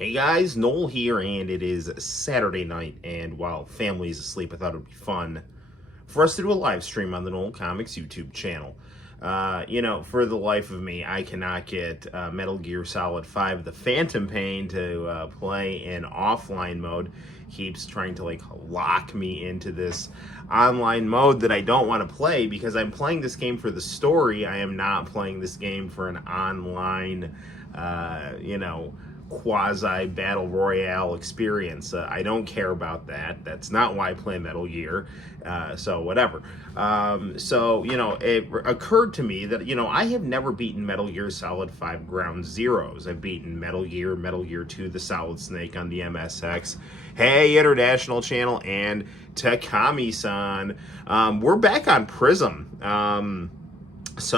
Hey guys, Noel here, and it is Saturday night, and while family's asleep, I thought it would be fun for us to do a live stream on the Noel ComiX YouTube channel. For the life of me, I cannot get Metal Gear Solid 5 The Phantom Pain to play in offline mode. Keeps trying to lock me into this online mode that I don't want to play because I'm playing this game for the story. I am not playing this game for an online, quasi battle royale experience. I don't care about that. That's not why I play Metal Gear. So whatever. It occurred to me that I have never beaten Metal Gear Solid 5 Ground Zeroes. I've beaten Metal Gear 2, The Solid Snake on the MSX. Hey, International Channel and Takami-san. We're back on Prism. That's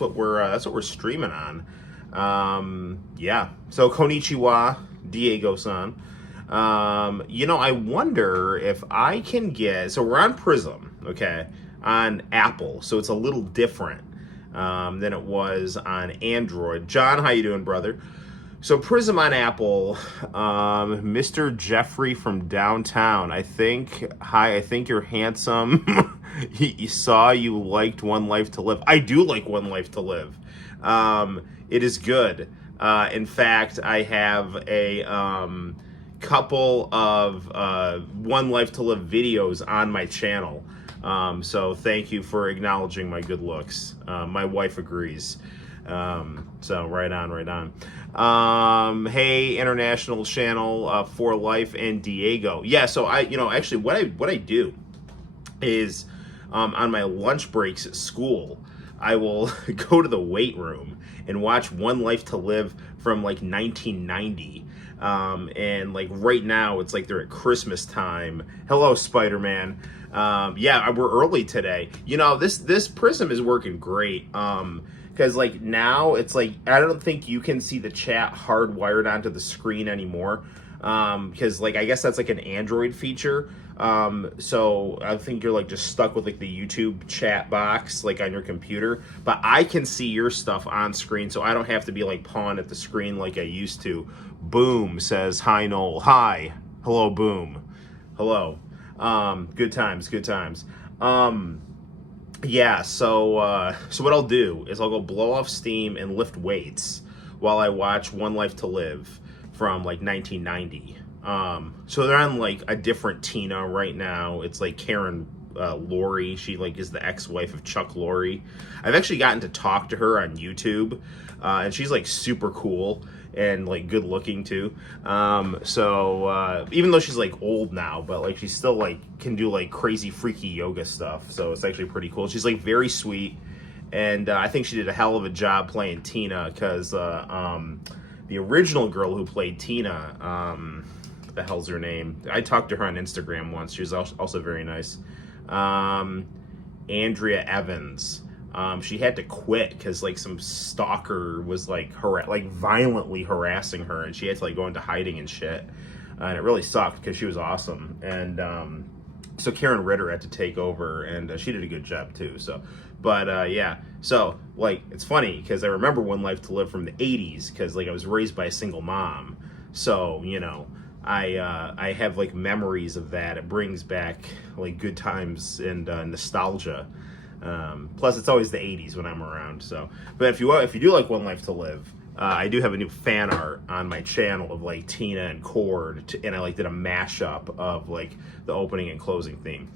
what we're streaming on. So konnichiwa, Diego-san. I wonder if I can get, so we're on Prism, okay, on Apple, so it's a little different than it was on Android. John, how you doing, brother? So Prism on Apple, Mr. Jeffrey from downtown, I think you're handsome. You saw you liked One Life to Live. I do like One Life to Live. It is good. In fact, I have a couple of One Life to Live videos on my channel. So thank you for acknowledging my good looks. My wife agrees. So right on. Hey, International Channel for Life and Diego. Yeah, so actually what I do is on my lunch breaks at school, I will go to the weight room and watch One Life to Live from 1990. And right now it's they're at Christmas time. Hello, Spider-Man. We're early today. This Prism is working great. Because now it's I don't think you can see the chat hardwired onto the screen anymore. Because I guess that's an Android feature. So I think you're just stuck with the YouTube chat box on your computer, but I can see your stuff on screen, so I don't have to be pawing at the screen like I used to. Boom says hi, Noel. Hi. Hello, Boom. Hello. Good times. So what I'll do is I'll go blow off steam and lift weights while I watch One Life to Live from 1990. So they're on a different Tina right now. It's Karen Lorre. She is the ex-wife of Chuck Lorre. I've actually gotten to talk to her on YouTube, and she's super cool and good looking too. Even though she's old now, but she still can do crazy freaky yoga stuff. So it's actually pretty cool. She's very sweet, and I think she did a hell of a job playing Tina because the original girl who played Tina, what the hell's her name? I talked to her on Instagram once. She was also very nice. Andrea Evans. She had to quit because some stalker was violently harassing her, and she had to go into hiding and shit. And it really sucked because she was awesome. And so Karen Ritter had to take over, and she did a good job too. So, So it's funny because I remember One Life to Live from the 80s because I was raised by a single mom. So I have memories of that. It brings back good times and nostalgia. Plus it's always the 80s when I'm around. So, but if you do like One Life to Live, I do have a new fan art on my channel of Tina and Cord, and I did a mashup of the opening and closing theme.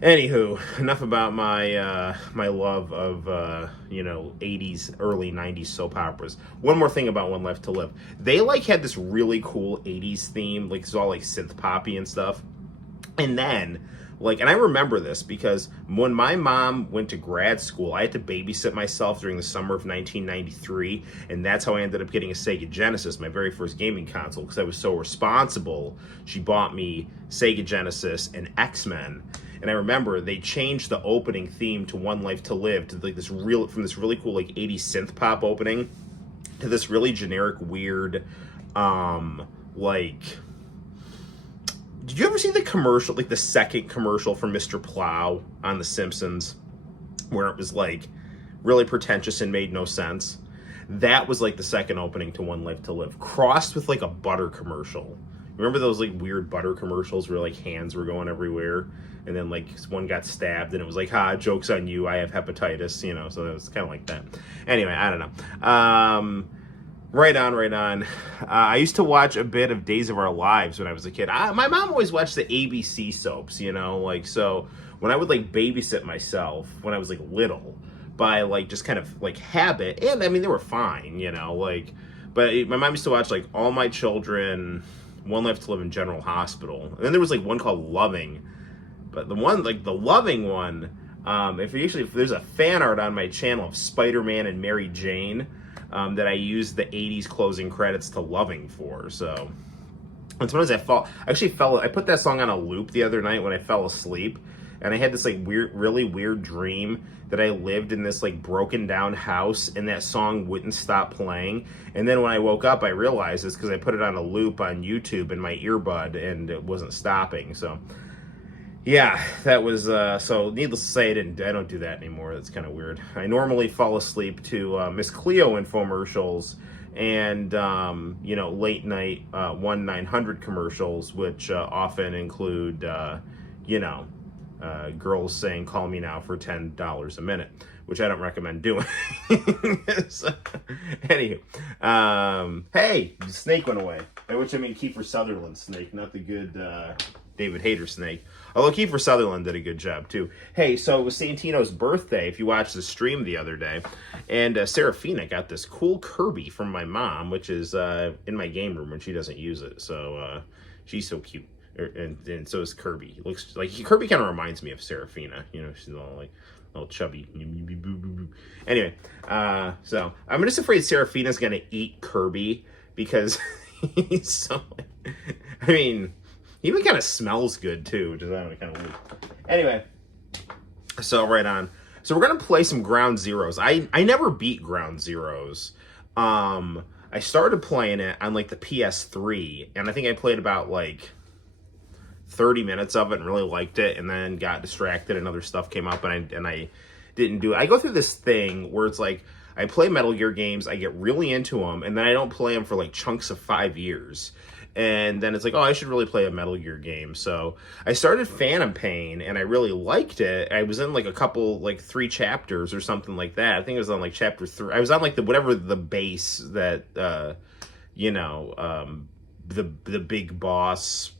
Anywho, enough about my my love of 80s, early 90s soap operas. One more thing about One Life to Live. They had this really cool 80s theme, it's all synth poppy and stuff. And then and I remember this because when my mom went to grad school, I had to babysit myself during the summer of 1993, and that's how I ended up getting a Sega Genesis, my very first gaming console, because I was so responsible. She bought me Sega Genesis and X-Men. And I remember they changed the opening theme to One Life to Live to this from this really cool 80s synth pop opening to this really generic weird did you ever see the commercial, the second commercial for Mr. Plow on The Simpsons, where it was really pretentious and made no sense? That was like the second opening to One Life to Live, crossed with like a butter commercial. Remember those like weird butter commercials where like hands were going everywhere, and then like one got stabbed, and it was like, "Ha, joke's on you, I have hepatitis," you know. So it was kind of like that. Anyway, I don't know. Right on, right on. I used to watch a bit of Days of Our Lives when I was a kid. My mom always watched the ABC soaps, you know, like, so when I would like babysit myself when I was like little, by like just kind of like habit, and I mean they were fine, you know, like, but my mom used to watch like All My Children, One Life to Live in General Hospital, and then there was like one called Loving, but the one like the Loving one, if there's a fan art on my channel of Spider-Man and Mary Jane, that I used the 80s closing credits to Loving for. So, and sometimes I put that song on a loop the other night when I fell asleep, and I had this like really weird dream that I lived in this like broken down house, and that song wouldn't stop playing. And then when I woke up, I realized it's because I put it on a loop on YouTube in my earbud, and it wasn't stopping. So, yeah, that was, so needless to say, I don't do that anymore. That's kind of weird. I normally fall asleep to Miss Cleo infomercials and, you know, late night 1-900 commercials, which often include, you know, girls saying, "Call me now for $10 a minute," which I don't recommend doing. So, anywho, hey, the snake went away. By which I mean Kiefer Sutherland snake, not the good David Hayter snake. Although Kiefer Sutherland did a good job too. Hey, so it was Santino's birthday, if you watched the stream the other day, and Serafina got this cool Kirby from my mom, which is in my game room when she doesn't use it. So she's so cute. And so is Kirby. Looks like Kirby kind of reminds me of Serafina. You know, she's all chubby. Anyway, so I'm just afraid Serafina's gonna eat Kirby because he's so. I mean, he even kind of smells good too, which is kind of weird. Anyway, so right on. So we're gonna play some Ground Zeroes. I never beat Ground Zeroes. I started playing it on like the PS3, and I think I played about like 30 minutes of it and really liked it, and then got distracted and other stuff came up, and I didn't do it. I go through this thing where it's like I play Metal Gear games, I get really into them, and then I don't play them for like chunks of 5 years. And then it's like, oh, I should really play a Metal Gear game. So I started Phantom Pain, and I really liked it. I was in like a couple, like 3 chapters or something like that. I think it was on like chapter 3. I was on like the base that, you know, the big boss,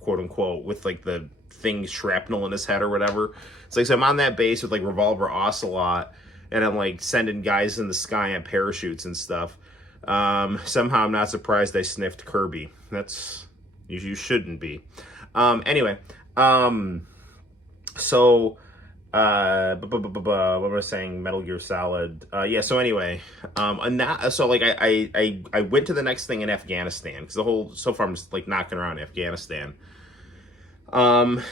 quote unquote, with like the thing shrapnel in his head or whatever. It's like, so I'm on that base with like Revolver Ocelot, and I'm like sending guys in the sky on parachutes and stuff. Somehow I'm not surprised I sniffed Kirby. That's, you shouldn't be. Anyway, so, what was I saying? Metal Gear Solid. Yeah, so anyway, so like I went to the next thing in Afghanistan, because so far I'm just like knocking around Afghanistan. And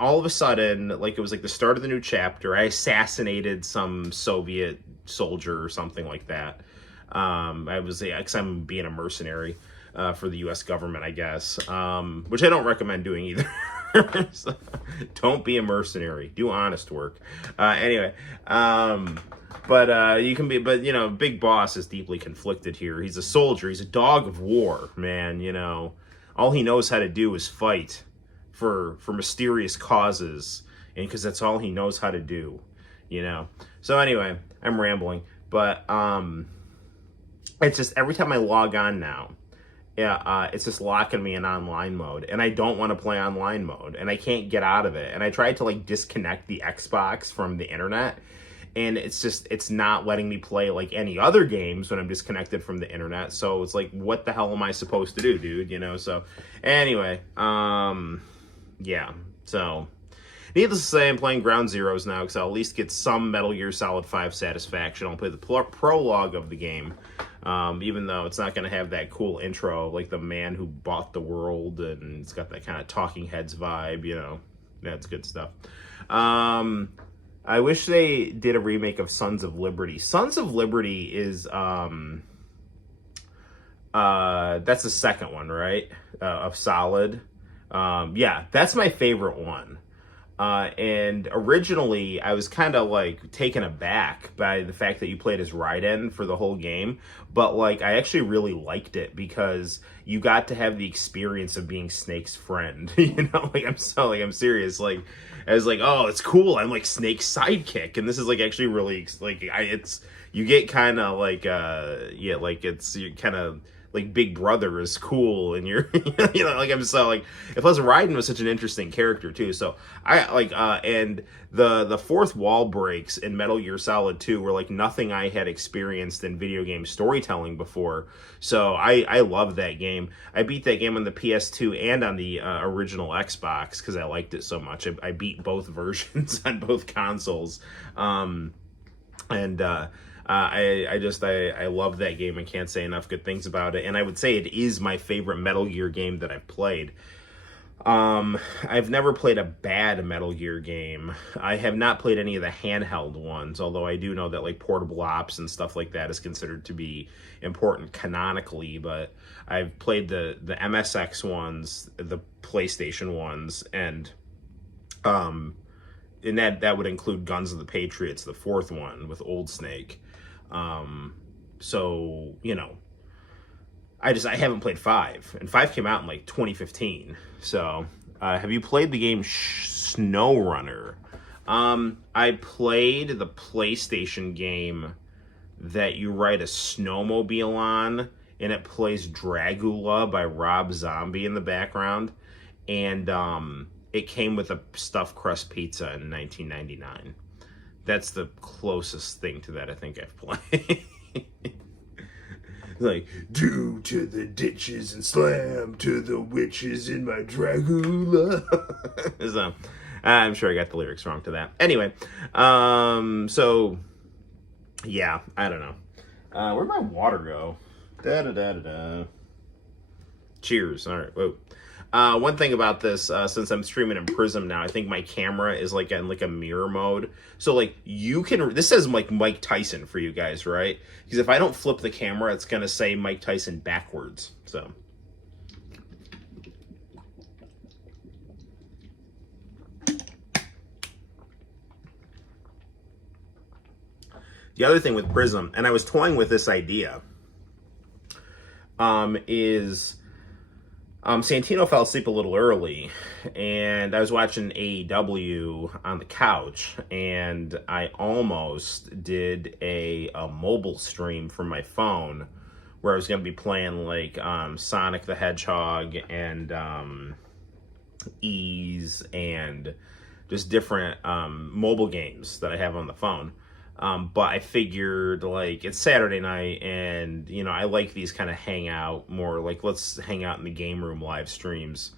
all of a sudden, like it was like the start of the new chapter, I assassinated some Soviet soldier or something like that. Because I'm being a mercenary for the U.S. government, I guess, which I don't recommend doing either. So, don't be a mercenary. Do honest work. Anyway, you can be, but you know, Big Boss is deeply conflicted here. He's a soldier. He's a dog of war, man. You know, all he knows how to do is fight for mysterious causes, and because that's all he knows how to do. You know. So anyway, I'm rambling, but it's just every time I log on now, it's just locking me in online mode, and I don't want to play online mode, and I can't get out of it. And I tried to like disconnect the Xbox from the internet, and it's not letting me play like any other games when I'm disconnected from the internet. So it's like, what the hell am I supposed to do, dude? You know. So anyway, yeah. So needless to say, I'm playing Ground Zeroes now because I'll at least get some Metal Gear Solid 5 satisfaction. I'll play the prologue of the game, even though it's not going to have that cool intro, like the man who bought the world, and it's got that kind of Talking Heads vibe, you know. That's good stuff. I wish they did a remake of Sons of Liberty. Sons of Liberty is, that's the second one, right? Of Solid. Yeah, that's my favorite one. And originally, I was kind of like taken aback by the fact that you played as Raiden for the whole game. But like, I actually really liked it because you got to have the experience of being Snake's friend. You know, I'm serious. Like, I was like, oh, it's cool. I'm like Snake's sidekick, and this is like actually really like, it's you get kind of like, yeah, like you kind of like Big Brother is cool, and you're, you know, like I'm so like, plus Raiden was such an interesting character too. So I like, and the fourth wall breaks in Metal Gear Solid 2 were like nothing I had experienced in video game storytelling before. So I love that game. I beat that game on the PS2 and on the original Xbox because I liked it so much. I beat both versions on both consoles. I love that game and can't say enough good things about it. And I would say it is my favorite Metal Gear game that I've played. I've never played a bad Metal Gear game. I have not played any of the handheld ones, although I do know that like Portable Ops and stuff like that is considered to be important canonically, but I've played the MSX ones, the PlayStation ones, and that would include Guns of the Patriots, the fourth one with Old Snake. So, you know, I haven't played 5, and 5 came out in like 2015. So, have you played the game SnowRunner? I played the PlayStation game that you ride a snowmobile on, and it plays Dragula by Rob Zombie in the background, and it came with a stuffed crust pizza in 1999. That's the closest thing to that I think I've played. Like, due to the ditches and slam to the witches in my Dragula. So, I'm sure I got the lyrics wrong to that. Anyway, so, yeah, I don't know. Where'd my water go? Da-da-da-da-da. Cheers. All right, whoa. One thing about this, since I'm streaming in Prism now, I think my camera is like in like a mirror mode. So like you can, this says like Mike Tyson for you guys, right? Because if I don't flip the camera, it's going to say Mike Tyson backwards. So. The other thing with Prism, and I was toying with this idea, is... Santino fell asleep a little early, and I was watching AEW on the couch, and I almost did a mobile stream from my phone where I was going to be playing like Sonic the Hedgehog and Ease and just different mobile games that I have on the phone. But I figured, like, it's Saturday night, and, you know, I like these kind of hangout, more like, let's hang out in the game room live streams.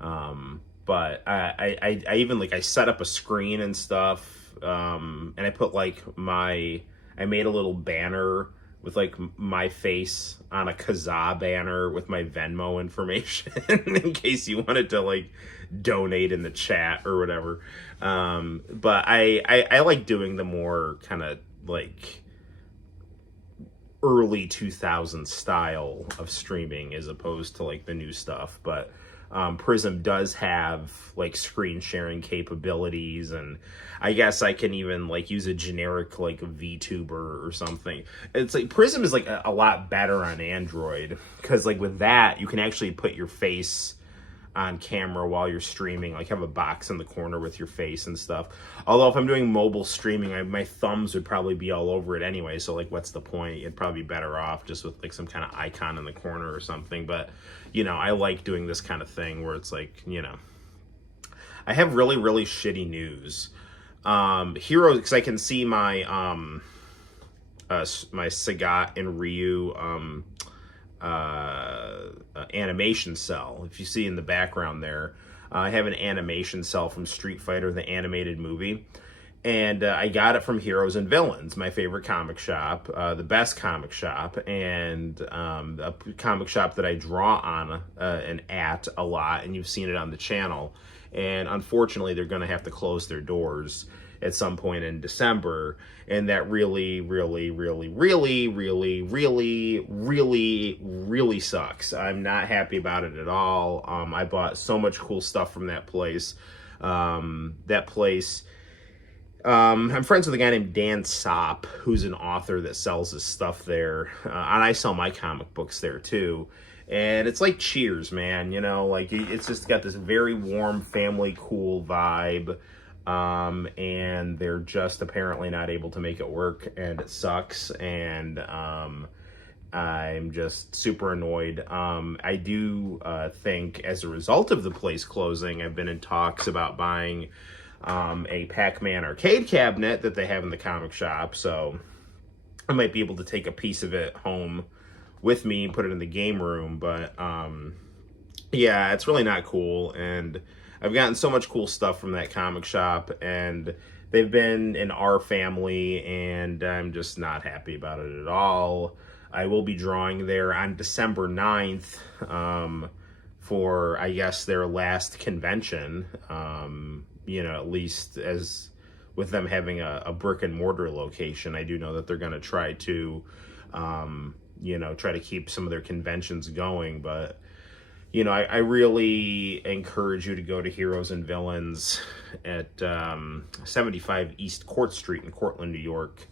But I even, like, I set up a screen and stuff, and I put, like, I made a little banner with, like, my face on a Kazaa banner with my Venmo information in case you wanted to, like, donate in the chat or whatever. But I like doing the more kind of like early 2000s style of streaming as opposed to like the new stuff. But Prism does have like screen sharing capabilities, and I guess I can even like use a generic like VTuber or something. It's like Prism is like a lot better on Android because like with that you can actually put your face on camera while you're streaming, like have a box in the corner with your face and stuff. Although if I'm doing mobile streaming, my thumbs would probably be all over it anyway, so like what's the point? It'd probably be better off just with like some kind of icon in the corner or something. But you know, I like doing this kind of thing where it's like, you know, I have really shitty news. Heroes, because I can see my my Sagat and Ryu animation cell. If you see in the background there, I have an animation cell from Street Fighter, the animated movie, and I got it from Heroes and Villains, my favorite comic shop, the best comic shop, and a comic shop that I draw on and at a lot, and you've seen it on the channel. And unfortunately, they're going to have to close their doors at some point in December, and that really sucks. I'm not happy about it at all. I bought so much cool stuff from that place. That place. I'm friends with a guy named Dan Sopp, who's an author that sells his stuff there, and I sell my comic books there too. And it's like Cheers, man. You know, like it's just got this very warm, family, cool vibe. And they're just apparently not able to make it work, and it sucks. And I'm just super annoyed. I do think as a result of the place closing, I've been in talks about buying a Pac-Man arcade cabinet that they have in the comic shop, so I might be able to take a piece of it home with me and put it in the game room. But yeah, it's really not cool, and I've gotten so much cool stuff from that comic shop, and they've been in our family, and I'm just not happy about it at all. I will be drawing there on December 9th for, I guess, their last convention. You know, at least as with them having a brick and mortar location, I do know that they're going to try to, you know, try to keep some of their conventions going. But, you know, I really encourage you to go to Heroes and Villains at 75 East Court Street in Cortland, New York,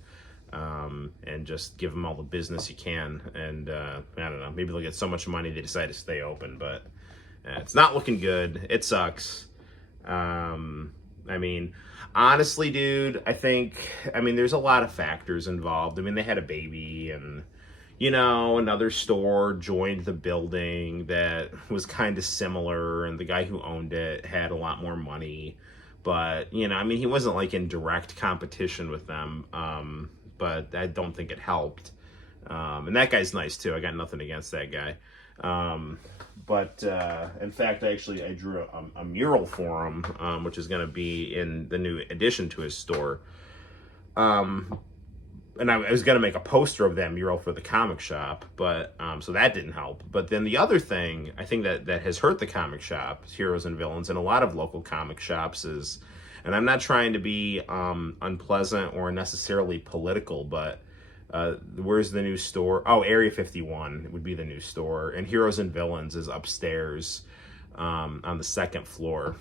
and just give them all the business you can. And I don't know, maybe they'll get so much money they decide to stay open, but it's not looking good. It sucks. I mean, honestly, dude, I mean, there's a lot of factors involved. I mean, they had a baby, and, you know, another store joined the building that was kind of similar, and the guy who owned it had a lot more money. But, you know, I mean, he wasn't like in direct competition with them, but I don't think it helped. And that guy's nice too. I got nothing against that guy. But in fact, I drew a mural for him, which is going to be in the new addition to his store. And I was going to make a poster of that mural for the comic shop, but so that didn't help. But then the other thing I think that has hurt the comic shop, Heroes and Villains, and a lot of local comic shops is, and I'm not trying to be unpleasant or necessarily political, but where's the new store? Oh, Area 51 would be the new store, and Heroes and Villains is upstairs on the second floor.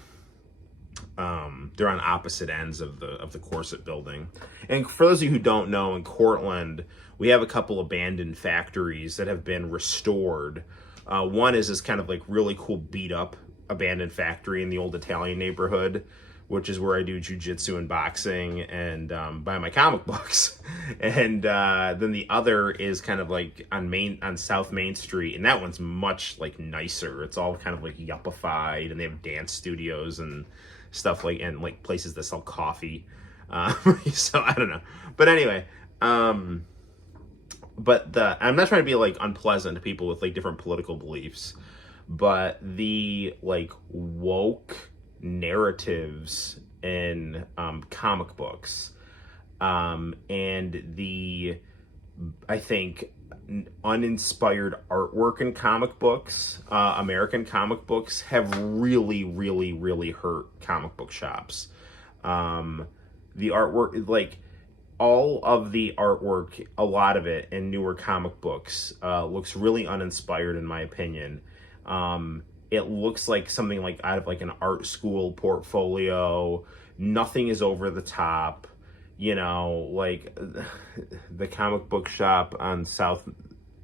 They're on opposite ends of the Corset building. And for those of you who don't know, in Cortland, we have a couple abandoned factories that have been restored. One is this kind of like really cool beat up abandoned factory in the old Italian neighborhood, which is where I do jujitsu and boxing and buy my comic books. And then the other is kind of like on South Main Street, and that one's much like nicer. It's all kind of like yuppified, and they have dance studios and stuff like, and like places that sell coffee. So I don't know, but anyway, I'm not trying to be like unpleasant to people with like different political beliefs, but the like woke narratives in comic books and the, I think, uninspired artwork in comic books, American comic books, have really, really, really hurt comic book shops. The artwork, like all of the artwork, a lot of it in newer comic books looks really uninspired in my opinion. It looks like something like out of like an art school portfolio. Nothing is over the top. You know, like the comic book shop on South...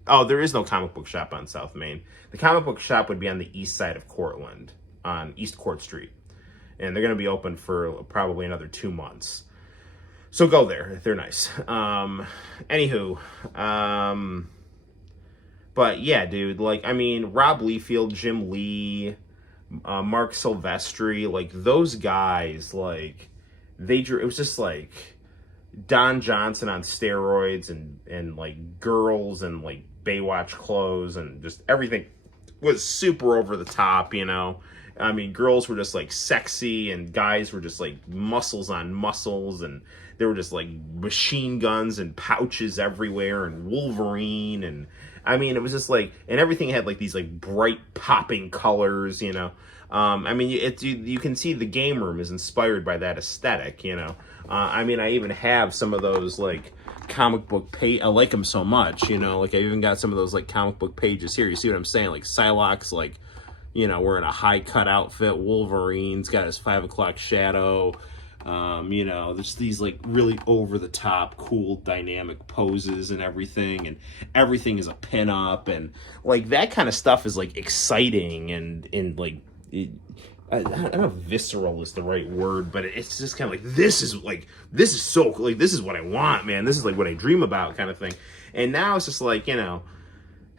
Oh, there is no comic book shop on South Main. The comic book shop would be on the east side of Cortland, on East Court Street. And they're going to be open for probably another 2 months. So go there. They're nice. Anywho, but yeah, dude, like, I mean, Rob Liefeld, Jim Lee, Mark Silvestri, like, those guys, like, they drew, it was just, like, Don Johnson on steroids and like, girls and, like, Baywatch clothes and just everything was super over the top, you know? I mean, girls were just, like, sexy, and guys were just, like, muscles on muscles, and there were just, like, machine guns and pouches everywhere, and Wolverine, and I mean, it was just like, and everything had like these like bright popping colors, you know. I mean, you can see the game room is inspired by that aesthetic, you know. I mean, I even have some of those like comic book I like them so much, you know. Like I even got some of those like comic book pages here. You see what I'm saying? Like Psylocke's like wearing a high cut outfit. Wolverine's got his 5 o'clock shadow. There's these like really over the top, cool, dynamic poses and everything is a pinup, and like that kind of stuff is like exciting and like I don't know if visceral is the right word, but it's just kind of like this is so like this is what I want, man. This is like what I dream about, kind of thing. And now it's just like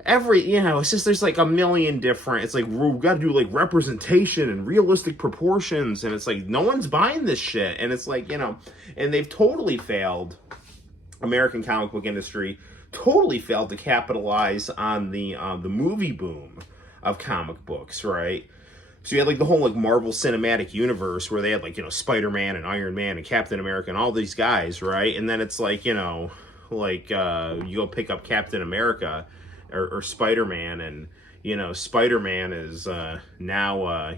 it's just there's like a million different. It's like we've got to do like representation and realistic proportions, and it's like no one's buying this shit. And it's like and they've totally failed. American comic book industry totally failed to capitalize on the movie boom of comic books, right? So you had like the whole like Marvel Cinematic Universe where they had like Spider-Man and Iron Man and Captain America and all these guys, right? And then it's like you go pick up Captain America or Spider-Man, and Spider-Man is now a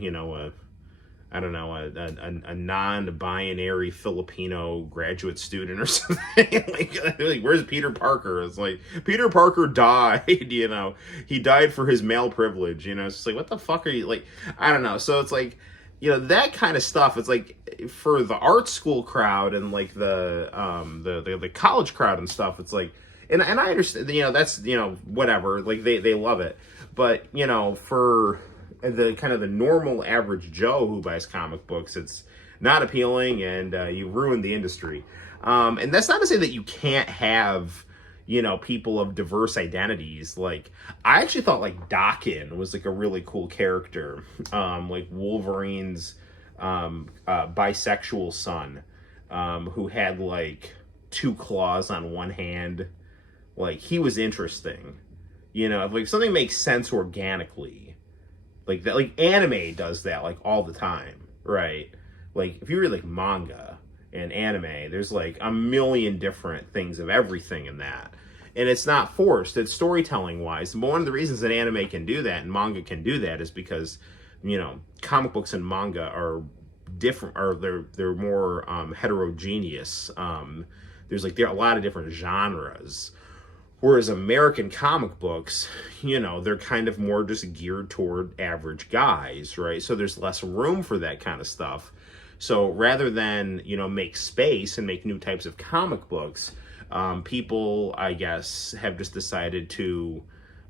non-binary Filipino graduate student or something. like where's Peter Parker? It's like Peter Parker died. He died for his male privilege. It's just like, what the fuck are you like? I don't know. So it's like that kind of stuff. It's like for the art school crowd and like the college crowd and stuff. It's like. And I understand, that's, whatever, like, they love it. But, for the kind of the normal average Joe who buys comic books, it's not appealing, and you ruin the industry. And that's not to say that you can't have, people of diverse identities. Like, I actually thought, like, Dakin was, like, a really cool character. Like, Wolverine's bisexual son, who had, like, 2 claws on one hand. Like, he was interesting. If like something makes sense organically, like that, like anime does that like all the time, right? Like if you read like manga and anime, there's like a million different things of everything in that. And it's not forced, it's storytelling wise. But one of the reasons that anime can do that and manga can do that is because, comic books and manga are different, or they're more heterogeneous. There are a lot of different genres. Whereas American comic books, they're kind of more just geared toward average guys, right? So there's less room for that kind of stuff. So rather than, make space and make new types of comic books, people, I guess, have just decided to,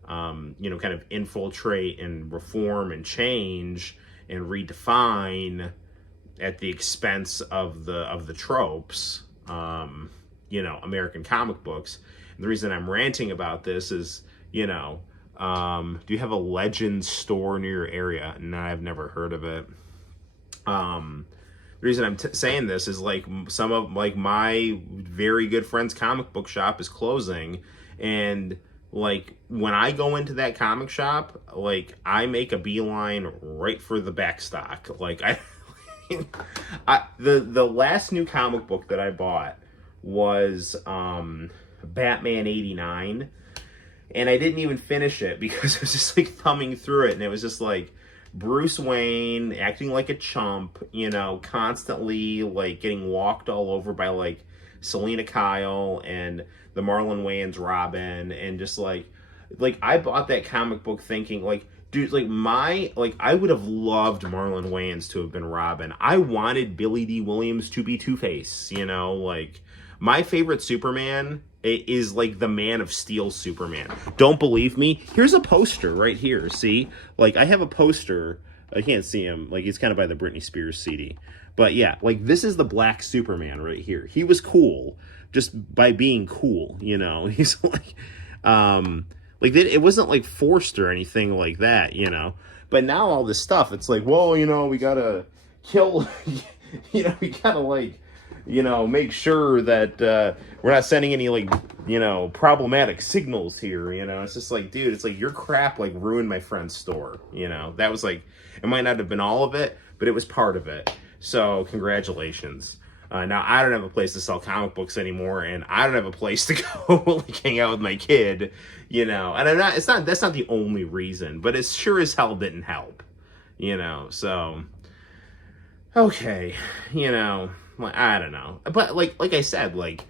kind of infiltrate and reform and change and redefine at the expense of the tropes, American comic books. The reason I'm ranting about this is, do you have a Legends store near your area? No, I've never heard of it. The reason I'm saying this is like some of like my very good friend's comic book shop is closing, and like when I go into that comic shop, like I make a beeline right for the back stock. Like the last new comic book that I bought was Batman 89, and I didn't even finish it because I was just like thumbing through it, and it was just like Bruce Wayne acting like a chump, constantly like getting walked all over by like Selena Kyle and the Marlon Wayans Robin, and just like I bought that comic book thinking like, dude, like I would have loved Marlon Wayans to have been Robin. I wanted Billy D. Williams to be Two-Face, like my favorite Superman is like the Man of Steel Superman. Don't believe me? Here's a poster right here. See? Like I have a poster. I can't see him. Like he's kind of by the Britney Spears CD. But yeah, like this is the Black Superman right here. He was cool just by being cool, He's like it wasn't like forced or anything like that, But now all this stuff, it's like, well, we gotta kill, we gotta like, make sure that we're not sending any like, problematic signals here, It's just like, dude, it's like your crap like ruined my friend's store, That was like, it might not have been all of it, but it was part of it. So congratulations. Now I don't have a place to sell comic books anymore, and I don't have a place to go like hang out with my kid, And that's not the only reason, but it sure as hell didn't help, So okay, like, I don't know, but like I said, like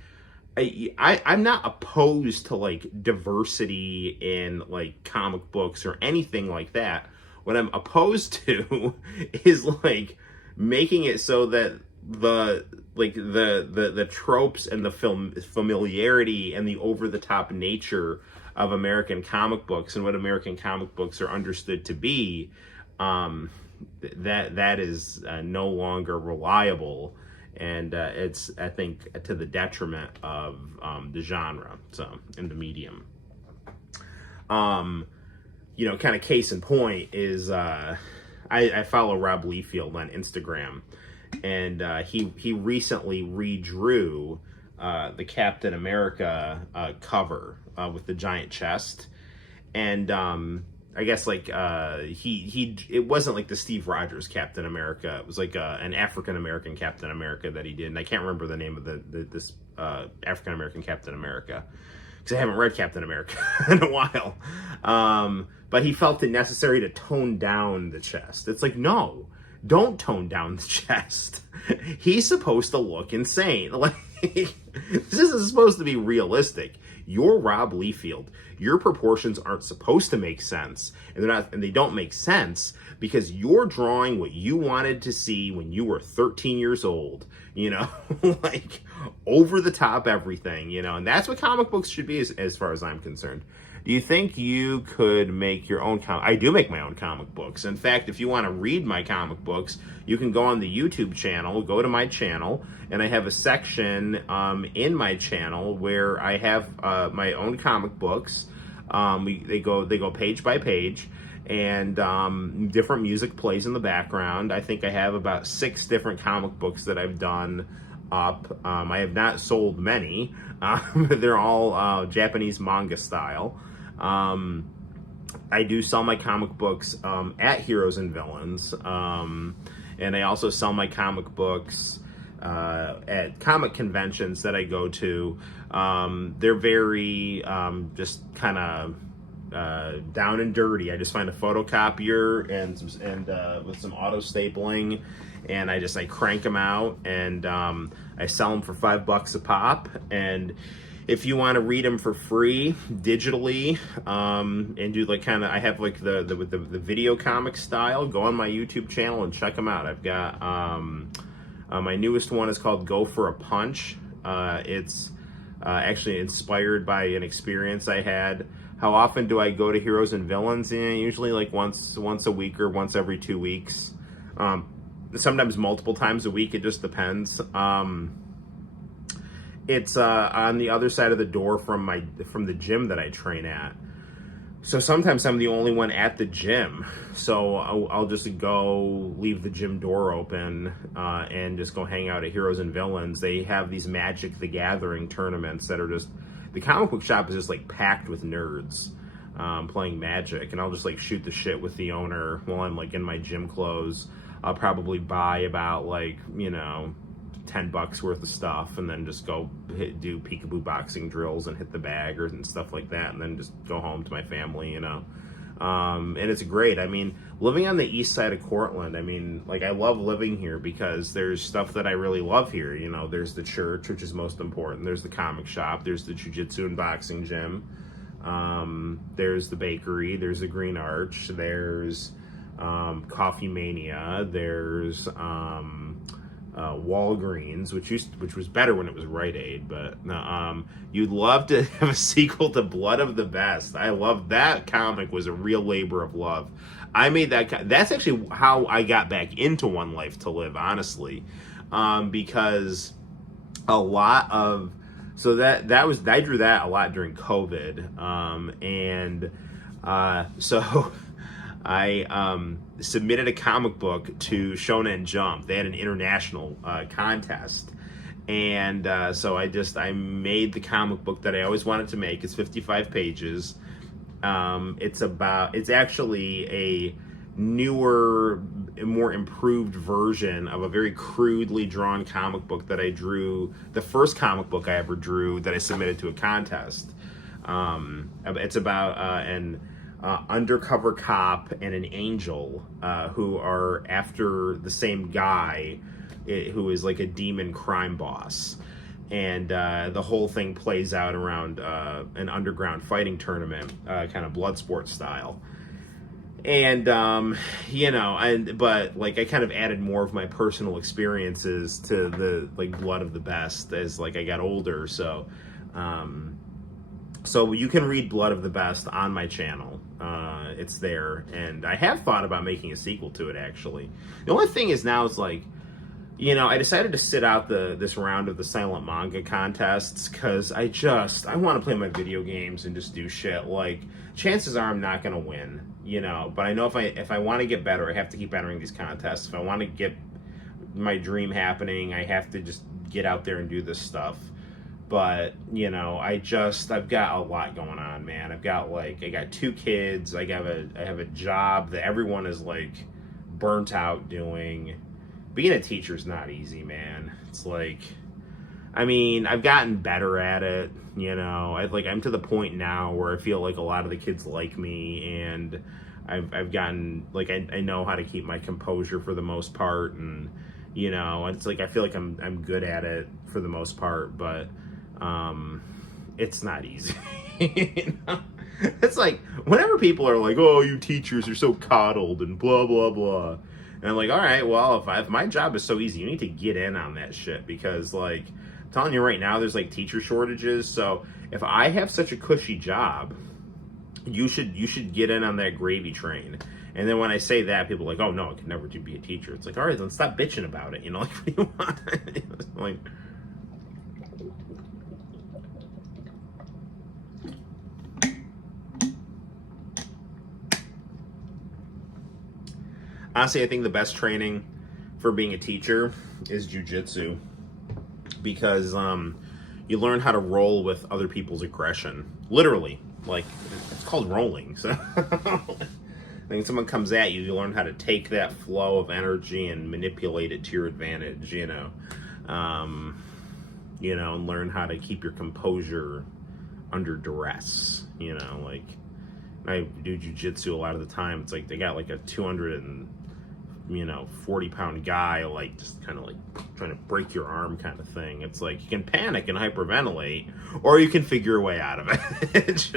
I'm not opposed to like diversity in like comic books or anything like that. What I'm opposed to is like making it so that the tropes and the familiarity and the over the top nature of American comic books and what American comic books are understood to be, that is no longer reliable, and it's, I think, to the detriment of the genre, so, in the medium. You know, kind of case in point is I follow Rob Liefeld on Instagram, and he recently redrew the Captain America cover with the giant chest, and I guess like it wasn't like the Steve Rogers Captain America. It was like an African American Captain America that he did, and I can't remember the name of this African American Captain America, because I haven't read Captain America in a while. But he felt it necessary to tone down the chest. It's like, no, don't tone down the chest. He's supposed to look insane. Like, this is supposed to be realistic. You're Rob Liefeld. Your proportions aren't supposed to make sense, and they don't make sense because you're drawing what you wanted to see when you were 13 years old. You know, like over the top everything. You know, and that's what comic books should be, as far as I'm concerned. Do you think you could make your own I do make my own comic books. In fact, if you want to read my comic books, you can go on the YouTube channel, go to my channel, and I have a section in my channel where I have my own comic books. They go page by page, and different music plays in the background. I think I have about 6 different comic books that I've done up. I have not sold many. They're all Japanese manga style. I do sell my comic books at Heroes and Villains, and I also sell my comic books at comic conventions that I go to. They're very just kind of down and dirty. I just find a photocopier and with some auto stapling, and I crank them out, and I sell them for $5 a pop. And if you want to read them for free digitally, and do like kind of, I have like the video comic style, go on my YouTube channel and check them out. I've got my newest one is called Go for a Punch. It's actually inspired by an experience I had. How often do I go to Heroes and Villains? Usually like once a week or once every 2 weeks. Sometimes multiple times a week. It just depends. It's on the other side of the door from the gym that I train at. So sometimes I'm the only one at the gym. So I'll just go leave the gym door open and just go hang out at Heroes and Villains. They have these Magic the Gathering tournaments that are just, the comic book shop is just like packed with nerds playing Magic, and I'll just like shoot the shit with the owner while I'm like in my gym clothes. I'll probably buy about like, you know, $10 worth of stuff, and then just go do peekaboo boxing drills and hit the bag and stuff like that, and then just go home to my family, you know. And it's great. I mean, living on the east side of Cortland, I mean, like, I love living here because there's stuff that I really love here. You know, there's the church, which is most important. There's the comic shop. There's the jiu-jitsu and boxing gym. There's the bakery. There's the Green Arch. There's Coffee Mania. There's Walgreens, which was better when it was Rite Aid, but you'd love to have a sequel to Blood of the Best. I love that comic. Was a real labor of love. I made that. That's actually how I got back into One Life to Live, honestly, because a lot of I drew that a lot during COVID, and so I submitted a comic book to Shonen Jump. They had an international contest, and so I made the comic book that I always wanted to make. It's 55 pages. It's actually a newer, more improved version of a very crudely drawn comic book that I drew, the first comic book I ever drew that I submitted to a contest. It's about an undercover cop and an angel who are after the same guy who is like a demon crime boss. And the whole thing plays out around an underground fighting tournament, kind of Bloodsport style. And but like I kind of added more of my personal experiences to the like Blood of the Best as like I got older. So you can read Blood of the Best on my channel. It's there, and I have thought about making a sequel to it, actually. The only thing is now is like, I decided to sit out this round of the silent manga contests because I want to play my video games and just do shit. Like, chances are I'm not going to win, but I know if I want to get better, I have to keep entering these contests. If I want to get my dream happening, I have to just get out there and do this stuff. But, I've got a lot going on, man. I got 2 kids. I have a job that everyone is like burnt out doing. Being a teacher's not easy, man. It's like, I've gotten better at it, I'm to the point now where I feel like a lot of the kids like me, and I've gotten, like, I know how to keep my composure for the most part, and, it's like, I feel like I'm good at it for the most part, but, it's not easy. It's like, whenever people are like, oh, you teachers are so coddled and blah, blah, blah. And I'm like, all right, well, if my job is so easy, you need to get in on that shit, because, like, I'm telling you right now, there's, like, teacher shortages. So if I have such a cushy job, you should get in on that gravy train. And then when I say that, people are like, oh, no, I could never be a teacher. It's like, all right, then stop bitching about it. Like, what do you want? Like, honestly, I think the best training for being a teacher is jujitsu, because you learn how to roll with other people's aggression. Literally, like, it's called rolling. So, when someone comes at you, you learn how to take that flow of energy and manipulate it to your advantage. And learn how to keep your composure under duress. Like, I do jujitsu a lot of the time. It's like they got like a 240-pound guy, like, just kind of like trying to break your arm kind of thing. It's like, you can panic and hyperventilate, or you can figure your way out of it.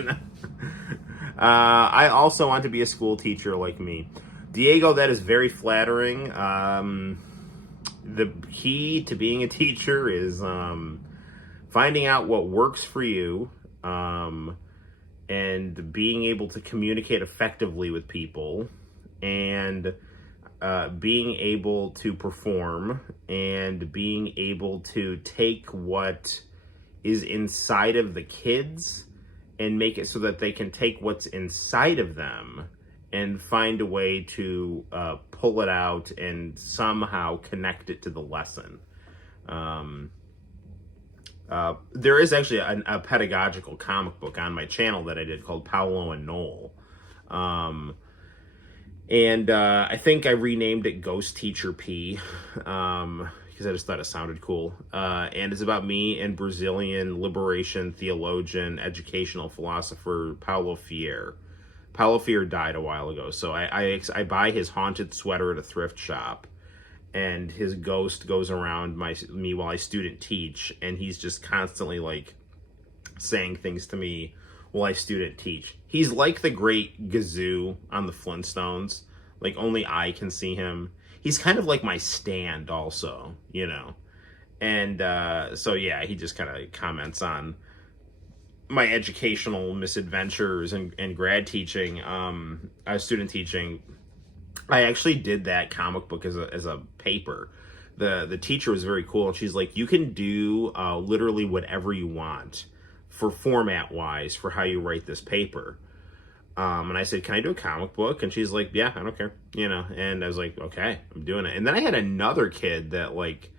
I also want to be a school teacher like me. Diego, that is very flattering. The key to being a teacher is finding out what works for you, and being able to communicate effectively with people, and being able to perform, and being able to take what is inside of the kids and make it so that they can take what's inside of them and find a way to pull it out and somehow connect it to the lesson. There is actually a pedagogical comic book on my channel that I did called Paolo and Noel. And I think I renamed it Ghost Teacher P, because I just thought it sounded cool. And it's about me and Brazilian liberation theologian, educational philosopher Paulo Freire. Paulo Freire died a while ago, so I buy his haunted sweater at a thrift shop, and his ghost goes around me while I student teach, and he's just constantly, like, saying things to me while I student teach. He's like the great Gazoo on the Flintstones. Like, only I can see him. He's kind of like my stand also, And so, yeah, he just kind of comments on my educational misadventures and grad teaching, student teaching. I actually did that comic book as a paper. The teacher was very cool, and she's like, you can do literally whatever you want for format wise for how you write this paper. And I said, can I do a comic book? And she's like, yeah, I don't care, and I was like, okay, I'm doing it. And then I had another kid that, like,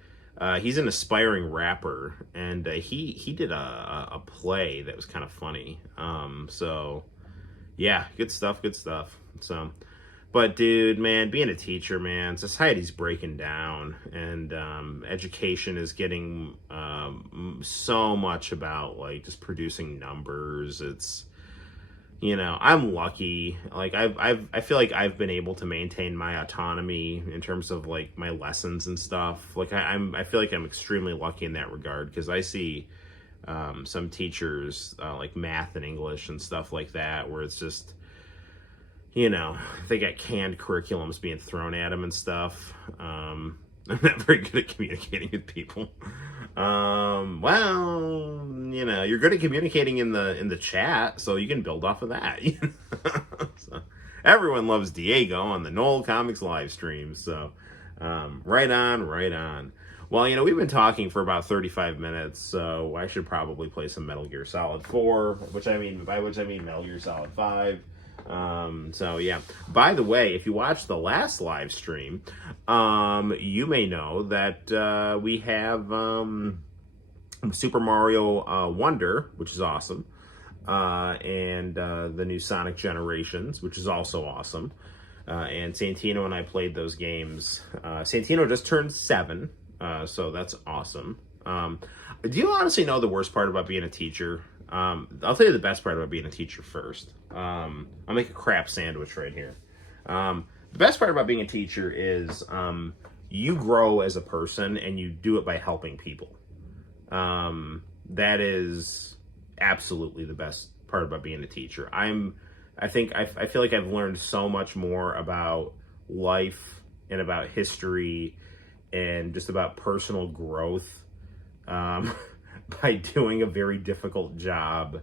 he's an aspiring rapper, and he did a play that was kind of funny. So yeah, good stuff. So, but dude, man, being a teacher, man, society's breaking down, and education is getting so much about, like, just producing numbers. It's, I'm lucky. Like, I feel like I've been able to maintain my autonomy in terms of, like, my lessons and stuff. Like, I feel like I'm extremely lucky in that regard, because I see some teachers, like math and English and stuff like that, where it's just, you know, they got canned curriculums being thrown at them and stuff. I'm not very good at communicating with people. Well, you know, you're good at communicating in the chat, so you can build off of that. You know? So, everyone loves Diego on the Noel ComiX live stream. So, right on, right on. Well, you know, we've been talking for about 35 minutes, so I should probably play some Metal Gear Solid 4, by which I mean Metal Gear Solid 5. So yeah. By the way, if you watched the last live stream, you may know that we have Super Mario Wonder, which is awesome, and the new Sonic Generations, which is also awesome. And Santino and I played those games. Santino just turned 7. So that's awesome. Do you honestly know the worst part about being a teacher? I'll tell you the best part about being a teacher first. I'll make a crap sandwich right here. The best part about being a teacher is you grow as a person and you do it by helping people. That is absolutely the best part about being a teacher. I feel like I've learned so much more about life and about history and just about personal growth by doing a very difficult job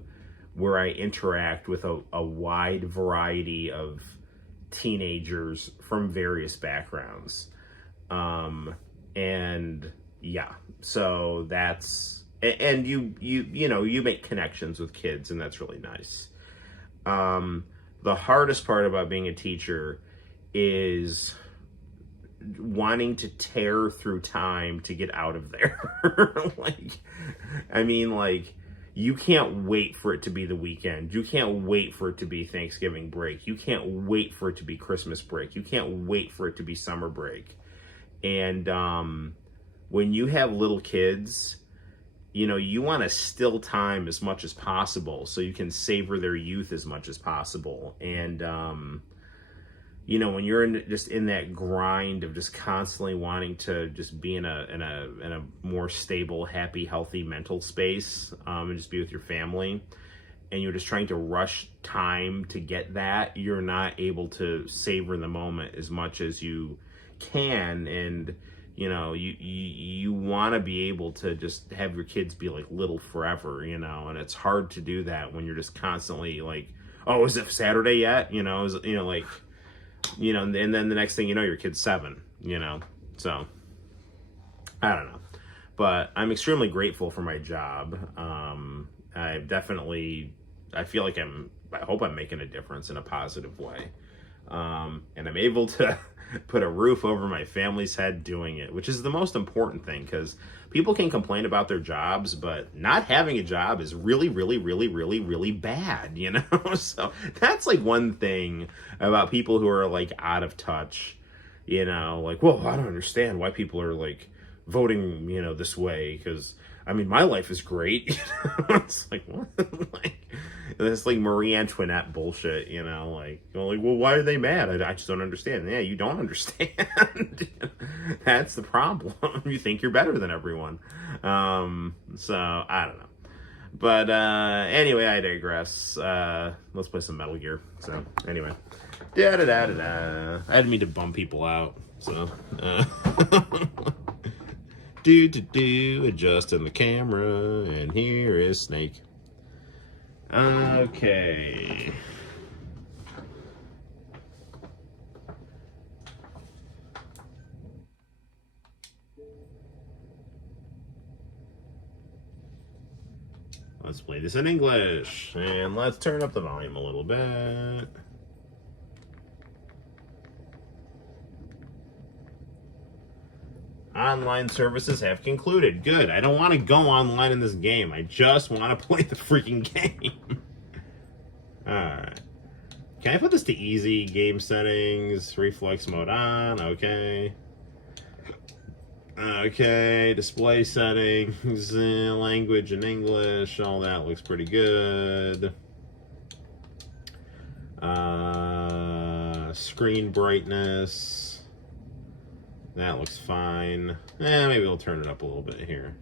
where I interact with a wide variety of teenagers from various backgrounds. And yeah, so that's, and you know, you make connections with kids, and that's really nice. The hardest part about being a teacher is wanting to tear through time to get out of there. Like, you can't wait for it to be the weekend. You can't wait for it to be Thanksgiving break. You can't wait for it to be Christmas break. You can't wait for it to be summer break. And when you have little kids, you know, you want to still time as much as possible so you can savor their youth as much as possible. And you know, when you're in that grind of just constantly wanting to just be in a more stable, happy, healthy mental space, and just be with your family, and you're just trying to rush time to get that, you're not able to savor the moment as much as you can. And you know, you want to be able to just have your kids be like little forever, you know, and it's hard to do that when you're just constantly like, oh, is it Saturday yet? You know, like, you know, and then the next thing you know, your kid's 7, you know, so I don't know, but I'm extremely grateful for my job. I feel like I hope I'm making a difference in a positive way. And I'm able to put a roof over my family's head doing it, which is the most important thing, because people can complain about their jobs, but not having a job is really, really, really, really, really bad, you know? So that's like one thing about people who are like out of touch, you know, like, well, I don't understand why people are like voting, you know, this way, because I mean, my life is great. You know? It's like, what? Like, it's like Marie Antoinette bullshit, you know, like, well, why are they mad? I just don't understand. Yeah, you don't understand. That's the problem. You think you're better than everyone. So I don't know. But anyway, I digress. Let's play some Metal Gear. So anyway, I didn't mean to bum people out. So adjusting the camera, and here is Snake. Okay. Let's play this in English, and let's turn up the volume a little bit. Online services have concluded. Good. I don't want to go online in this game. I just want to play the freaking game. Alright. Can I put this to easy? Game settings, reflex mode on. Okay. Okay. Display settings, language in English. All that looks pretty good. Screen brightness. That looks fine. Maybe we'll turn it up a little bit here.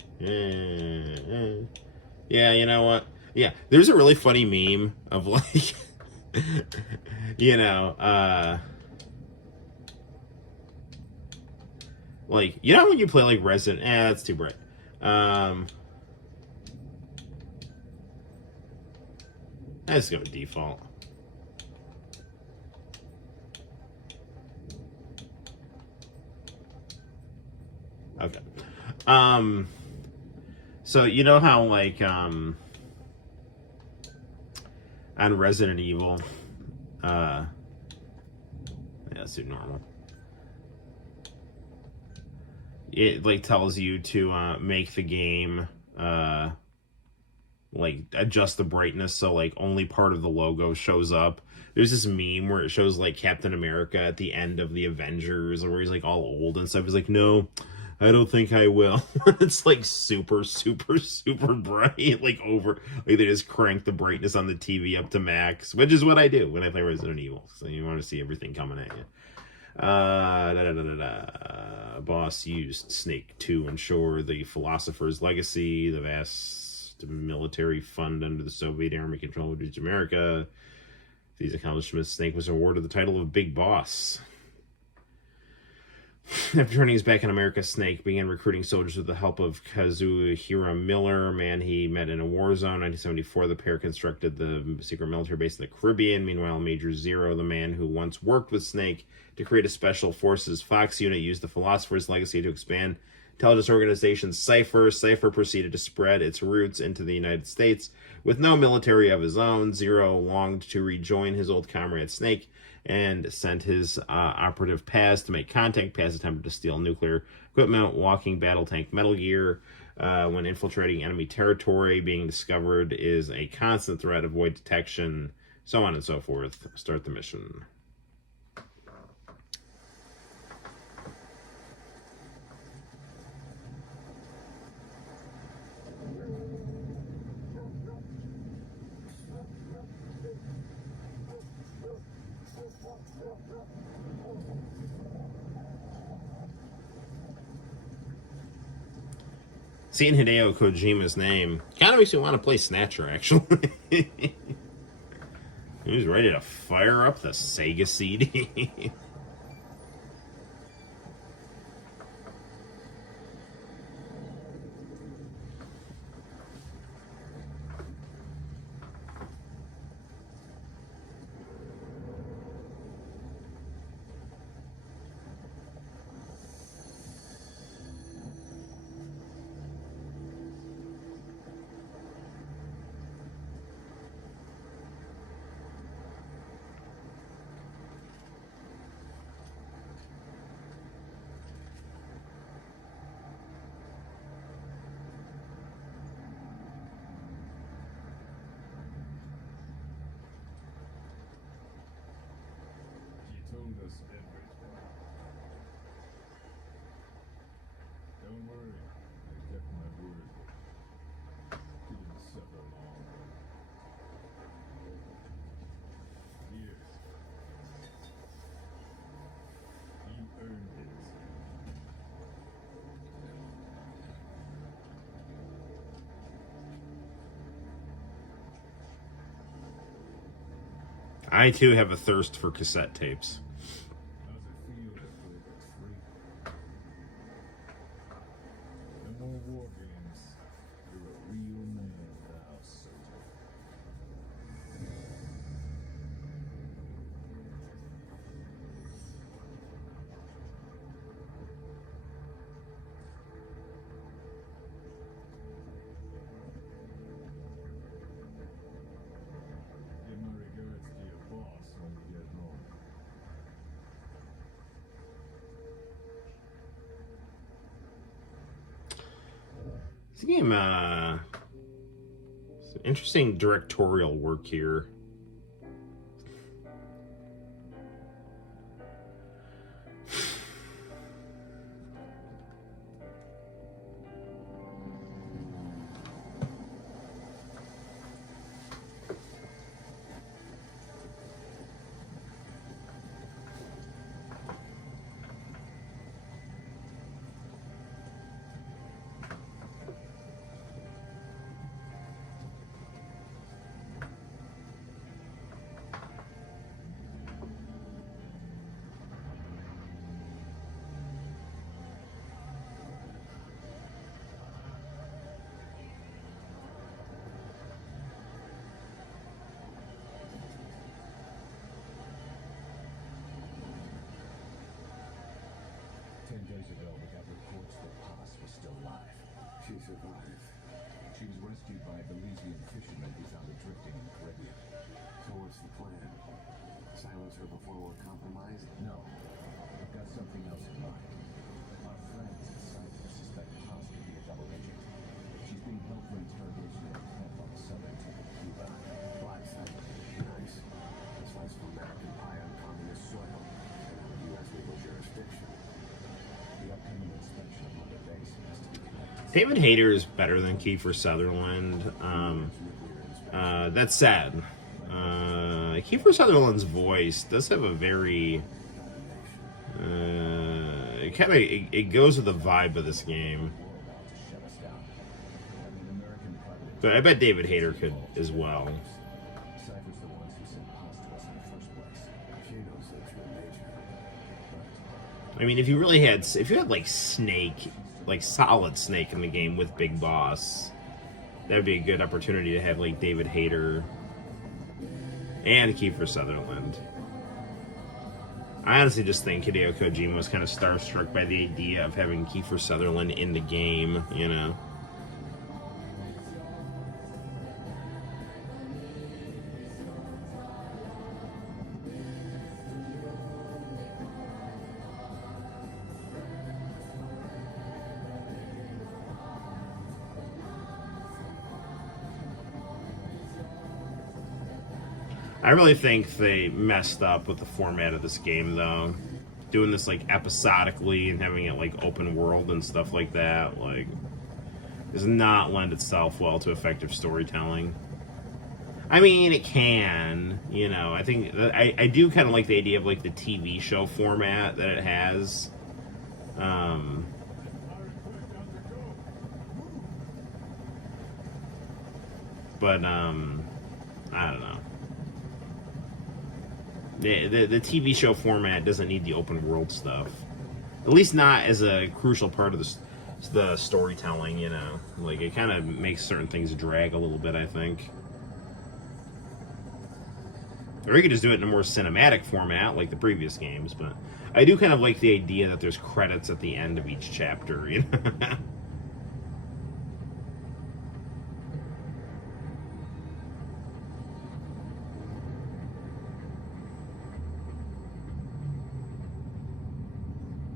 Yeah, you know what? Yeah, there's a really funny meme of like You know, like, you know when you play like Resident, that's too bright. Let's go default. Okay. So you know how like on Resident Evil, yeah, let's do normal. It like tells you to make the game like adjust the brightness so like only part of the logo shows up. There's this meme where it shows like Captain America at the end of the Avengers, where he's like all old and stuff. He's like, no, I don't think I will. It's like super, super, super bright, like over, like they just crank the brightness on the TV up to max, which is what I do when I play Resident Evil. So you want to see everything coming at you. Boss used Snake to ensure the philosopher's legacy, the vast military fund under the Soviet Army control of America. These accomplishments, Snake was awarded the title of Big Boss. After turning his back on America, Snake began recruiting soldiers with the help of Kazuhira Miller, a man he met in a war zone. In 1974, the pair constructed the secret military base in the Caribbean. Meanwhile, Major Zero, the man who once worked with Snake to create a special forces Fox unit, used the Philosopher's legacy to expand intelligence organization Cypher. Cypher proceeded to spread its roots into the United States. With no military of his own, Zero longed to rejoin his old comrade Snake and sent his operative Paz to make contact. Paz attempted to steal nuclear equipment, walking battle tank Metal Gear. When infiltrating enemy territory, being discovered is a constant threat, avoid detection, so on and so forth. Start the mission. Seeing Hideo Kojima's name kind of makes me want to play Snatcher, actually. He's ready to fire up the Sega CD. Don't worry, I kept my word. Didn't suffer long. Here. You earned it. I too have a thirst for cassette tapes. How's it feel to play for free? No more war games. You're a real man now, soldier. Give my regards to your boss when you get home. This game, some interesting directorial work here. was still alive. She survived. She was rescued by a Belizean fisherman who found her drifting in the Caribbean. So what's the plan? Silence her before we're compromised? No, we've got something else in mind. Our friends at Cyprus suspect Haas to be a double agent. She's being held for interrogation at a camp on the southern tip of Cuba. Black site. Nice. This one's from American pie on communist soil. And out of U.S. legal jurisdiction. The upcoming inspection of Mother Base has to be connected. David Hayter is better than Kiefer Sutherland. That's sad. Kiefer Sutherland's voice does have a very it goes with the vibe of this game. But I bet David Hayter could as well. Cypher's the ones who sent Haas to us in the first place. She knows the true nature. I mean, if you had like Snake, like solid Snake in the game with Big Boss, that would be a good opportunity to have like David Hayter and Kiefer Sutherland. I honestly just think Hideo Kojima was kind of starstruck by the idea of having Kiefer Sutherland in the game, you know? I really think they messed up with the format of this game, though. Doing this, like, episodically and having it, like, open world and stuff like that, like, does not lend itself well to effective storytelling. I mean, it can, you know. I think, I do kind of like the idea of, like, the TV show format that it has. But, I don't know. The TV show format doesn't need the open world stuff. At least not as a crucial part of the storytelling, you know. Like, it kind of makes certain things drag a little bit, I think. Or you could just do it in a more cinematic format, like the previous games, but I do kind of like the idea that there's credits at the end of each chapter, you know.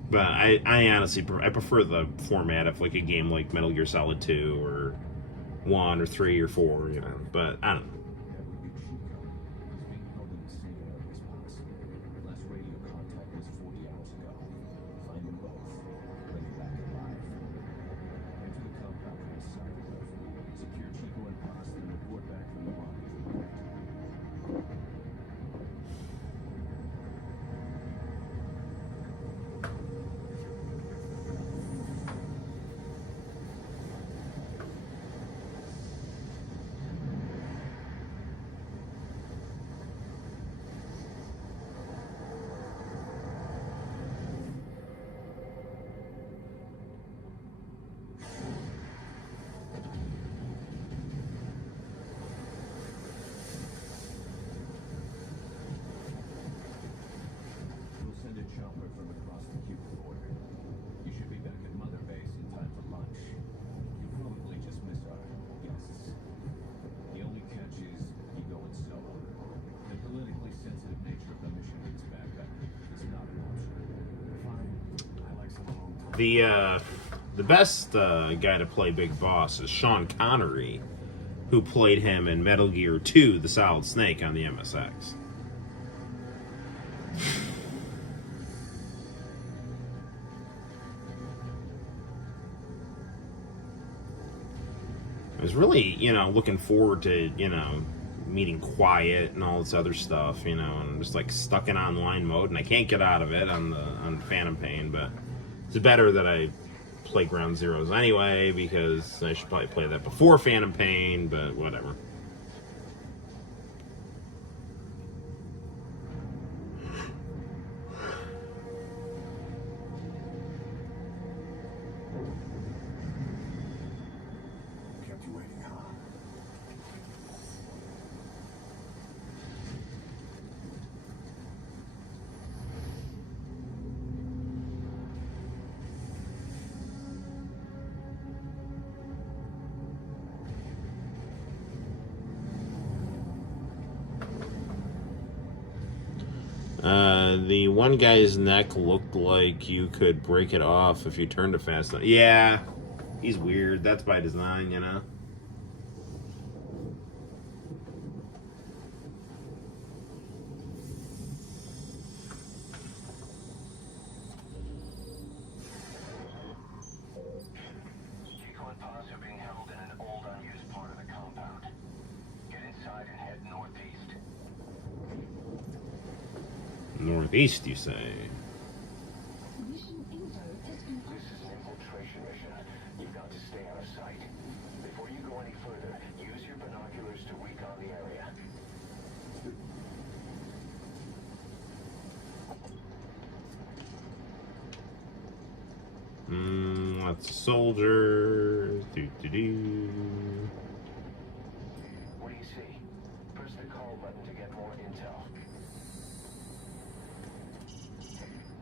But I honestly I prefer the format of like a game like Metal Gear Solid 2 or 1 or 3 or 4, you know. But I don't know. That would be Chico. He's being held in the same area as Haas. Last radio contact was 40 hours ago. Find them both. Bring them back alive. Enter the compound from the side of the roof. Secure Chico and Haas, then report back from the lobby. We'll send a chopper from across the Cuban border. You should be back at Mother Base in time for lunch. You'll probably just miss our guests. The only catch is you go in solo. The politically sensitive nature of the mission with this backpack is not an option. Fine. I like some long time. The best guy to play Big Boss is Sean Connery, who played him in Metal Gear 2, The Solid Snake on the MSX. I was really, you know, looking forward to, you know, meeting Quiet and all this other stuff, you know, and I'm just like stuck in online mode and I can't get out of it on Phantom Pain, but it's better that I play Ground Zeroes anyway, because I should probably play that before Phantom Pain, but whatever. Kept you waiting, huh? The one guy's neck looked like you could break it off if you turned it fast enough. Yeah, he's weird. That's by design, you know. Chico and Paz are being held in an old, unused part of the compound. Get inside and head northeast. Northeast, you say? Mission info has been This is an infiltration mission. You've got to stay out of sight. Before you go any further, use your binoculars to recon the area. Lots of soldiers. Do. What do you see? Press the call button to get more intel.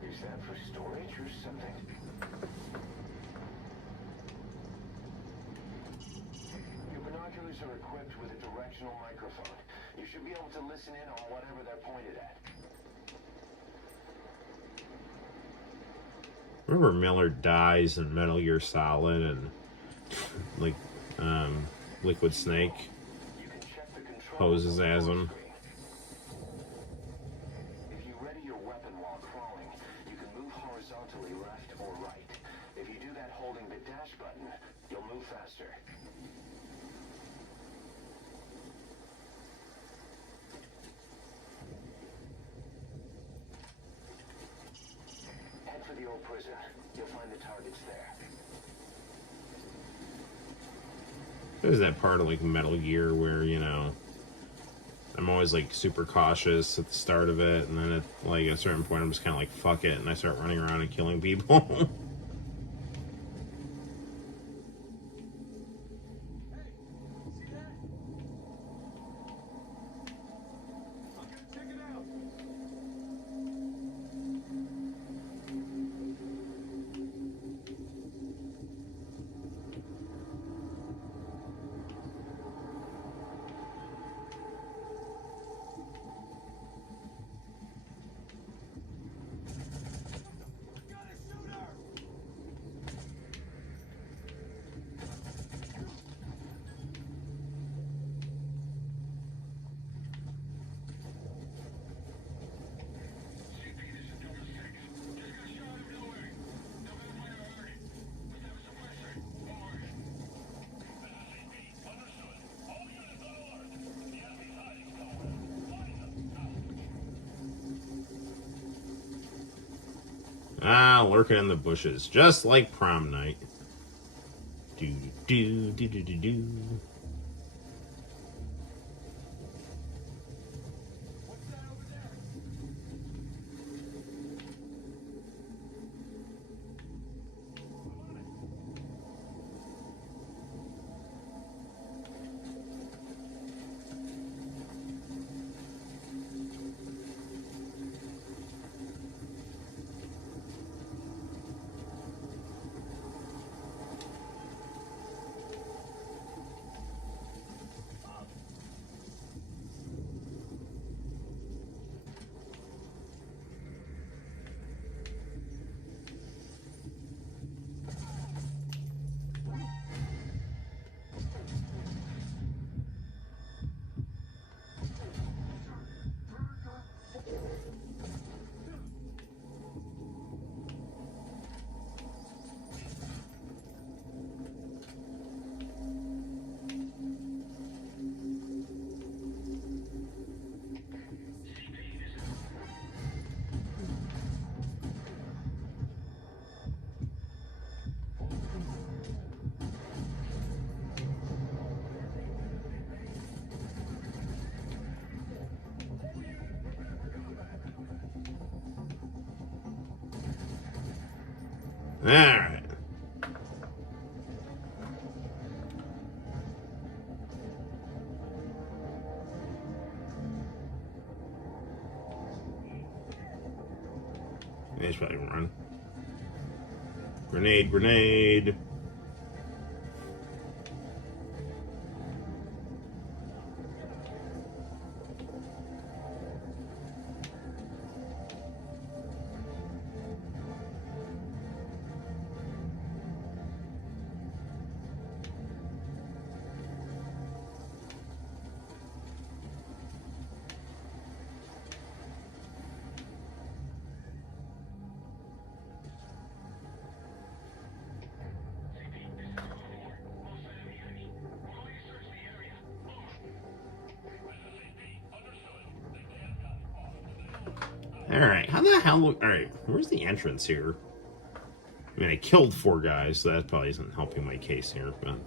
Is that for storage or something? Your binoculars are equipped with a directional microphone. You should be able to listen in on whatever they're pointed at. Remember Miller dies in Metal Gear Solid and like Liquid Snake You can check the control poses as him. screen. If you ready your weapon while crawling, you can move horizontally left or right. If you do that holding the dash button, you'll move faster. Head for the old prison. You'll find the targets there. There's that part of like Metal Gear where, you know, I'm always like super cautious at the start of it, and then at like a certain point I'm just kind of like fuck it, and I start running around and killing people. Lurking in the bushes, just like prom night. Do. Alright. They should probably run. Grenade. Alright, how the hell... Alright, where's the entrance here? I mean, I killed 4 guys, so that probably isn't helping my case here, but,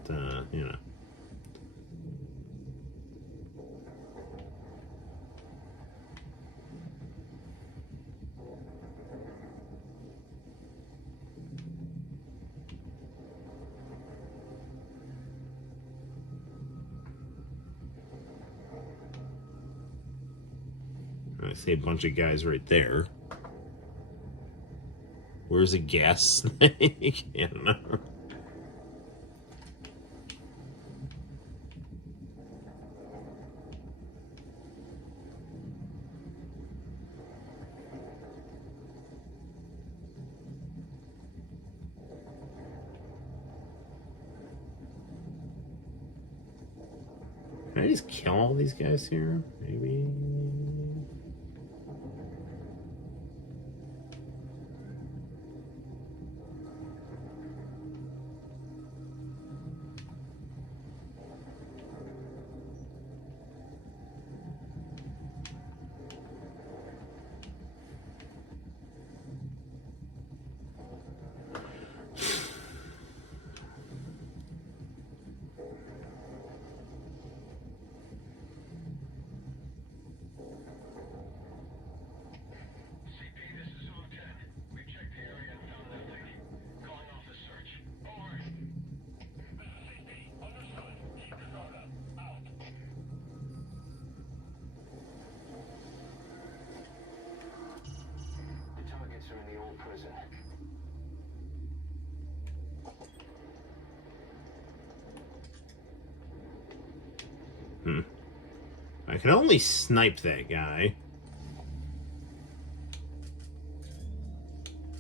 you know. I see a bunch of guys right there. Where's a gas snake? I don't know. Can I just kill all these guys here? Maybe. The targets are in the old prison. I can only snipe that guy.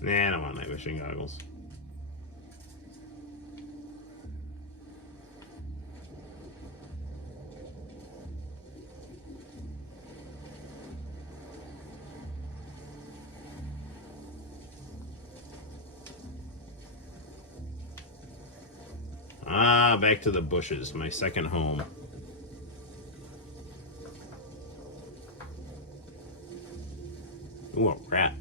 Nah, I don't want night vision goggles. Ah, back to the bushes, my second home. Ooh, a rat.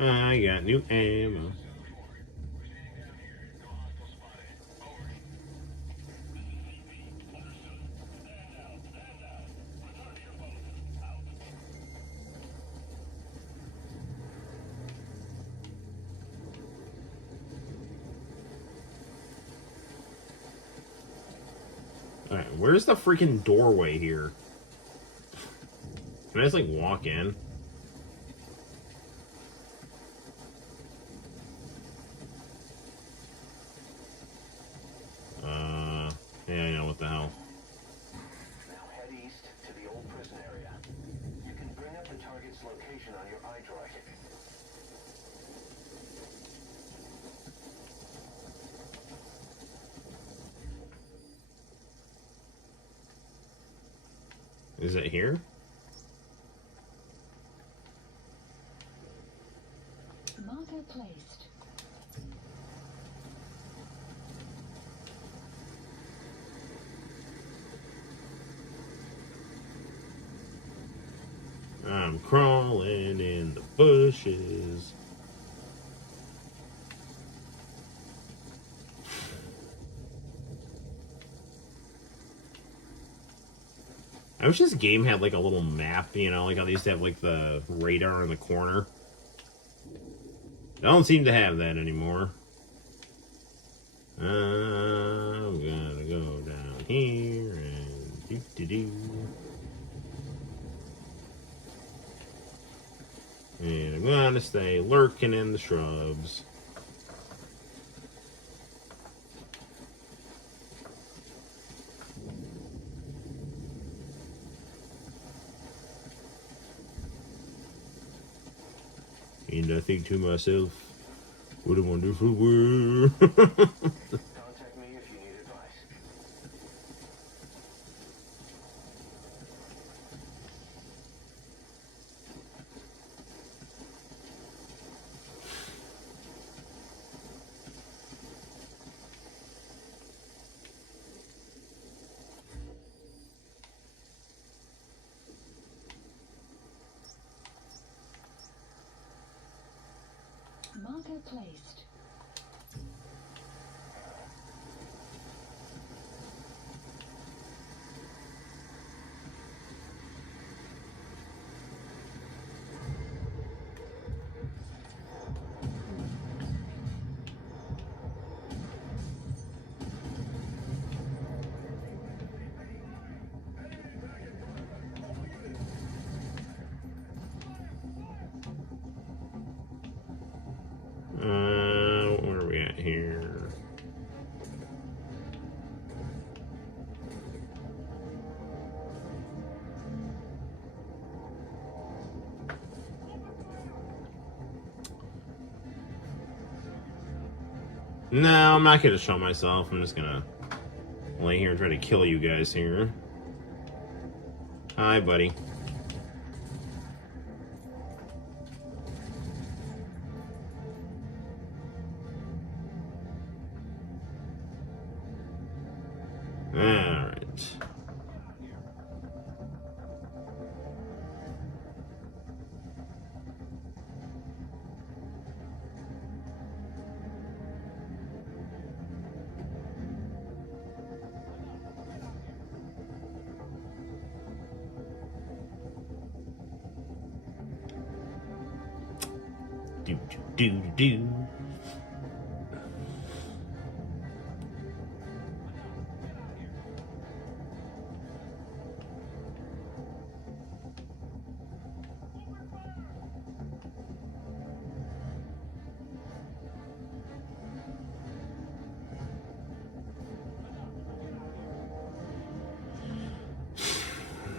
I got new ammo. Alright, where's the freaking doorway here? Can I just, like, walk in? Yeah, I know, what the hell. Now head east to the old prison area. You can bring up the target's location on your iDroid. Is it here? Marker placed. I'm crawling in the bushes. I wish this game had like a little map, you know, like how they used to have like the radar in the corner. I don't seem to have that anymore. I'm gonna go down here and do-do-do. And I'm gonna stay lurking in the shrubs. And I think to myself, what a wonderful world. Contact me if you need advice. Marker placed. Where are we at here? No, I'm not going to show myself. I'm just going to lay here and try to kill you guys here. Hi, buddy. Alright. Do, do, do, do.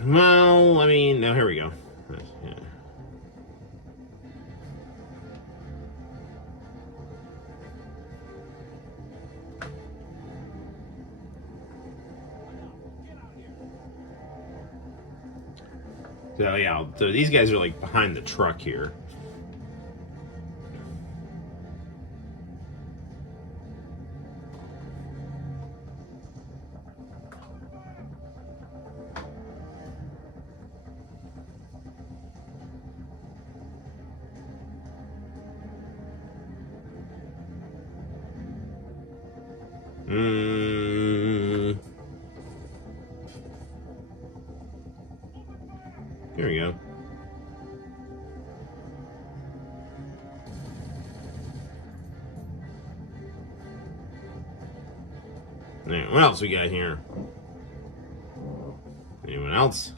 Well, I mean, no, here we go. Yeah. So yeah, so these guys are like behind the truck here. Here we go. Now, what else we got here? Anyone else?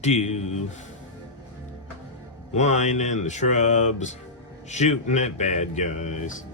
Do. Lying in the shrubs, shooting at bad guys.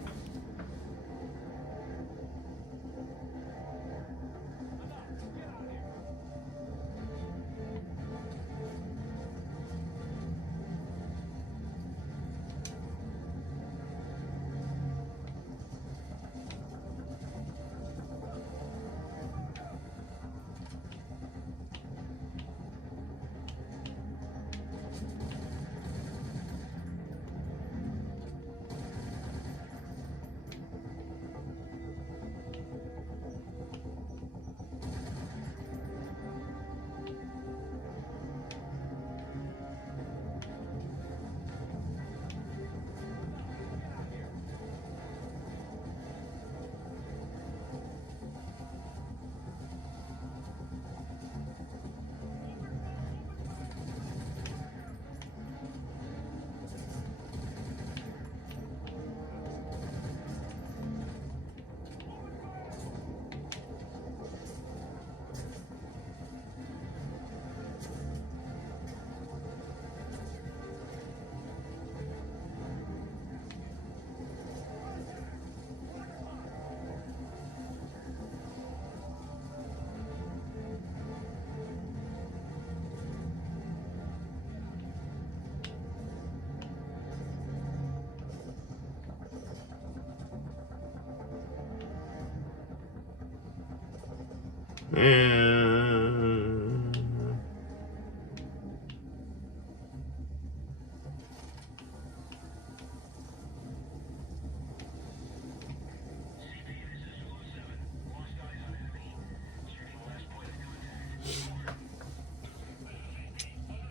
And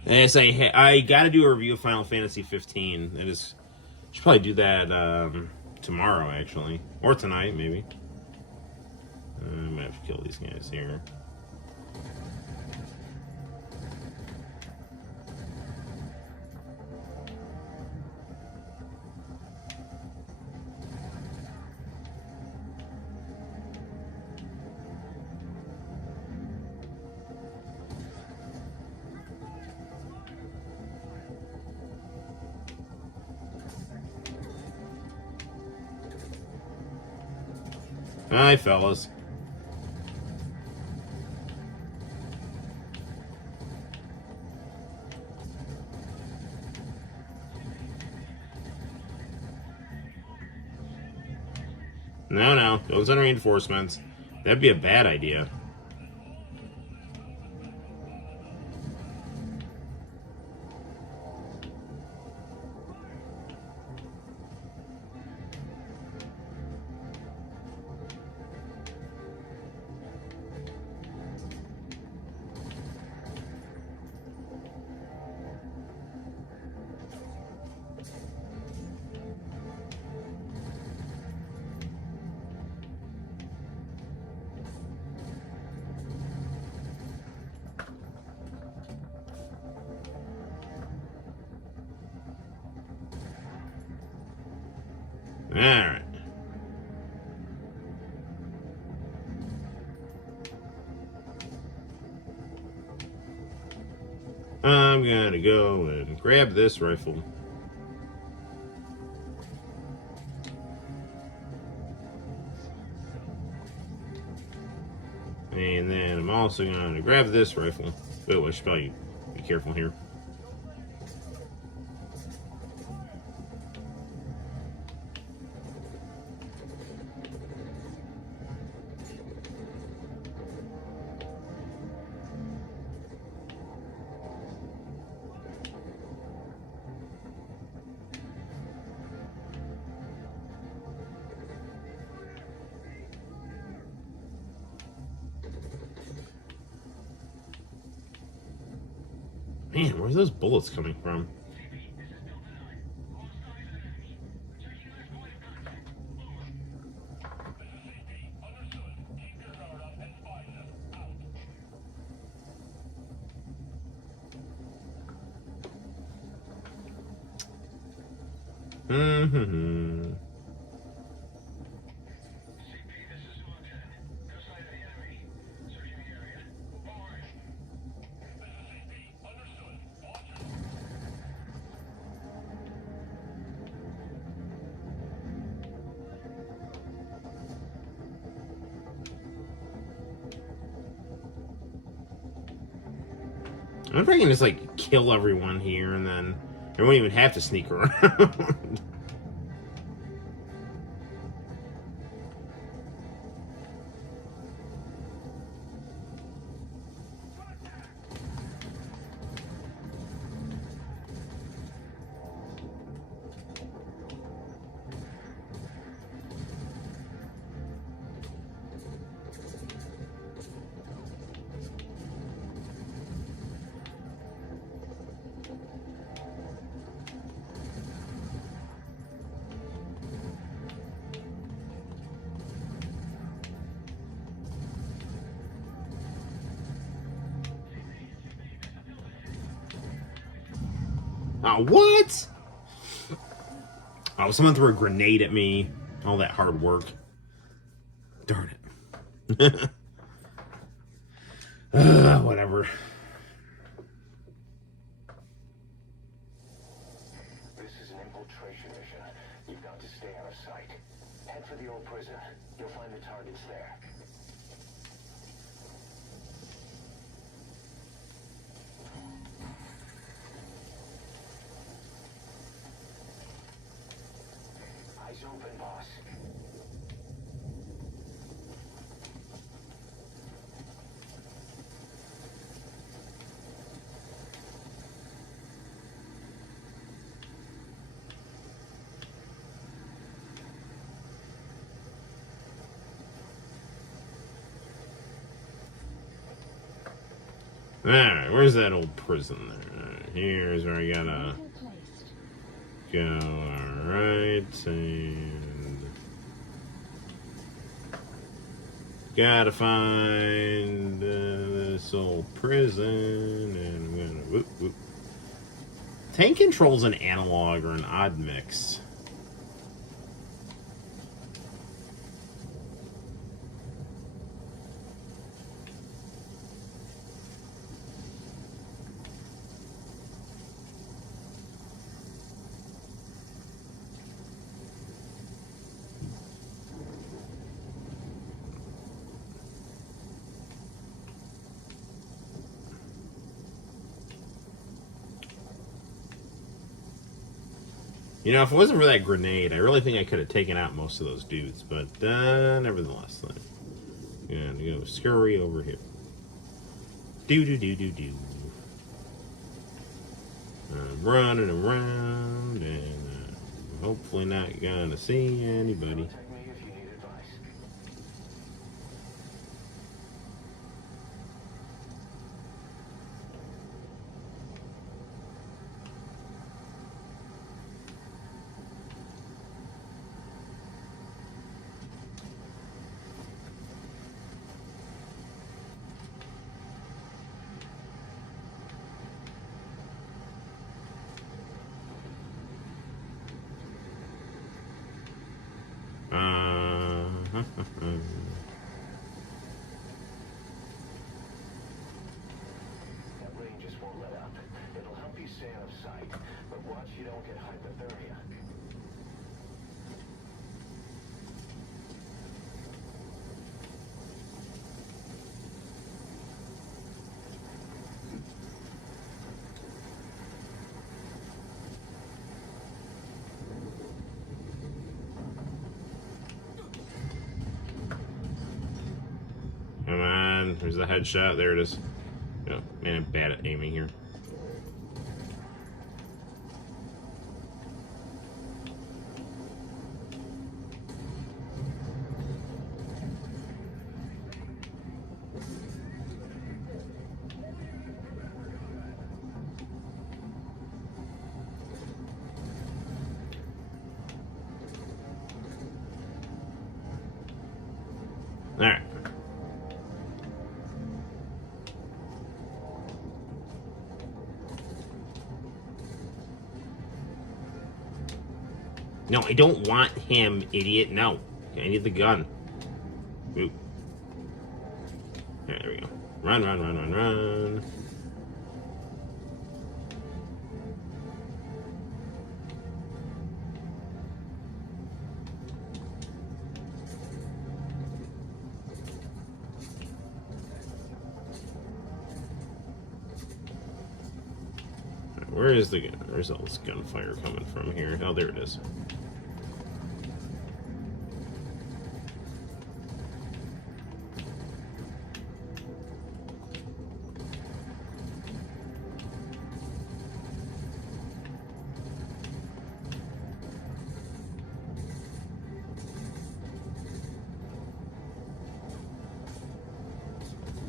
Yes, I got to do a review of Final Fantasy 15. Should probably do that tomorrow, actually, or tonight, maybe. I might have to kill these guys here. Hi, fellas. No, don't send reinforcements. That'd be a bad idea. Alright. I'm gonna go and grab this rifle. And then I'm also gonna grab this rifle. Oh, I should probably be careful here. Man, where's those bullets coming from? Mm-hmm. I wonder if I can just like kill everyone here and then I won't even have to sneak around. What? Oh, someone threw a grenade at me. All that hard work. Darn it. Whatever. This is an infiltration mission. You've got to stay out of sight. Head for the old prison. You'll find the targets there. Eyes open, boss. Alright, where's that old prison there? Alright. here's where I gotta Marker placed. go. Alright, and gotta find this old prison, and I'm gonna whoop, whoop. Tank control's an analog or an odd mix. You know, if it wasn't for that grenade, I really think I could have taken out most of those dudes. But nevertheless, I'm gonna go scurry over here. Do. I'm running around and hopefully not gonna see anybody. Contact me if you need advice. That rain just won't let up. It'll help you stay out of sight, but watch you don't get hypothermia. Come on, there's the headshot. There it is. Oh, man, I'm bad at aiming here. All right. No, I don't want him, idiot. No. I need the gun. Oop. Alright, there we go. Run. Where is the gun? Where's all this gunfire coming from here? Oh, there it is.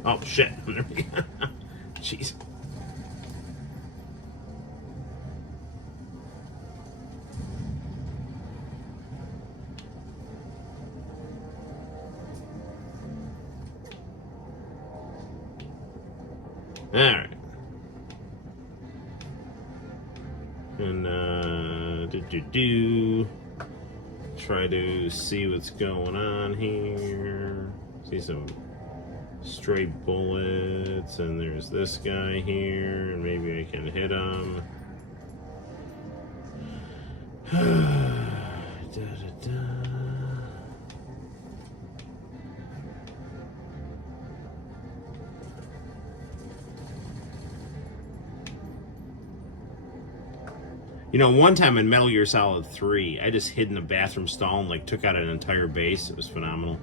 Oh, shit. There we go. Jeez. Alright. And, try to see what's going on here. See some stray bullets, and there's this guy here, and maybe I can hit him. You know, one time in Metal Gear Solid 3, I just hid in a bathroom stall and, like, took out an entire base. It was phenomenal.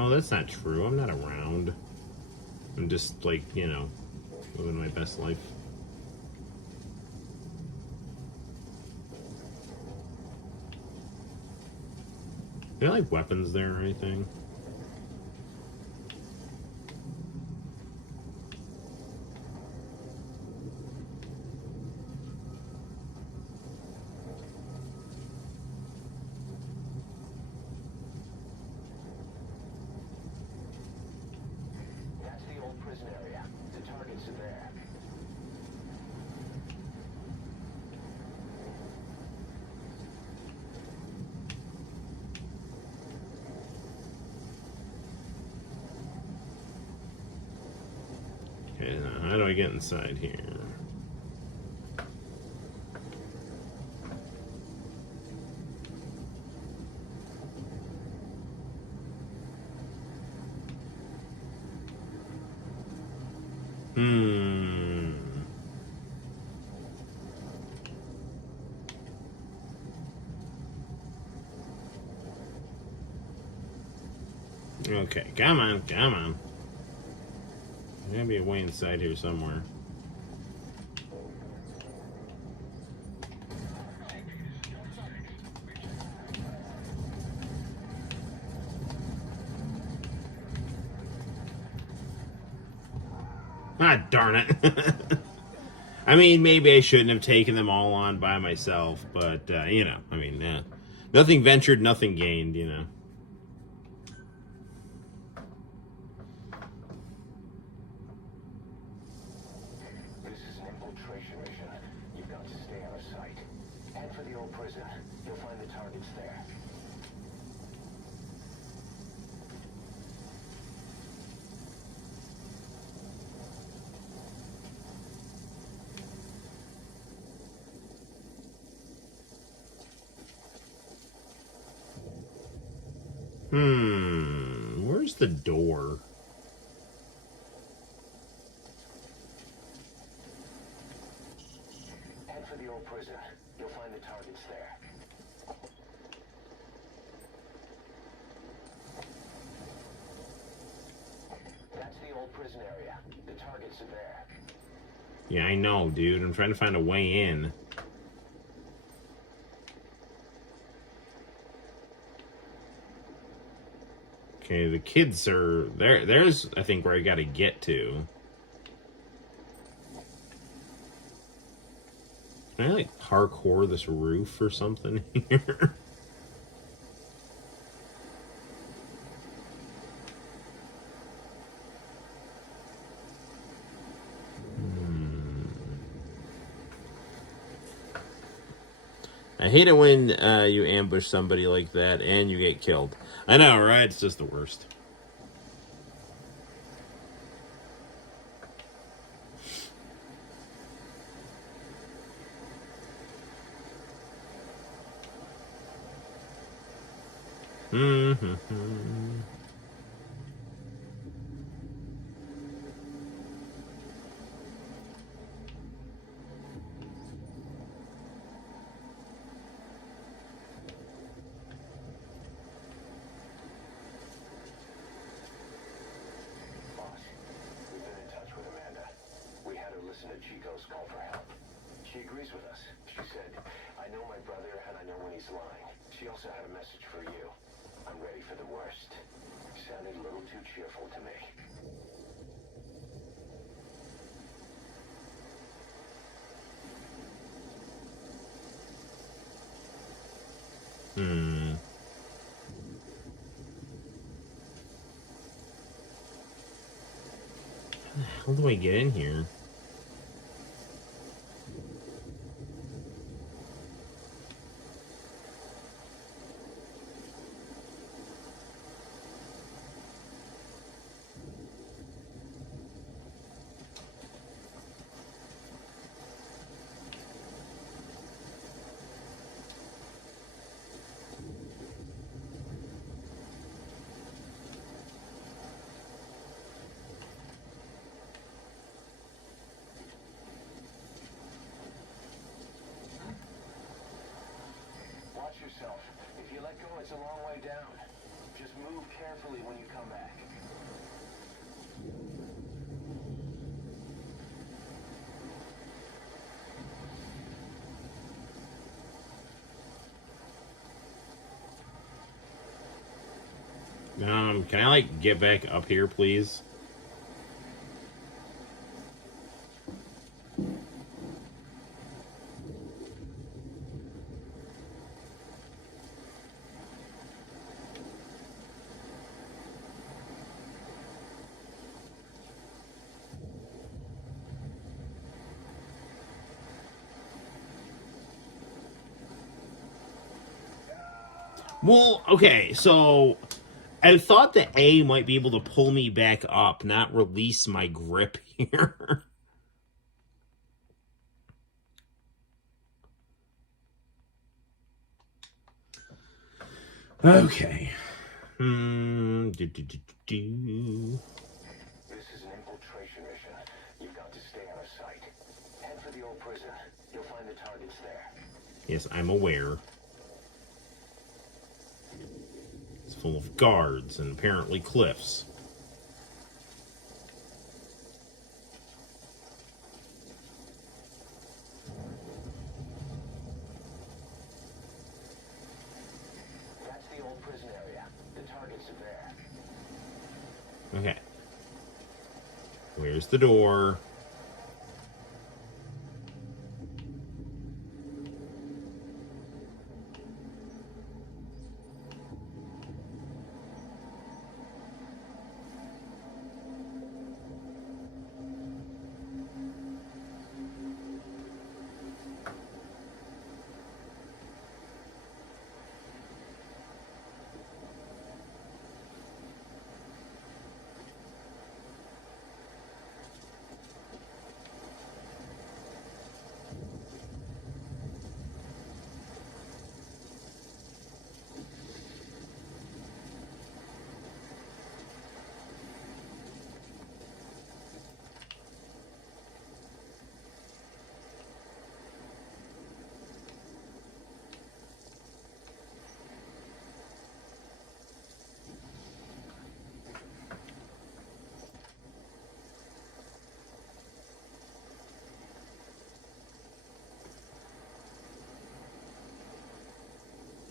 Oh, that's not true. I'm not around. I'm just, like, you know, living my best life. Are there, like, weapons there or anything? That's the old prison area. The targets are there. Okay, now how do I get inside here? Hmm. Okay, come on, come on. There's gotta be a way inside here somewhere. Ah, darn it. I mean, maybe I shouldn't have taken them all on by myself, but, you know, I mean, nothing ventured, nothing gained, you know. This is an infiltration mission. You've got to stay out of sight. Head for the old prison. You'll find the targets there. Where's the door? Head for the old prison. You'll find the targets there. That's the old prison area. The targets are there. Yeah, I know, dude. I'm trying to find a way in. Okay, the kids are there. There's, I think, where I gotta get to. Can I, like, parkour this roof or something here? I hate it when you ambush somebody like that and you get killed. I know, right? It's just the worst. Boss, we've been in touch with Amanda. We had her listen to Chico's call for help. She agrees with us. She said, I know my brother and I know when he's lying. She also had a message for you. I'm ready for the worst. Sounded a little too cheerful to me. How do I get in here? Watch yourself. If you let go, it's a long way down. Just move carefully when you come back. Can I, like, get back up here, please? Well, okay, so I thought the A might be able to pull me back up, not release my grip here. Okay. This is an infiltration mission. You've got to stay out of sight. Head for the old prison. You'll find the targets there. Yes, I'm aware. It's full of guards and apparently cliffs. That's the old prison area. The targets are there. Okay. Where's the door?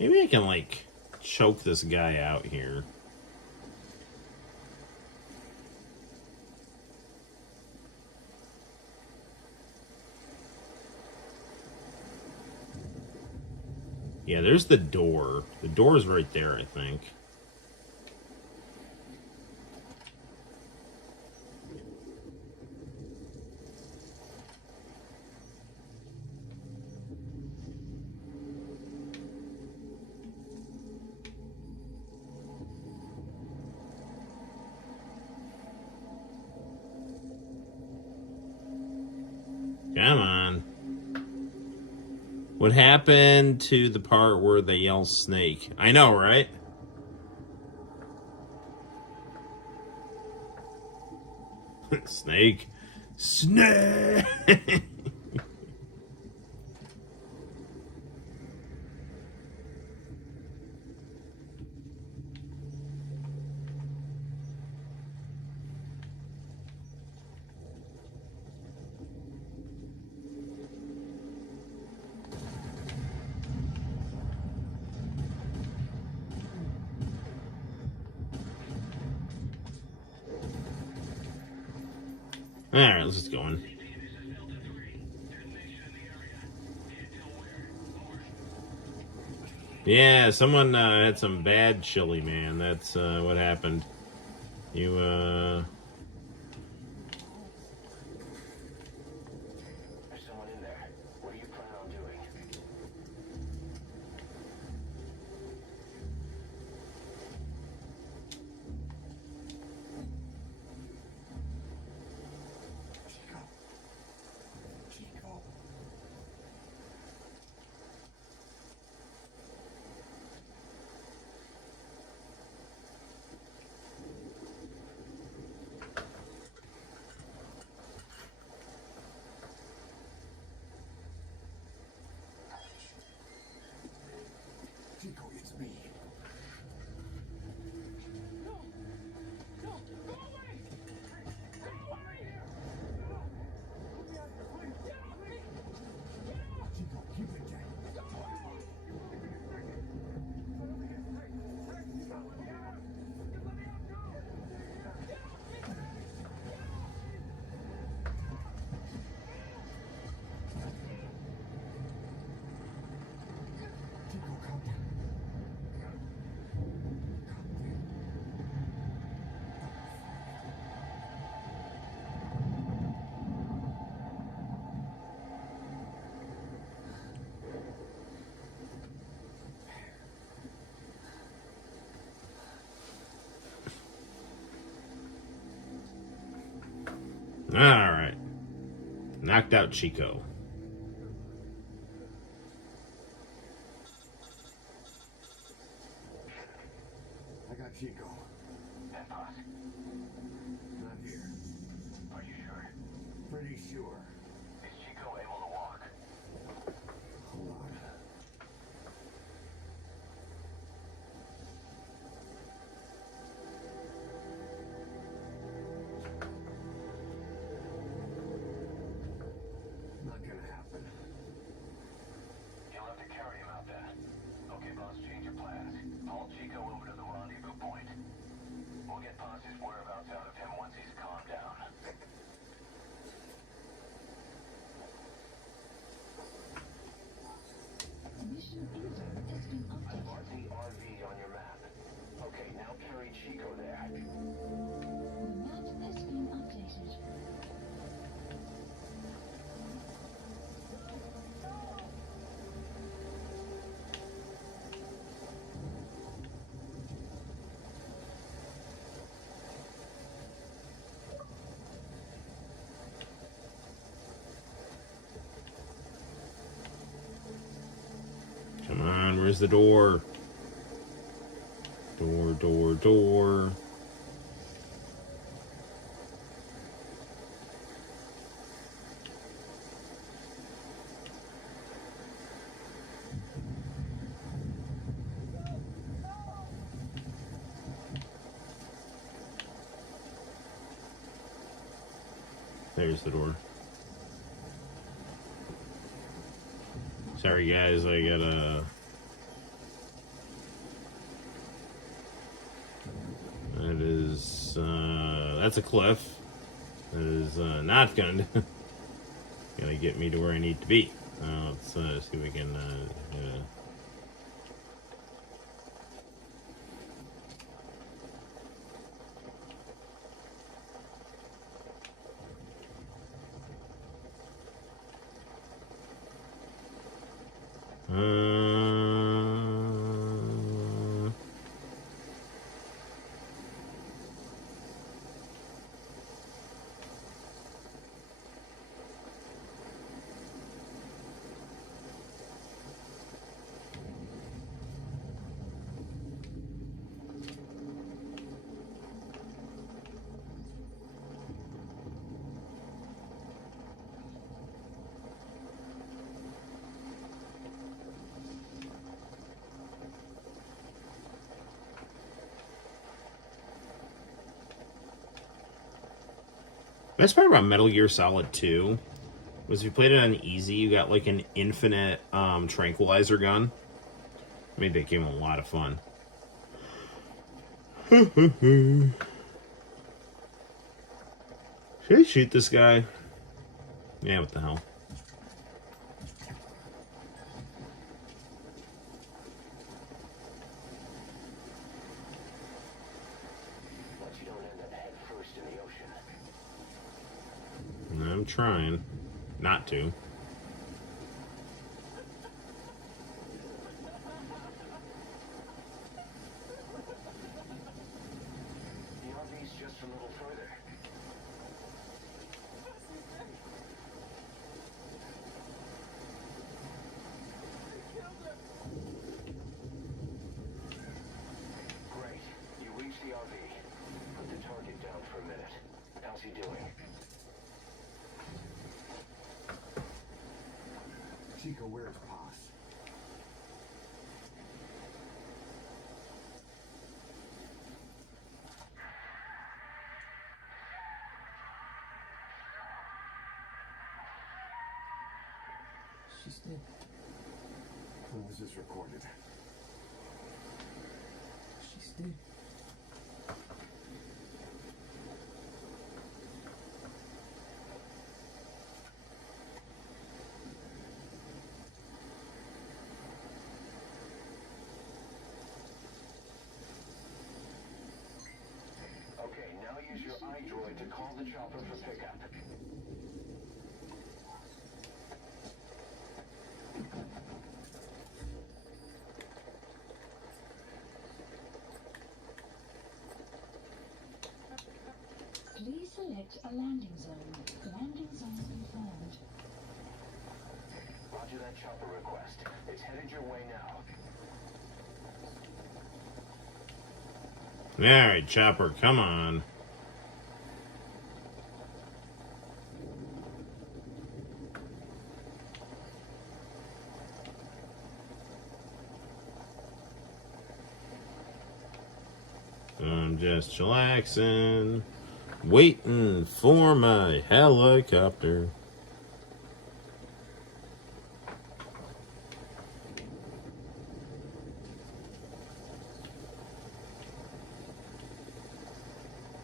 Maybe I can, like, choke this guy out here. Yeah, there's the door. The door's right there, I think. Come on. What happened to the part where they yell snake? I know, right? Snake. Snake! Alright, let's just go in. Yeah, someone had some bad chili, man. That's what happened. You, There's someone in there. What do you plan on doing? Chico. Alright. Knocked out Chico. I got Chico. And Paz? Not here. Are you sure? Pretty sure. Is Chico able to walk? Hold on. Not gonna happen. You'll have to carry him out there. Okay, boss, change your plans. Haul Chico over to the rendezvous point. We'll get Paz's whereabouts out of him once he's calmed down. Mission info has been I updated. marked the RV on your map. Okay, now carry Chico there. The map has been updated. Come on, where's the door? Door. There's the door. Sorry guys, I gotta... That is, that's a cliff. That is not gonna get me to where I need to be. Let's see if we can, best part about Metal Gear Solid 2 was if you played it on easy, you got like an infinite tranquilizer gun. Made that game a lot of fun. Should I shoot this guy? Yeah, what the hell. But you don't end up head first in the ocean. I'm trying not to. The RV's just a little further. Great. You reached the RV. Put the target down for a minute. How's he doing? Chico, where's Paz? She's dead. When was this recorded? She's dead. Okay, now use your iDroid to call the chopper for pickup. Please select a landing zone. Landing zone confirmed. Roger that chopper request. It's headed your way now. Alright, Chopper, come on. I'm just chillaxing, waiting for my helicopter.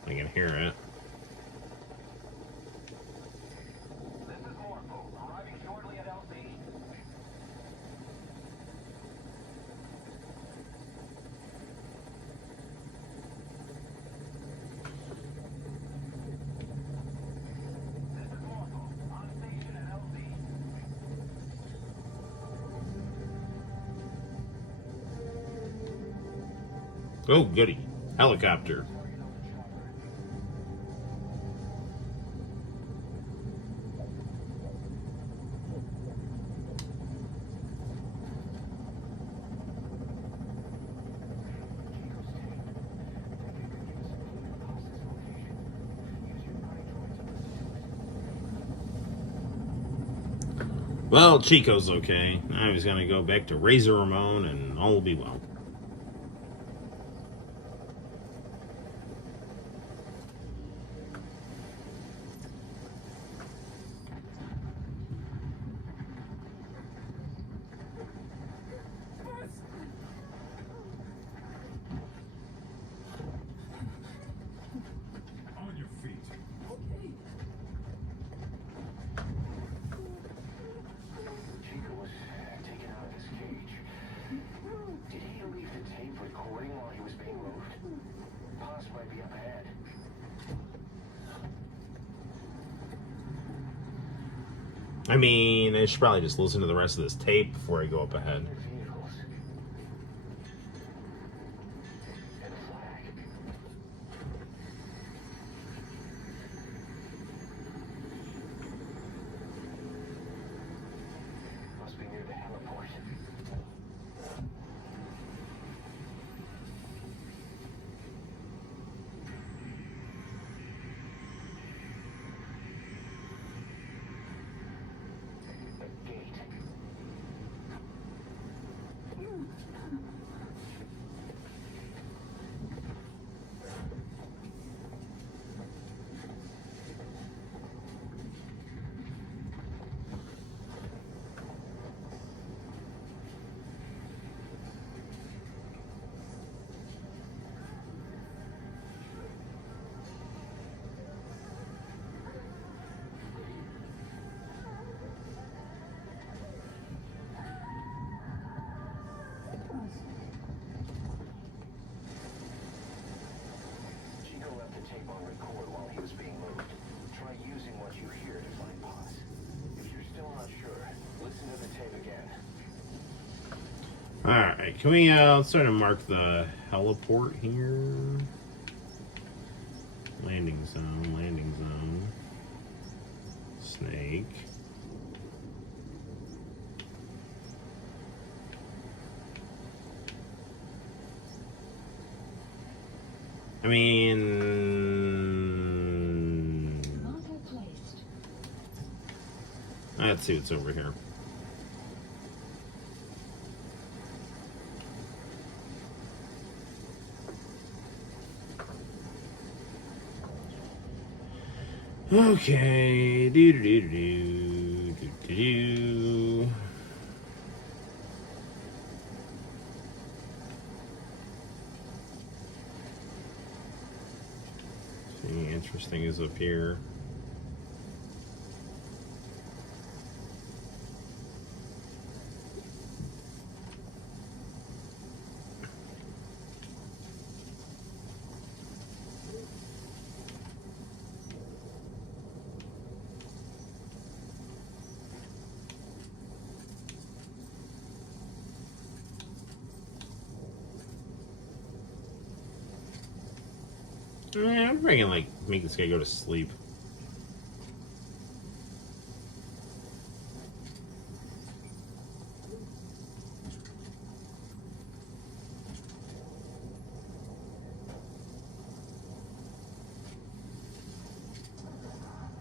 I can hear it. This is Morpho, arriving shortly at LC. This is Morpho, on station at LC. Oh, goody. Helicopter. Well, Chico's okay. I was gonna go back to Razor Ramon and all will be well. On your feet. Chico was taken out of his cage. Did he leave the tape recording while he was being moved? Paz might be up ahead. I mean, I should probably just listen to the rest of this tape before I go up ahead. Vehicles. And a flag. Must be near the heliport. A gate. Chico left the tape on record while he was being moved. Try using what you hear to find Paz. If you're still not sure, listen to the tape again. Alright, can we sort of mark the heliport here? Landing zone, landing zone. Snake. I mean, Marker placed. let's see what's over here. Okay, do do do do do do do. See, interesting is up here. I'm probably gonna like make this guy go to sleep.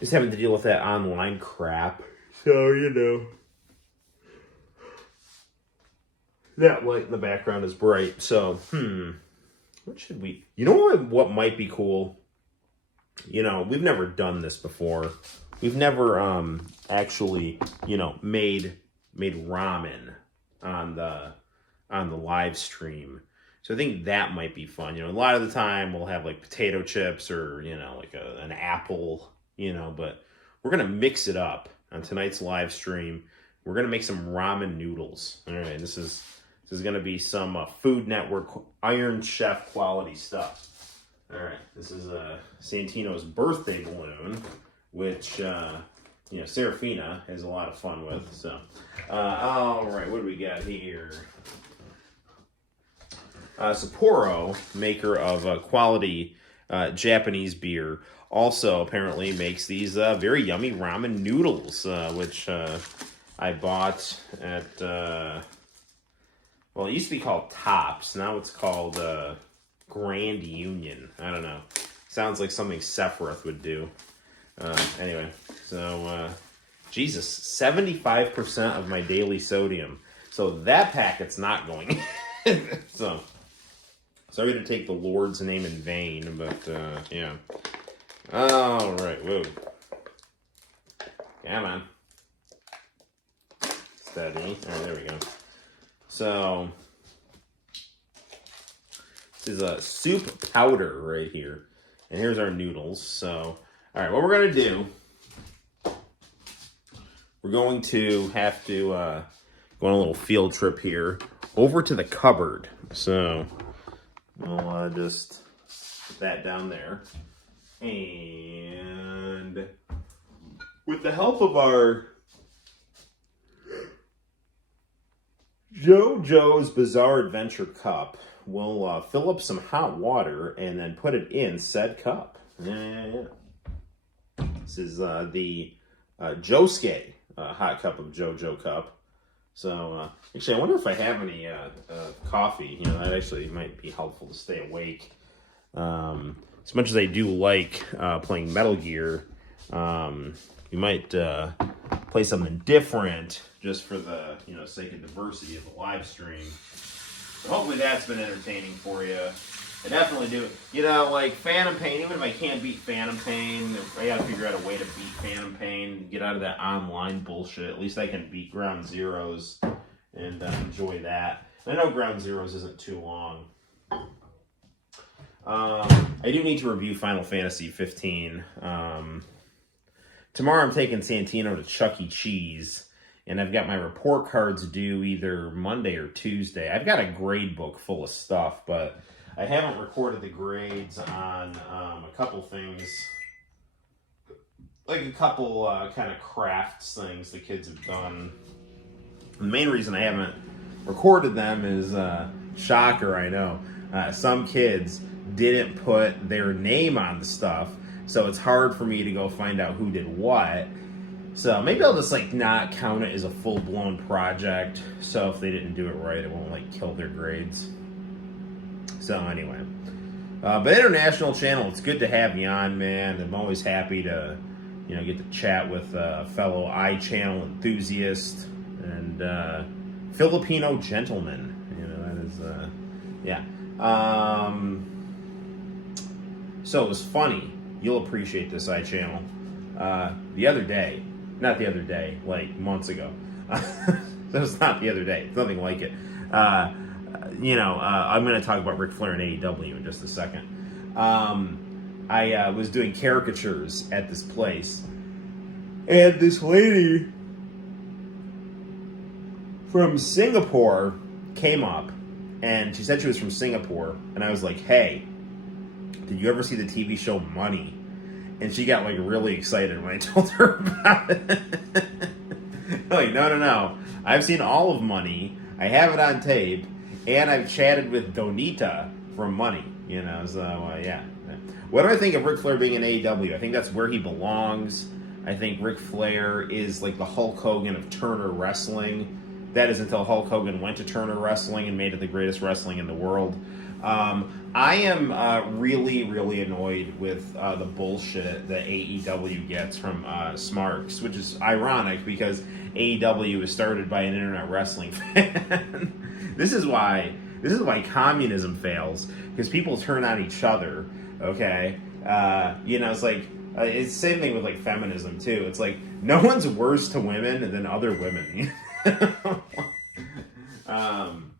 just having to deal with that online crap. So, you know. That light in the background is bright. So, what should we... You know what might be cool? You know, we've never done this before. We've never actually, you know, made ramen on the live stream. So I think that might be fun. You know, a lot of the time we'll have like potato chips or, you know, like an apple, you know, but we're going to mix it up on tonight's live stream. We're going to make some ramen noodles. All right, this is going to be some Food Network Iron Chef quality stuff. All right, this is Santino's birthday balloon, which, you know, Serafina has a lot of fun with. So, all right, what do we got here? Sapporo, maker of quality Japanese beer, also apparently makes these very yummy ramen noodles, which I bought at, well, it used to be called Tops. Now it's called Grand Union. I don't know. Sounds like something Sephiroth would do. Anyway, so, Jesus, 75% of my daily sodium. So that packet's not going So, sorry to take the Lord's name in vain, but, yeah. All right, whoa. Come on. Steady. All right, there we go. So, this is a soup powder right here. And here's our noodles. So, all right, what we're going to do, we're going to have to go on a little field trip here over to the cupboard. So, we'll just put that down there. And with the help of our JoJo's Bizarre Adventure cup, we'll fill up some hot water and then put it in said cup. Yeah. This is the Josuke hot cup of JoJo cup. So, actually, I wonder if I have any coffee. You know, that actually might be helpful to stay awake. As much as I do like playing Metal Gear, you might play something different just for the, you know, sake of diversity of the live stream. So hopefully that's been entertaining for you. I definitely do. You know, like Phantom Pain, even if I can't beat Phantom Pain, I gotta figure out a way to beat Phantom Pain, get out of that online bullshit. At least I can beat Ground Zeroes and enjoy that. And I know Ground Zeroes isn't too long. I do need to review Final Fantasy 15. Tomorrow I'm taking Santino to Chuck E. Cheese, and I've got my report cards due either Monday or Tuesday. I've got a grade book full of stuff, but I haven't recorded the grades on a couple things, like a couple kind of crafts things the kids have done. The main reason I haven't recorded them is, shocker, I know, some kids didn't put their name on the stuff, so it's hard for me to go find out who did what. So maybe I'll just like not count it as a full-blown project, so if they didn't do it right, it won't like kill their grades. So anyway, but International Channel, it's good to have you on, man. I'm always happy to, you know, get to chat with a fellow iChannel enthusiast and Filipino gentleman. You know, that is, yeah. So it was funny. You'll appreciate this iChannel. The other day, not the other day, like months ago. So it's not the other day. It's nothing like it. You know, I'm going to talk about Ric Flair and AEW in just a second. I was doing caricatures at this place, and this lady from Singapore came up, and she said she was from Singapore, and I was like, hey, did you ever see the TV show Money? And she got like really excited when I told her about it. Like, no. I've seen all of Money. I have it on tape. And I've chatted with Donita from Money. You know, so yeah. What do I think of Ric Flair being in AEW? I think that's where he belongs. I think Ric Flair is like the Hulk Hogan of Turner Wrestling. That is until Hulk Hogan went to Turner Wrestling and made it the greatest wrestling in the world. I am really, really annoyed with the bullshit that AEW gets from Smarks, which is ironic because AEW was started by an internet wrestling fan. This is why communism fails, because people turn on each other. Okay, it's like it's the same thing with like feminism too. It's like no one's worse to women than other women. um,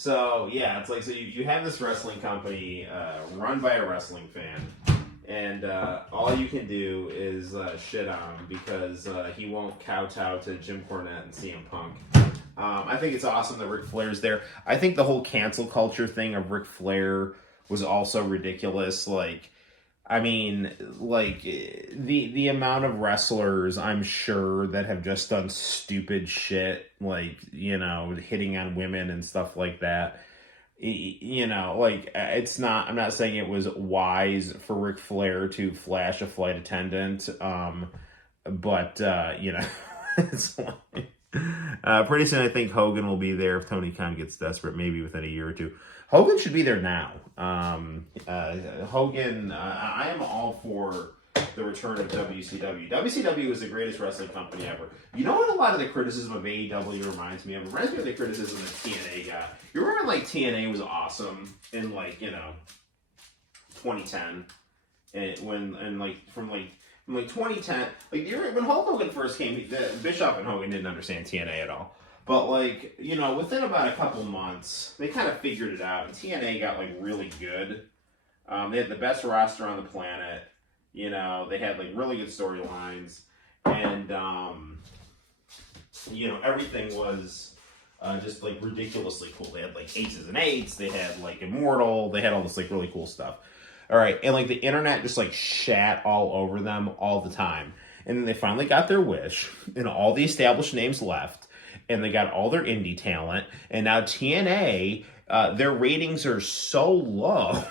So yeah, it's like you have this wrestling company run by a wrestling fan, and all you can do is shit on him because he won't kowtow to Jim Cornette and CM Punk. I think it's awesome that Ric Flair's there. I think the whole cancel culture thing of Ric Flair was also ridiculous. Like, I mean, like the amount of wrestlers I'm sure that have just done stupid shit, like hitting on women and stuff like that. Like it's not. I'm not saying it was wise for Ric Flair to flash a flight attendant, but it's like. Pretty soon, I think Hogan will be there if Tony Khan gets desperate, maybe within a year or two. Hogan should be there now. Hogan, I am all for the return of WCW. WCW was the greatest wrestling company ever. You know what a lot of the criticism of AEW reminds me of? It reminds me of the criticism that TNA got. You remember, like, TNA was awesome in, 2010? From 2010, when Hulk Hogan first came, Bischoff and Hogan didn't understand TNA at all. But within about a couple months, they kind of figured it out, and TNA got really good. They had the best roster on the planet. They had really good storylines, and everything was just ridiculously cool. They had Aces and Eights. They had Immortal. They had all this really cool stuff. All right, and the internet just shat all over them all the time. And then they finally got their wish, and all the established names left, and they got all their indie talent. And now TNA, their ratings are so low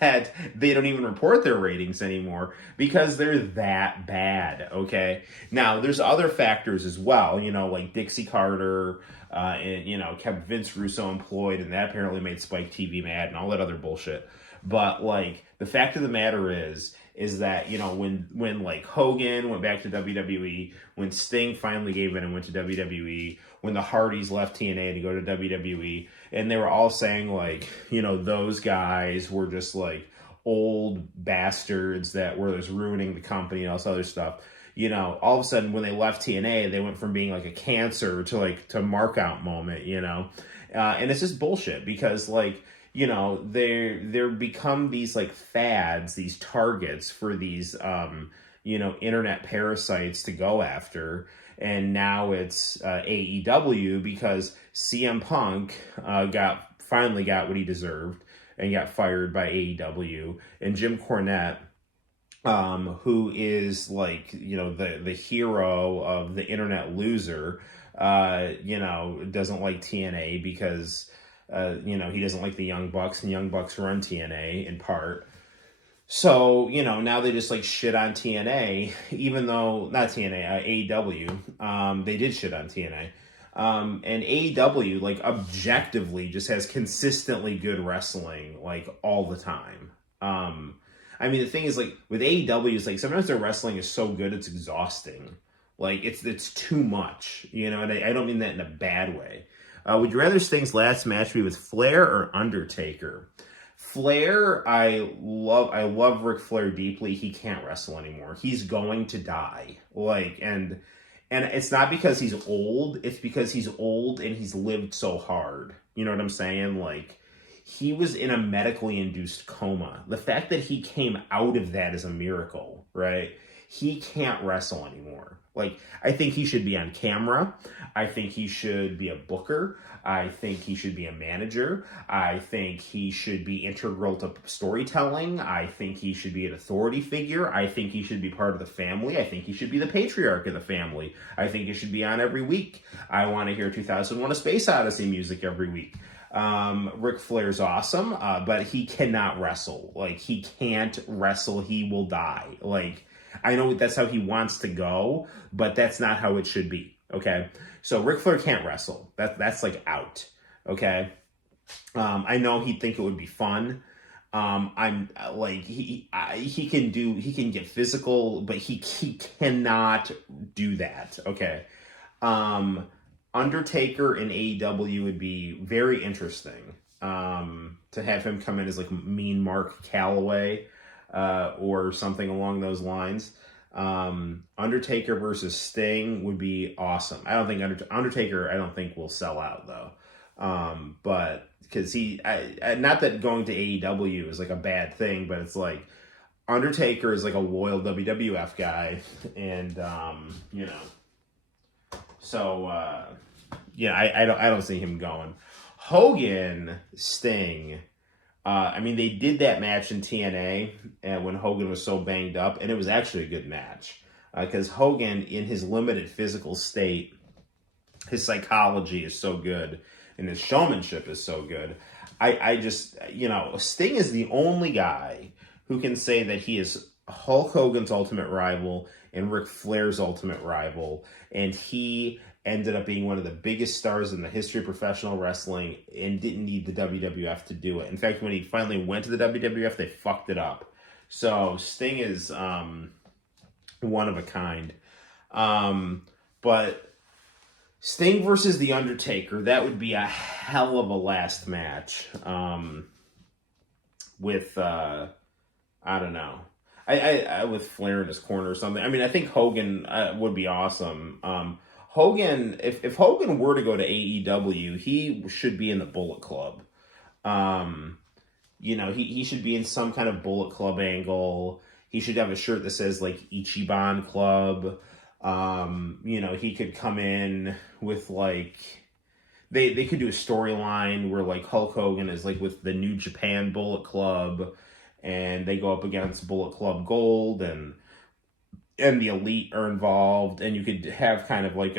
that they don't even report their ratings anymore because they're that bad. Okay, now there's other factors as well. Like Dixie Carter. And kept Vince Russo employed, and that apparently made Spike TV mad and all that other bullshit. But the fact of the matter is that when Hogan went back to WWE, when Sting finally gave in and went to WWE, when the Hardys left TNA to go to WWE, and they were all saying those guys were just old bastards that were just ruining the company and all this other stuff. All of a sudden when they left TNA, they went from being a cancer to mark out moment. And it's just bullshit because they're become these fads, these targets for these internet parasites to go after. And now it's AEW because CM Punk finally got what he deserved and got fired by AEW, and Jim Cornette, who is the hero of the internet loser, doesn't like TNA because he doesn't like the Young Bucks, and Young Bucks run TNA in part. So, now they just shit on TNA, even though, not TNA, AEW, they did shit on TNA. And AEW, objectively just has consistently good wrestling, all the time. The thing is, with AEW, is sometimes their wrestling is so good, it's exhausting. It's too much, and I don't mean that in a bad way. Would you rather Sting's last match be with Flair or Undertaker? Flair, I love Ric Flair deeply. He can't wrestle anymore. He's going to die. And it's not because he's old. It's because he's old and he's lived so hard. You know what I'm saying? He was in a medically induced coma. The fact that he came out of that is a miracle, right? He can't wrestle anymore. I think he should be on camera. I think he should be a booker. I think he should be a manager. I think he should be integral to storytelling. I think he should be an authority figure. I think he should be part of the family. I think he should be the patriarch of the family. I think he should be on every week. I want to hear 2001: A Space Odyssey music every week. Ric Flair's awesome, but he cannot wrestle. He can't wrestle. He will die. I know that's how he wants to go, but that's not how it should be. Okay. So Ric Flair can't wrestle. That's out. Okay. I know he'd think it would be fun. I'm like he can get physical, but he cannot do that. Okay. Um, Undertaker in AEW would be very interesting. To have him come in as like Mean Mark Calloway, or something along those lines. Undertaker versus Sting would be awesome. I don't think Undertaker. I don't think will sell out though. But because not that going to AEW is like a bad thing, but it's like Undertaker is like a loyal WWF guy, and so yeah, I don't see him going. Hogan, Sting. I mean, they did that match in TNA when Hogan was so banged up, and it was actually a good match because Hogan, in his limited physical state, his psychology is so good, and his showmanship is so good. I just, Sting is the only guy who can say that he is Hulk Hogan's ultimate rival and Ric Flair's ultimate rival, and he ended up being one of the biggest stars in the history of professional wrestling and didn't need the WWF to do it. In fact, when he finally went to the WWF, they fucked it up. So Sting is one of a kind. But Sting versus The Undertaker, that would be a hell of a last match. With, I don't know. I with Flair in his corner or something. I mean, I think Hogan would be awesome. Hogan, if Hogan were to go to AEW, he should be in the Bullet Club. He should be in some kind of Bullet Club angle. He should have a shirt that says like Ichiban Club. He could come in with like they could do a storyline where like Hulk Hogan is like with the New Japan Bullet Club, and they go up against Bullet Club Gold, and the Elite are involved, and you could have kind of like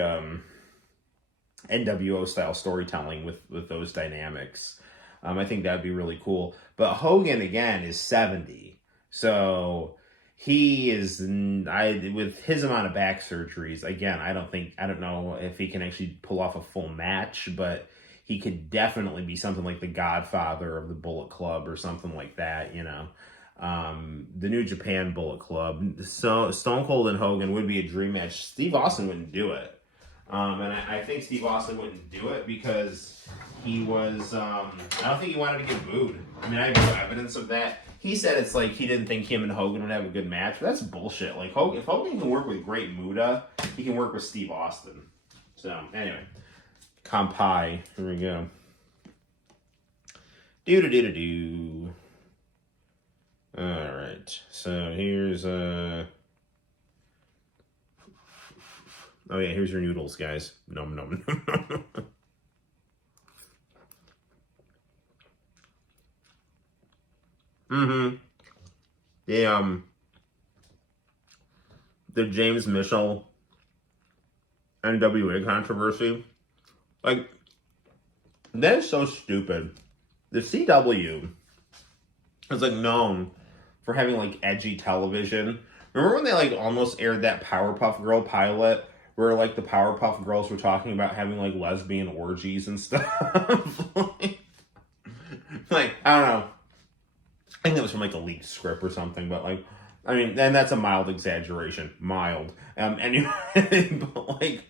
NWO style storytelling with those dynamics. I think that'd be really cool. But Hogan again is 70, so he is with his amount of back surgeries. Again, I don't know if he can actually pull off a full match, but he could definitely be something like the Godfather of the Bullet Club or something like that. The New Japan Bullet Club. So Stone Cold and Hogan would be a dream match. Steve Austin wouldn't do it. And I think Steve Austin wouldn't do it because he was, I don't think he wanted to get booed. I mean, I have no evidence of that. He said it's like he didn't think him and Hogan would have a good match, but that's bullshit. Like, if Hogan can work with Great Muta, he can work with Steve Austin. So, anyway. Kampai. Here we go. Do-do-do-do-do. Alright. So, here's, oh yeah, here's your noodles, guys. Nom nom nom. The James Mitchell NWA controversy, like, that is so stupid. The CW is like known for having like edgy television. Remember when they like almost aired that Powerpuff Girl pilot where like the Powerpuff Girls were talking about having like lesbian orgies and stuff? Like, I don't know. I think that was from like a leaked script or something, but like, I mean, and that's a mild exaggeration. Mild. Anyway, but like,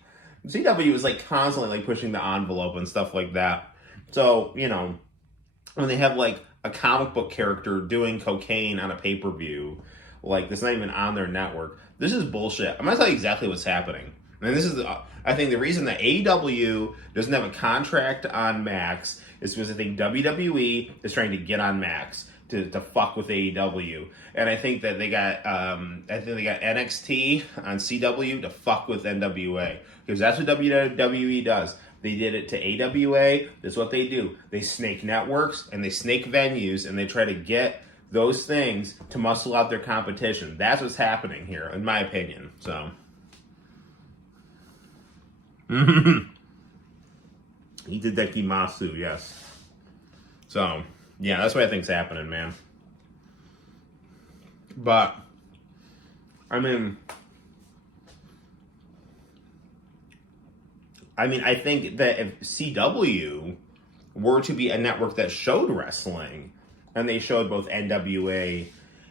CW was like constantly like pushing the envelope and stuff like that. So, when they have like a comic book character doing cocaine on a pay-per-view, like that's not even on their network. This is bullshit. I'm gonna tell you exactly what's happening. And this is, I think the reason that AEW doesn't have a contract on Max is because I think WWE is trying to get on Max to fuck with AEW. And I think that they got NXT on CW to fuck with NWA. Because that's what WWE does. They did it to AWA. That's what they do. They snake networks and they snake venues and they try to get those things to muscle out their competition. That's what's happening here, in my opinion. So, Itadeki Masu, yes. So, yeah, that's what I think's happening, man. But, I mean, I think that if CW were to be a network that showed wrestling, and they showed both NWA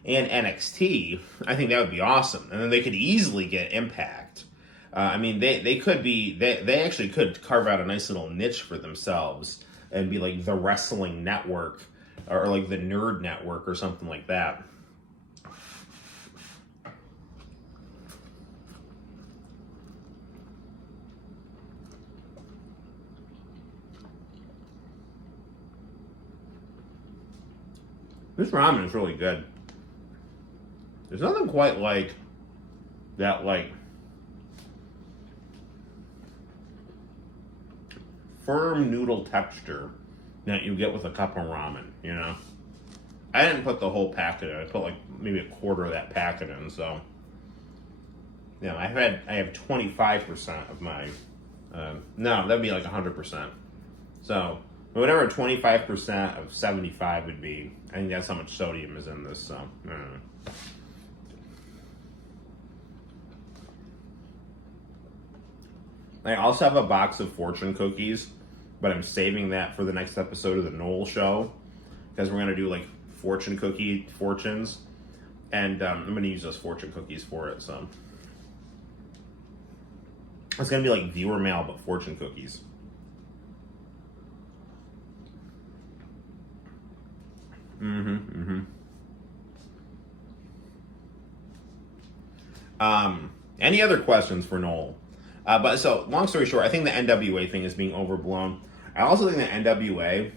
and NXT, I think that would be awesome. And then they could easily get Impact. I mean, they could be, they actually could carve out a nice little niche for themselves and be like the wrestling network, or like the nerd network or something like that. This ramen is really good. There's nothing quite like that, like, firm noodle texture that you get with a cup of ramen, you know? I didn't put the whole packet in. I put like maybe a quarter of that packet in, so. Yeah, I have 25% of my, no, that'd be like 100%. So, whatever 25% of 75 would be, I think that's how much sodium is in this, so, I don't know. I also have a box of fortune cookies, but I'm saving that for the next episode of the Noel show, because we're going to do like fortune cookie fortunes, and I'm going to use those fortune cookies for it, so. It's going to be like viewer mail, but fortune cookies. Any other questions for Noel? But so, long story short, I think the NWA thing is being overblown. I also think the NWA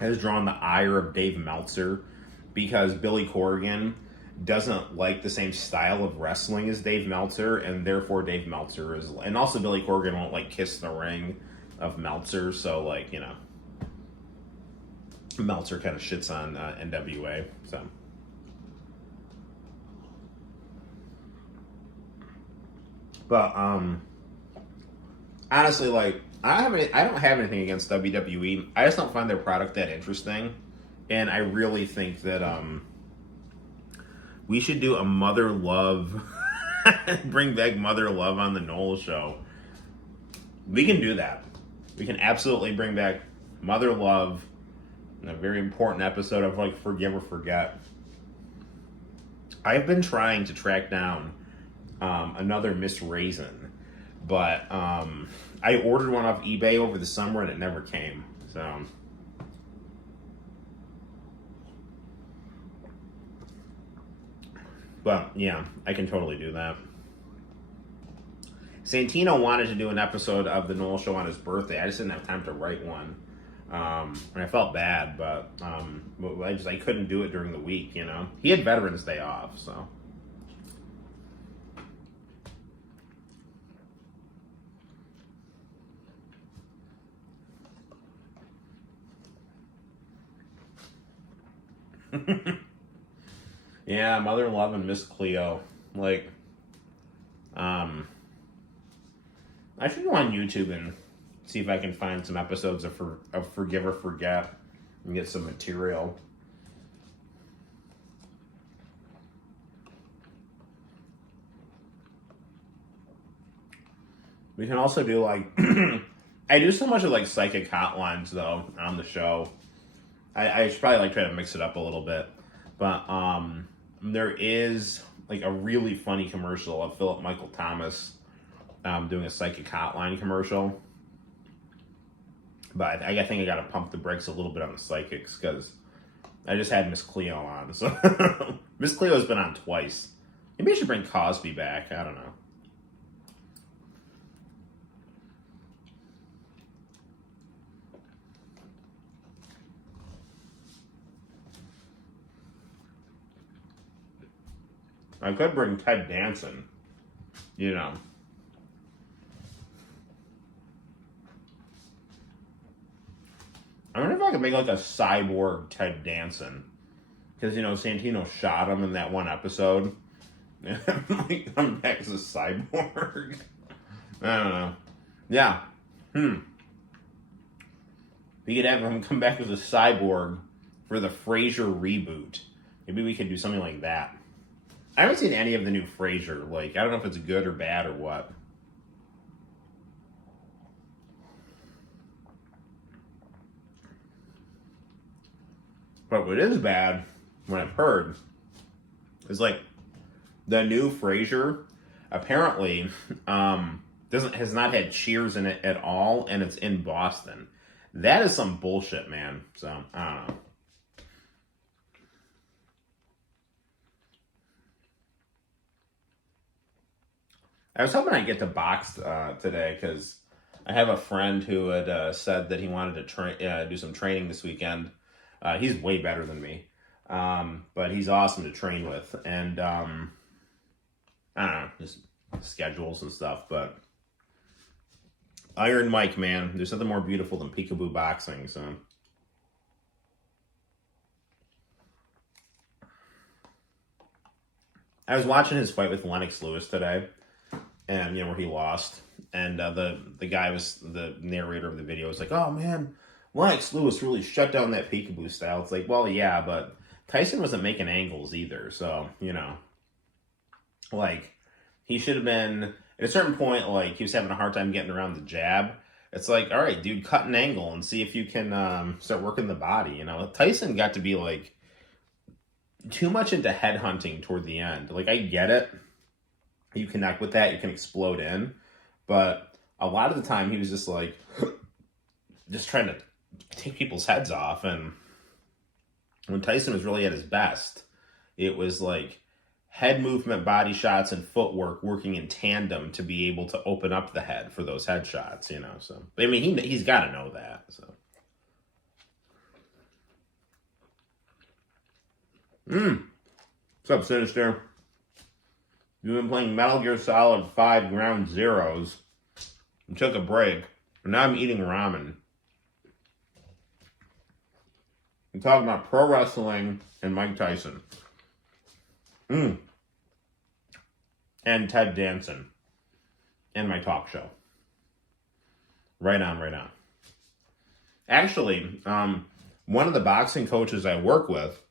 has drawn the ire of Dave Meltzer, because Billy Corgan doesn't like the same style of wrestling as Dave Meltzer, and therefore Dave Meltzer is, and also Billy Corgan won't like kiss the ring of Meltzer, so like, you know, Meltzer kind of shits on NWA, so. But honestly, like, I don't have anything against WWE. I just don't find their product that interesting, and I really think that we should do a Mother Love, bring back Mother Love on the Noel show. We can do that. We can absolutely bring back Mother Love in a very important episode of like Forgive or Forget. I've been trying to track down another Miss Raisin, but I ordered one off eBay over the summer and it never came, so. But yeah, I can totally do that. Santino wanted to do an episode of the Noel show on his birthday. I just didn't have time to write one, and I felt bad, but I couldn't do it during the week, you know. He had Veterans Day off, so. Yeah, Mother Love and Miss Cleo. Like, I should go on YouTube and see if I can find some episodes of Forgive or Forget and get some material. We can also do like, I do so much of like psychic hotlines though on the show. I should probably like try to mix it up a little bit, but there is like a really funny commercial of Philip Michael Thomas doing a psychic hotline commercial. But I think I got to pump the brakes a little bit on the psychics because I just had Miss Cleo on. So Miss Cleo's been on twice. Maybe I should bring Cosby back. I don't know. I could bring Ted Danson, you know. I wonder if I could make like a cyborg Ted Danson. Because, you know, Santino shot him in that one episode. Like, come back as a cyborg. I don't know. Yeah. We could have him come back as a cyborg for the Frasier reboot. Maybe we could do something like that. I haven't seen any of the new Frasier. Like, I don't know if it's good or bad or what. But what is bad, what I've heard, is like the new Frasier apparently has not had Cheers in it at all, and it's in Boston. That is some bullshit, man. So I don't know. I was hoping I'd get to box today because I have a friend who had said that he wanted to do some training this weekend. He's way better than me, but he's awesome to train with, and I don't know, just schedules and stuff. But Iron Mike, man, there's nothing more beautiful than peekaboo boxing. So I was watching his fight with Lennox Lewis today, and where he lost, and the guy was the narrator of the video was like, "Oh man, Lennox Lewis really shut down that peekaboo style." It's like, well, yeah, but Tyson wasn't making angles either, so like he should have been at a certain point. Like he was having a hard time getting around the jab. It's like, all right, dude, cut an angle and see if you can start working the body. Tyson got to be like too much into head hunting toward the end. Like I get it. You connect with that, you can explode in. But a lot of the time he was just like, just trying to take people's heads off. And when Tyson was really at his best, it was like head movement, body shots, and footwork working in tandem to be able to open up the head for those headshots, So, I mean, he's got to know that, so. What's up, Sinister? You've been playing Metal Gear Solid 5 Ground Zeroes. I took a break, but now I'm eating ramen. I'm talking about pro wrestling and Mike Tyson. And Ted Danson. And my talk show. Right on, right on. Actually, one of the boxing coaches I work with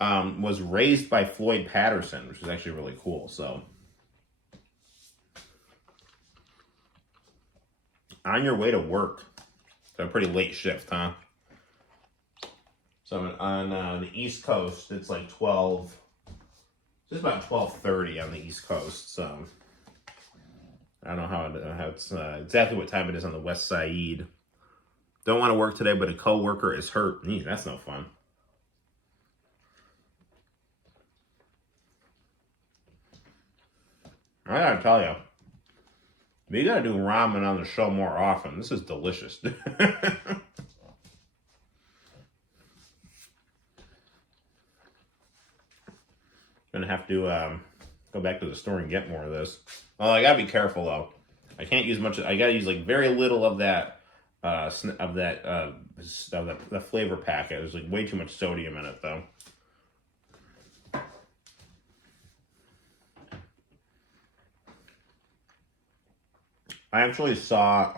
was raised by Floyd Patterson, which is actually really cool. So, on your way to work. So a pretty late shift, huh? So on the East Coast, it's like 12. It's about 12:30 on the East Coast. So I don't know how it's exactly what time it is on the West Side. Don't want to work today, but a coworker is hurt. That's no fun. I gotta tell you, we gotta do ramen on the show more often. This is delicious. Gonna have to go back to the store and get more of this. Oh, I gotta be careful though. I can't use much. I gotta use like very little of that the flavor packet. There's like way too much sodium in it though. I actually saw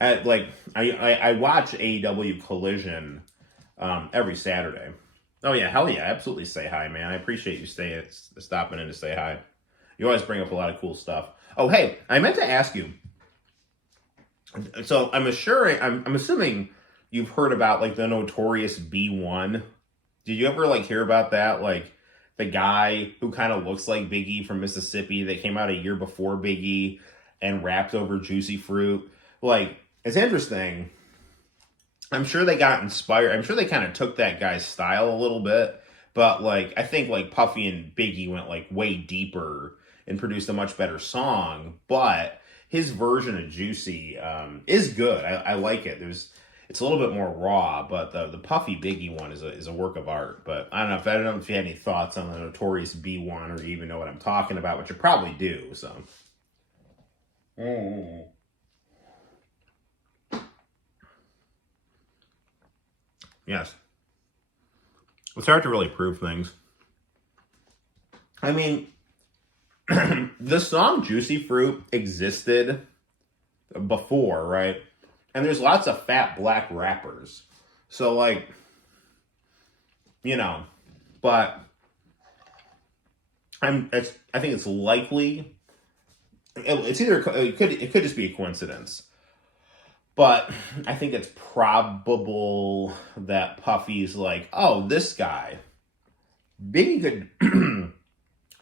I watch AEW Collision every Saturday. Oh yeah, hell yeah, absolutely say hi, man. I appreciate you stopping in to say hi. You always bring up a lot of cool stuff. Oh hey, I meant to ask you. So I'm assuming you've heard about like the notorious B1. Did you ever like hear about that? Like the guy who kind of looks like Biggie from Mississippi that came out a year before Biggie and rapped over Juicy Fruit. Like, it's interesting. I'm sure they got inspired. I'm sure they kind of took that guy's style a little bit. But, like, I think, like, Puffy and Biggie went, like, way deeper and produced a much better song. But his version of Juicy is good. I like it. It's a little bit more raw, but the Puffy Biggie one is a work of art. But I don't know if you had any thoughts on the notorious B1 or you even know what I'm talking about, which you probably do. So, yes, it's hard to really prove things. I mean, the song "Juicy Fruit" existed before, right? And there's lots of fat black rappers. So, like, but I think it's likely. It could just be a coincidence. But I think it's probable that Puffy's like, oh, this guy, Biggie could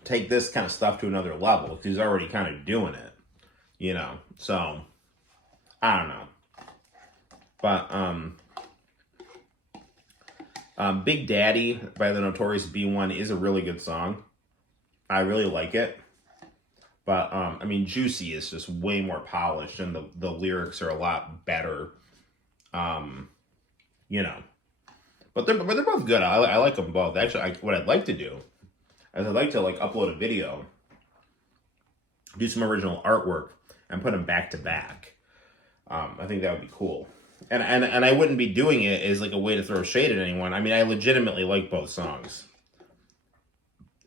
take this kind of stuff to another level because he's already kind of doing it, you know. So I don't know, but Big Daddy by the Notorious B1 is a really good song. I really like it. But, I mean, Juicy is just way more polished, and the lyrics are a lot better, you know. But they're both good. I like them both. Actually, what I'd like to do is I'd like to, like, upload a video, do some original artwork, and put them back to back. I think that would be cool. And I wouldn't be doing it as, like, a way to throw shade at anyone. I mean, I legitimately like both songs.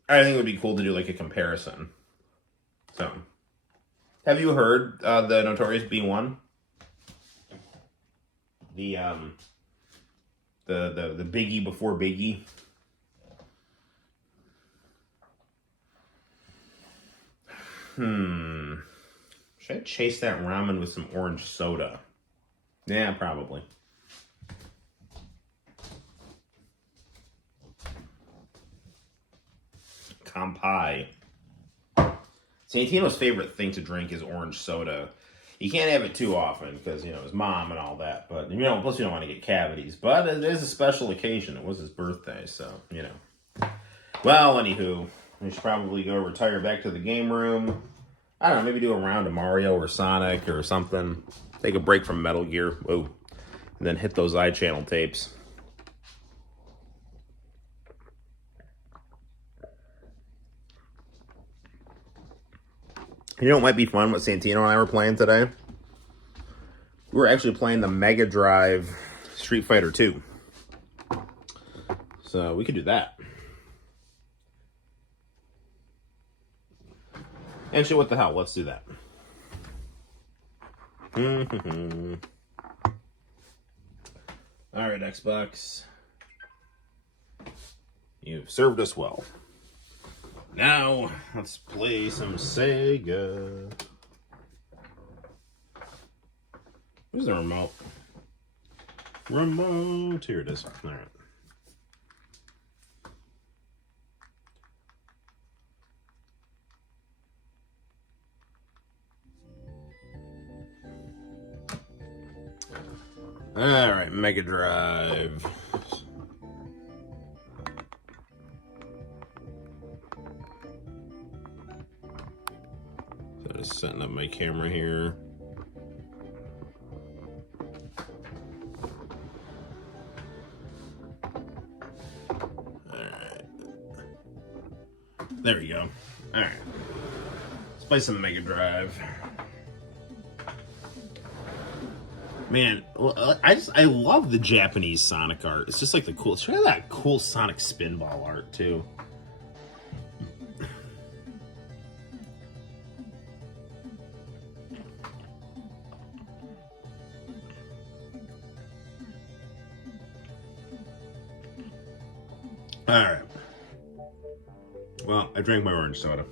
I think it would be cool to do, like, a comparison. So, have you heard the Notorious B1? The Biggie before Biggie. Should I chase that ramen with some orange soda? Yeah, probably. Kampai. Santino's favorite thing to drink is orange soda. You can't have it too often because, you know, his mom and all that. But, you know, plus you don't want to get cavities. But it is a special occasion. It was his birthday, so, you know. Well, anywho, we should probably go retire back to the game room. I don't know, maybe do a round of Mario or Sonic or something. Take a break from Metal Gear. Whoa. And then hit those iChannel tapes. You know what might be fun, what Santino and I were playing today? We were actually playing the Mega Drive Street Fighter 2. So we could do that. Actually, what the hell? Let's do that. Alright, Xbox. You've served us well. Now, let's play some Sega. Where's the remote? Remote. Here it is. All right. All right, Mega Drive. Just setting up my camera here. Alright. There we go. Alright. Let's play some Mega Drive. Man, I love the Japanese Sonic art. It's just like the cool. Check out that cool Sonic Spinball art too. All right. Well, I drank my orange soda.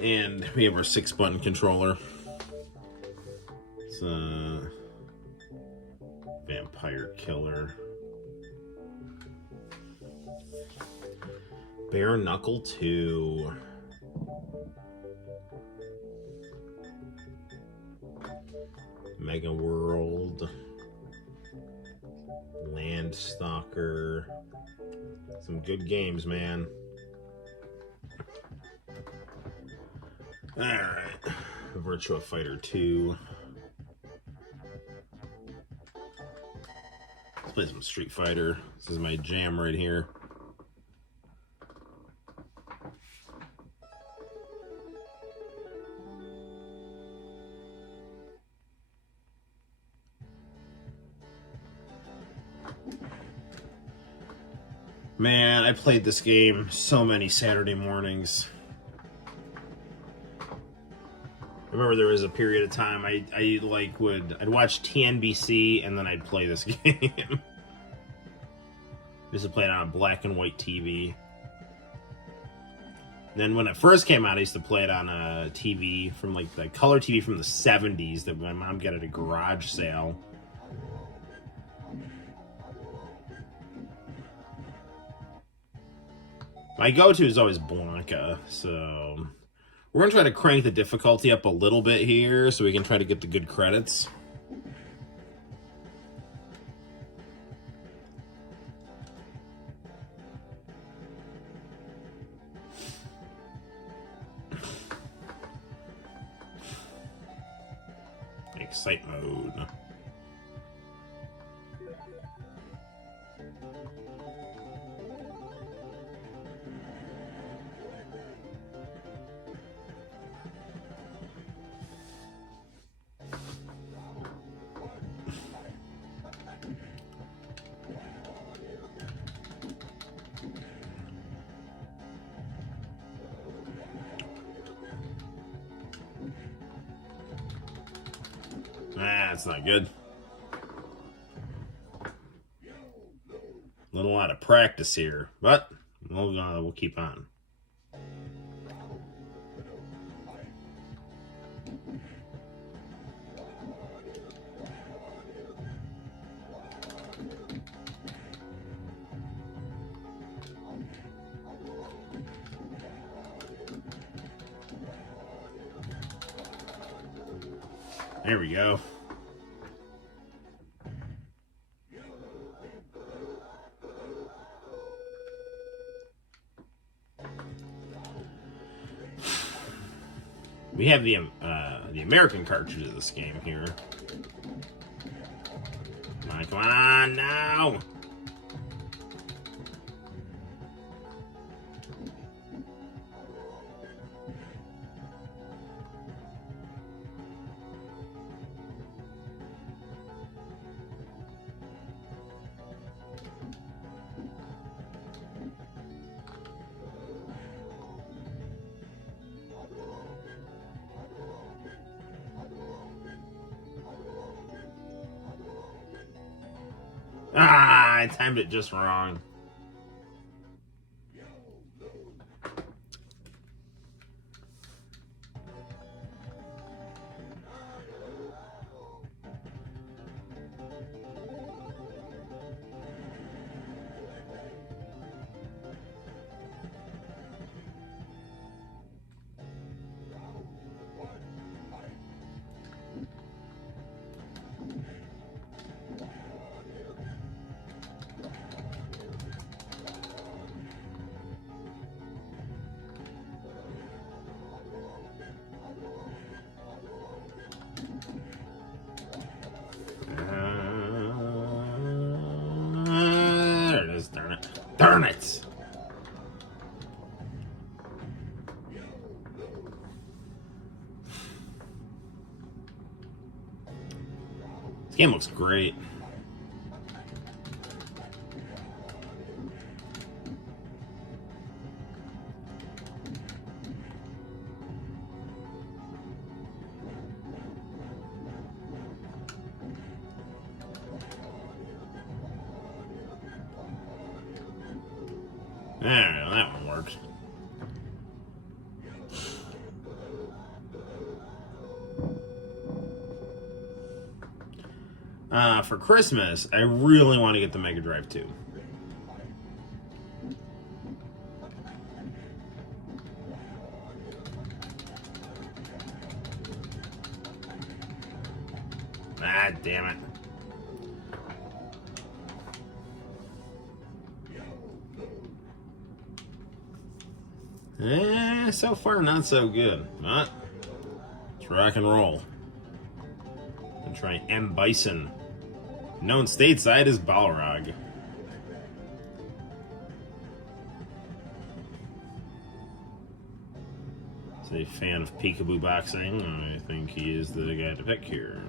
And we have our 6-button controller. It's a Vampire Killer. Bare Knuckle 2. Mega World. Landstalker. Some good games, man. Alright. Virtua Fighter 2. Let's play some Street Fighter. This is my jam right here. Man, I played this game so many Saturday mornings. I remember there was a period of time I'd watch TNBC and then I'd play this game. This is playing on a black and white TV. Then when it first came out, I used to play it on a TV from like the color TV from the 70s that my mom got at a garage sale. My go-to is always Blanca, so we're going to try to crank the difficulty up a little bit here so we can try to get the good credits. Excite mode. That's not good. A little out of practice here, but we'll keep on. There we go. We have the American cartridge of this game here. Come on now! I timed it just wrong. There it is, darn it. Darn it! This game looks great. There, that one worked. For Christmas, I really want to get the Mega Drive 2. Ah, damn it. So far not so good, but let's rock and roll. And try M. Bison, known stateside as Balrog. He's a fan of peekaboo boxing. I think he is the guy to pick here.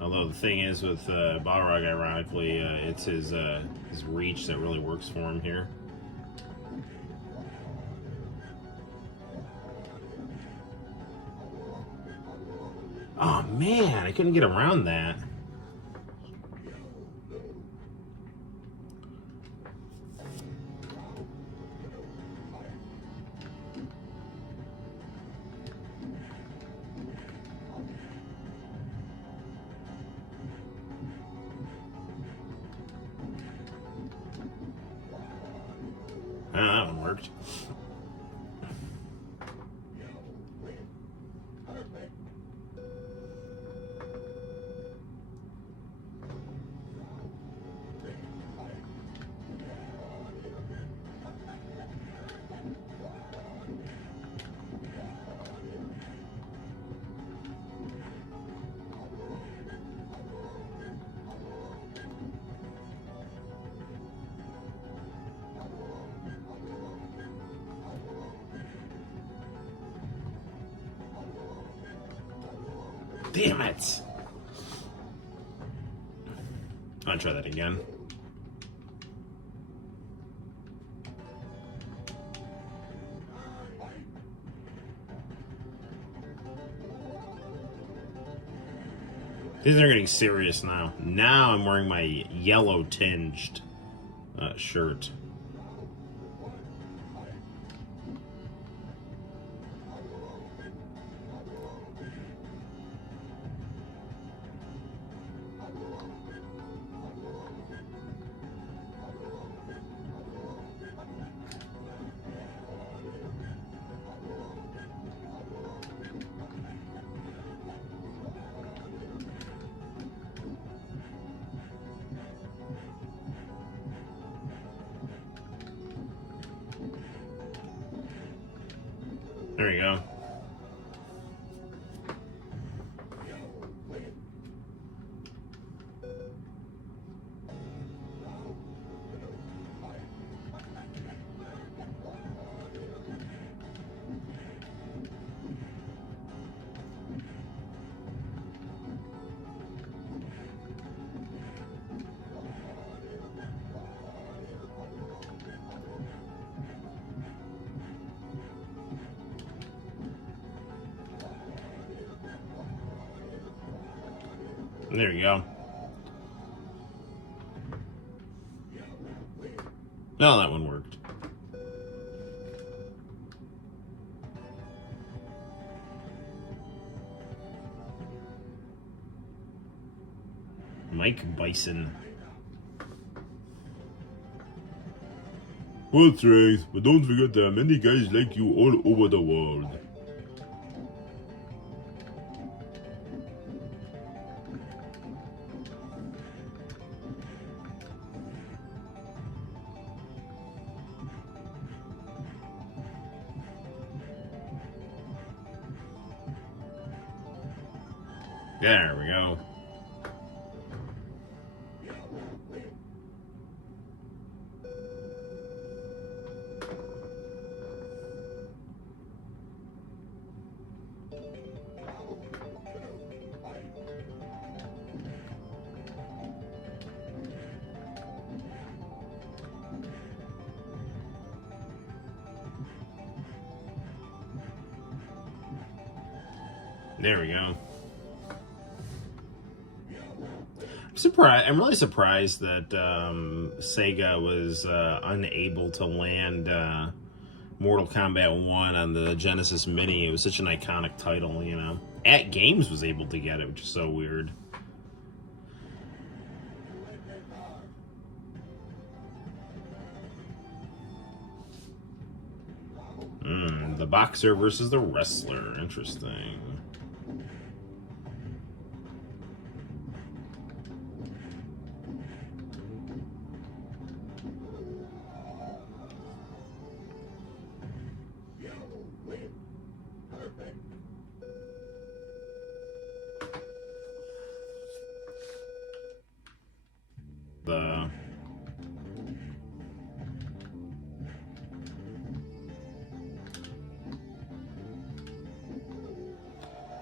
Although the thing is with Balrog, ironically, it's his reach that really works for him here. Oh man, I couldn't get around that. that one worked. Damn it! I'll try that again. These are getting serious now. Now I'm wearing my yellow tinged shirt. There you go. There you go. No, that one worked. Mike Bison. What's right, but don't forget there are many guys like you all over the world. There we go. There we go. I'm really surprised that Sega was unable to land Mortal Kombat 1 on the Genesis Mini. It was such an iconic title, you know. At Games was able to get it, which is so weird. The boxer versus the wrestler. Interesting.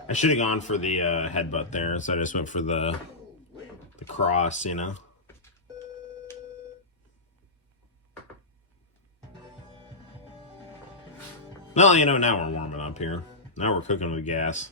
I should have gone for the headbutt there, so I just went for the cross, you know. Well, you know, now we're warming up here. Now we're cooking with gas.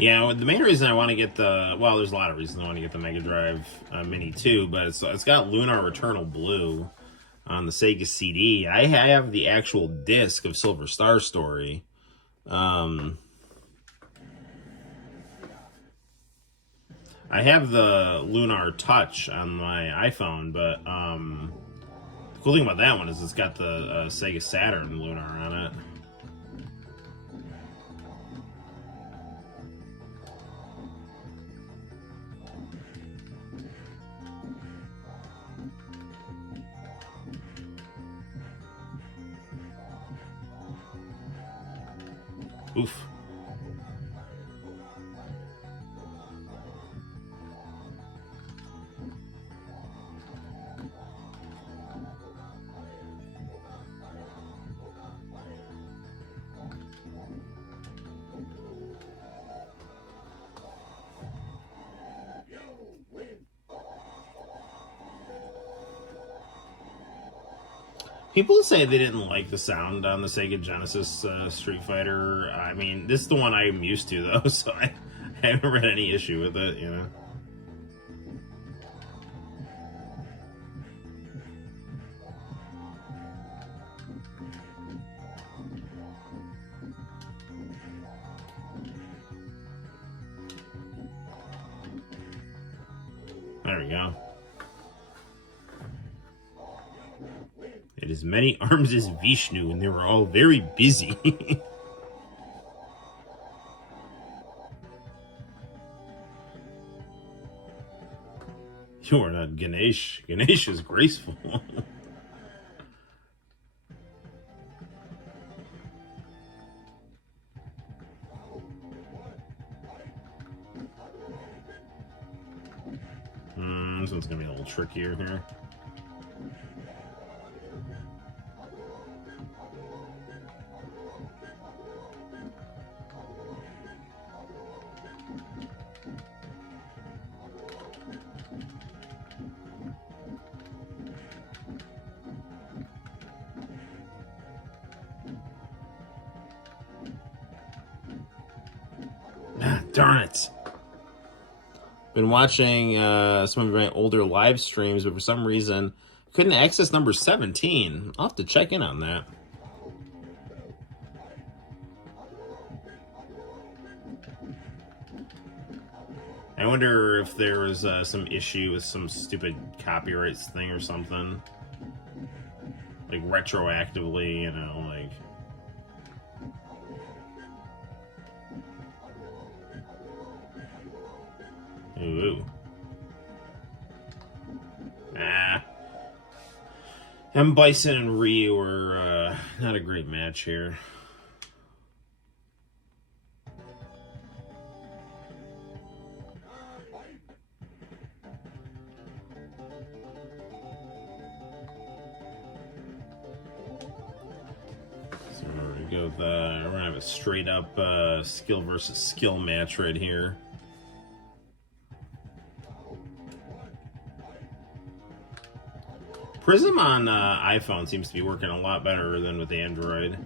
Yeah, the main reason I want to get the, well, there's a lot of reasons I want to get the Mega Drive Mini too, but it's got Lunar Eternal Blue on the Sega CD. I have the actual disc of Silver Star Story. I have the Lunar Touch on my iPhone, but the cool thing about that one is it's got the Sega Saturn Lunar on it. Oof. People say they didn't like the sound on the Sega Genesis Street Fighter. I mean, this is the one I'm used to, though, so I haven't had any issue with it, you know. There we go. It has many arms as Vishnu, and they were all very busy. You are not Ganesh. Ganesh is graceful. This one's gonna be a little trickier here. Darn it. Been watching some of my older live streams, but for some reason couldn't access number 17. I'll have to check in on that. I wonder if there was some issue with some stupid copyrights thing or something. Like retroactively, you know, like... Ooh. M. Bison and Ryu were not a great match here. So we're gonna go with we're gonna have a straight up skill versus skill match right here. Prism on iPhone seems to be working a lot better than with Android.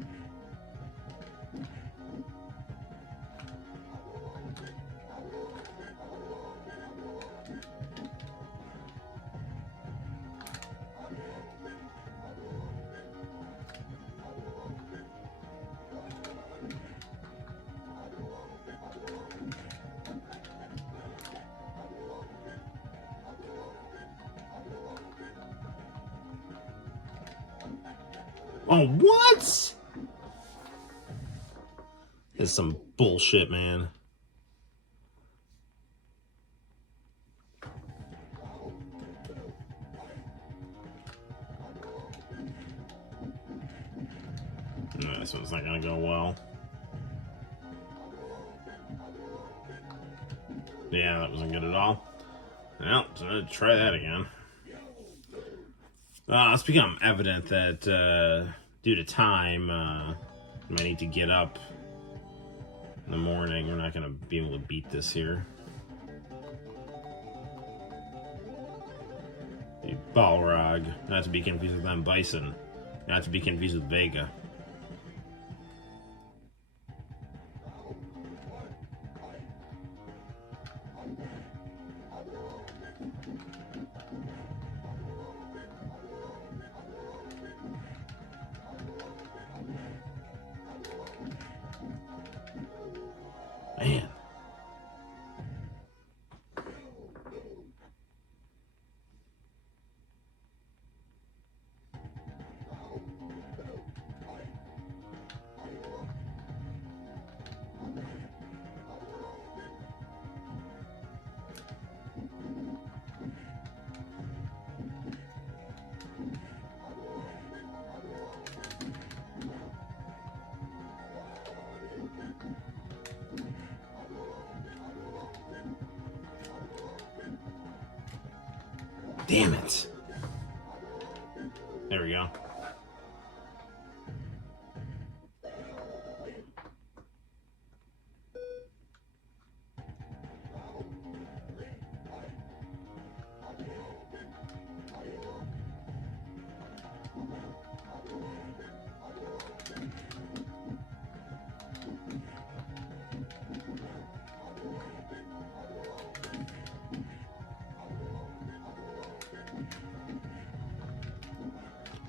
Oh, what? This is some bullshit, man. No, this one's not gonna go well. Yeah, that wasn't good at all. Well, so I'll try that again. It's become evident that due to time, I might need to get up in the morning. We're not going to be able to beat this here. The Balrog, not to be confused with M. Bison, not to be confused with Vega. Man. Damn it. There we go.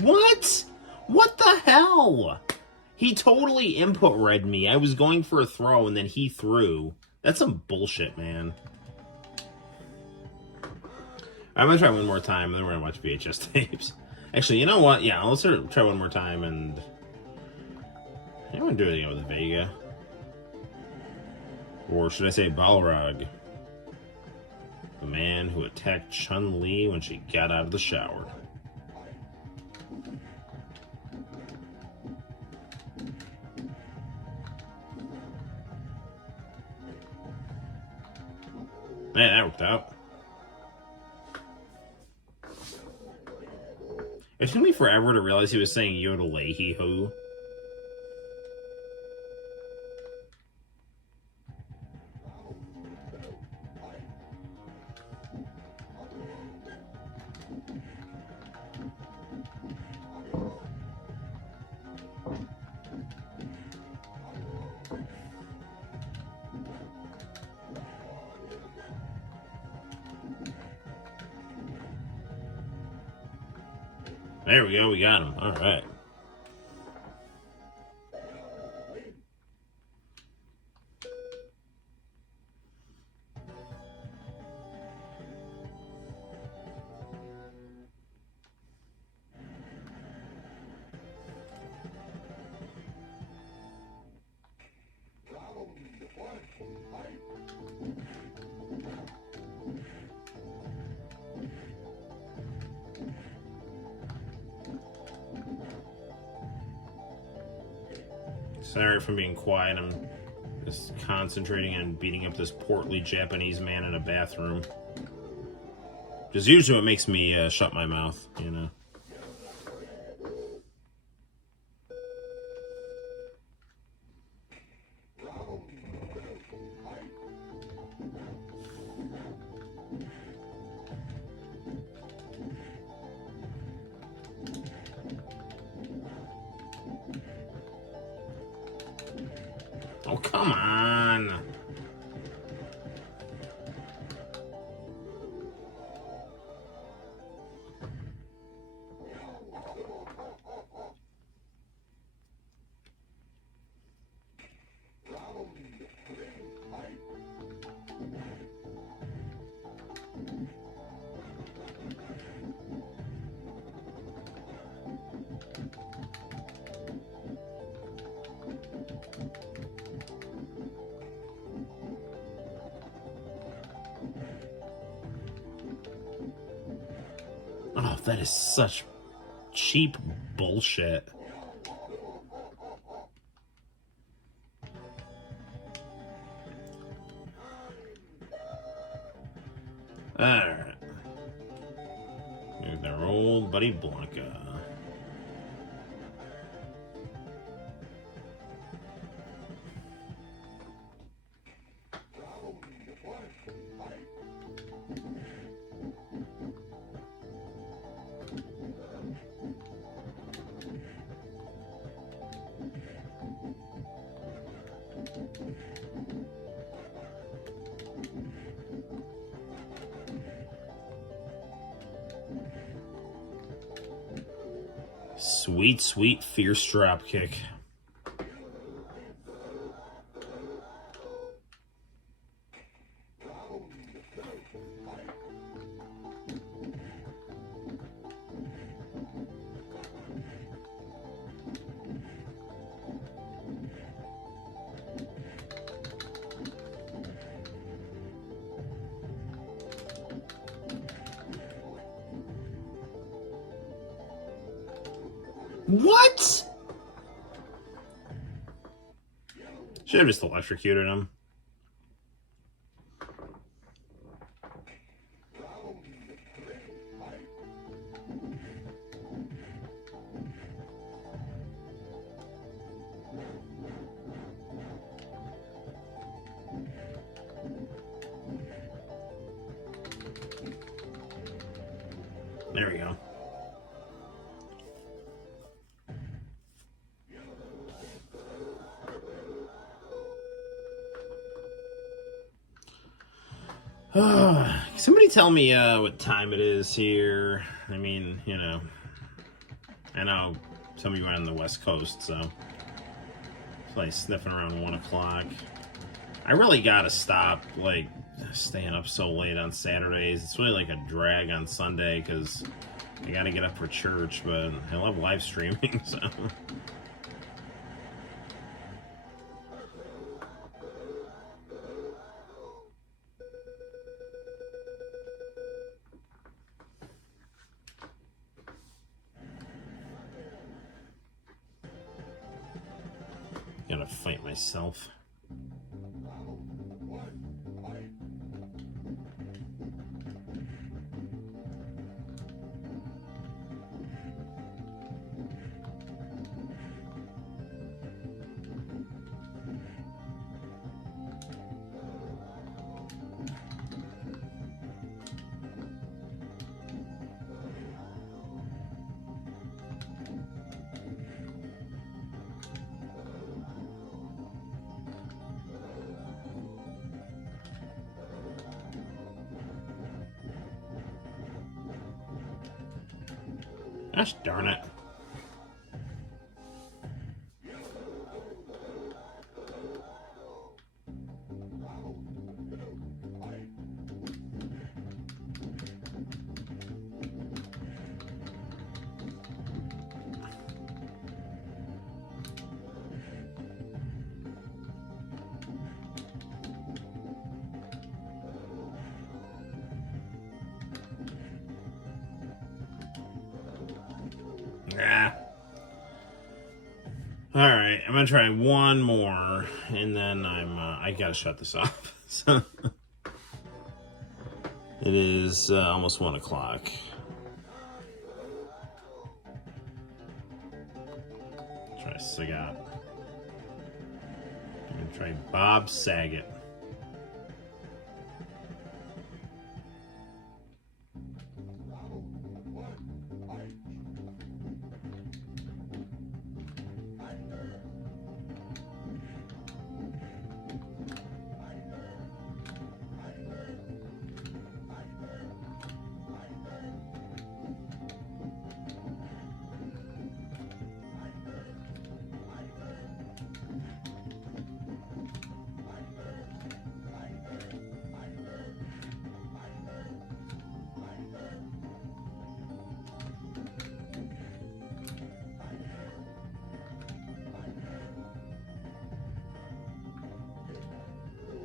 What? What the hell? He totally input read me. I was going for a throw and then he threw. That's some bullshit, man. I'm gonna try one more time and then we're gonna watch VHS tapes. Actually, you know what? Yeah, let's try one more time and I'm gonna do it again with a Vega. Or should I say Balrog? The man who attacked Chun-Li when she got out of the shower. Man, that worked out. It took me forever to realize he was saying Yodel-hee-hoo. There we go, we got him. All right. Sorry for being quiet. I'm just concentrating on beating up this portly Japanese man in a bathroom. Because usually what makes me shut my mouth, you know. Oh, come on. Oh, that is such cheap bullshit. Alright. Here's their old buddy Blanca. Sweet, sweet, fierce drop kick. What? Should have just electrocuted him. There we go. Somebody tell me what time it is here. I mean, you know, I know some of you are on the West Coast, so it's like sniffing around 1 o'clock. I really gotta stop, like, staying up so late on Saturdays. It's really like a drag on Sunday because I gotta get up for church, but I love live streaming, so. Gotta fight myself. Gosh darn it. Nah. Alright, I'm gonna try one more, and then I gotta shut this off. So, it is almost 1 o'clock. Try Sagat. I'm gonna try Bob Saget.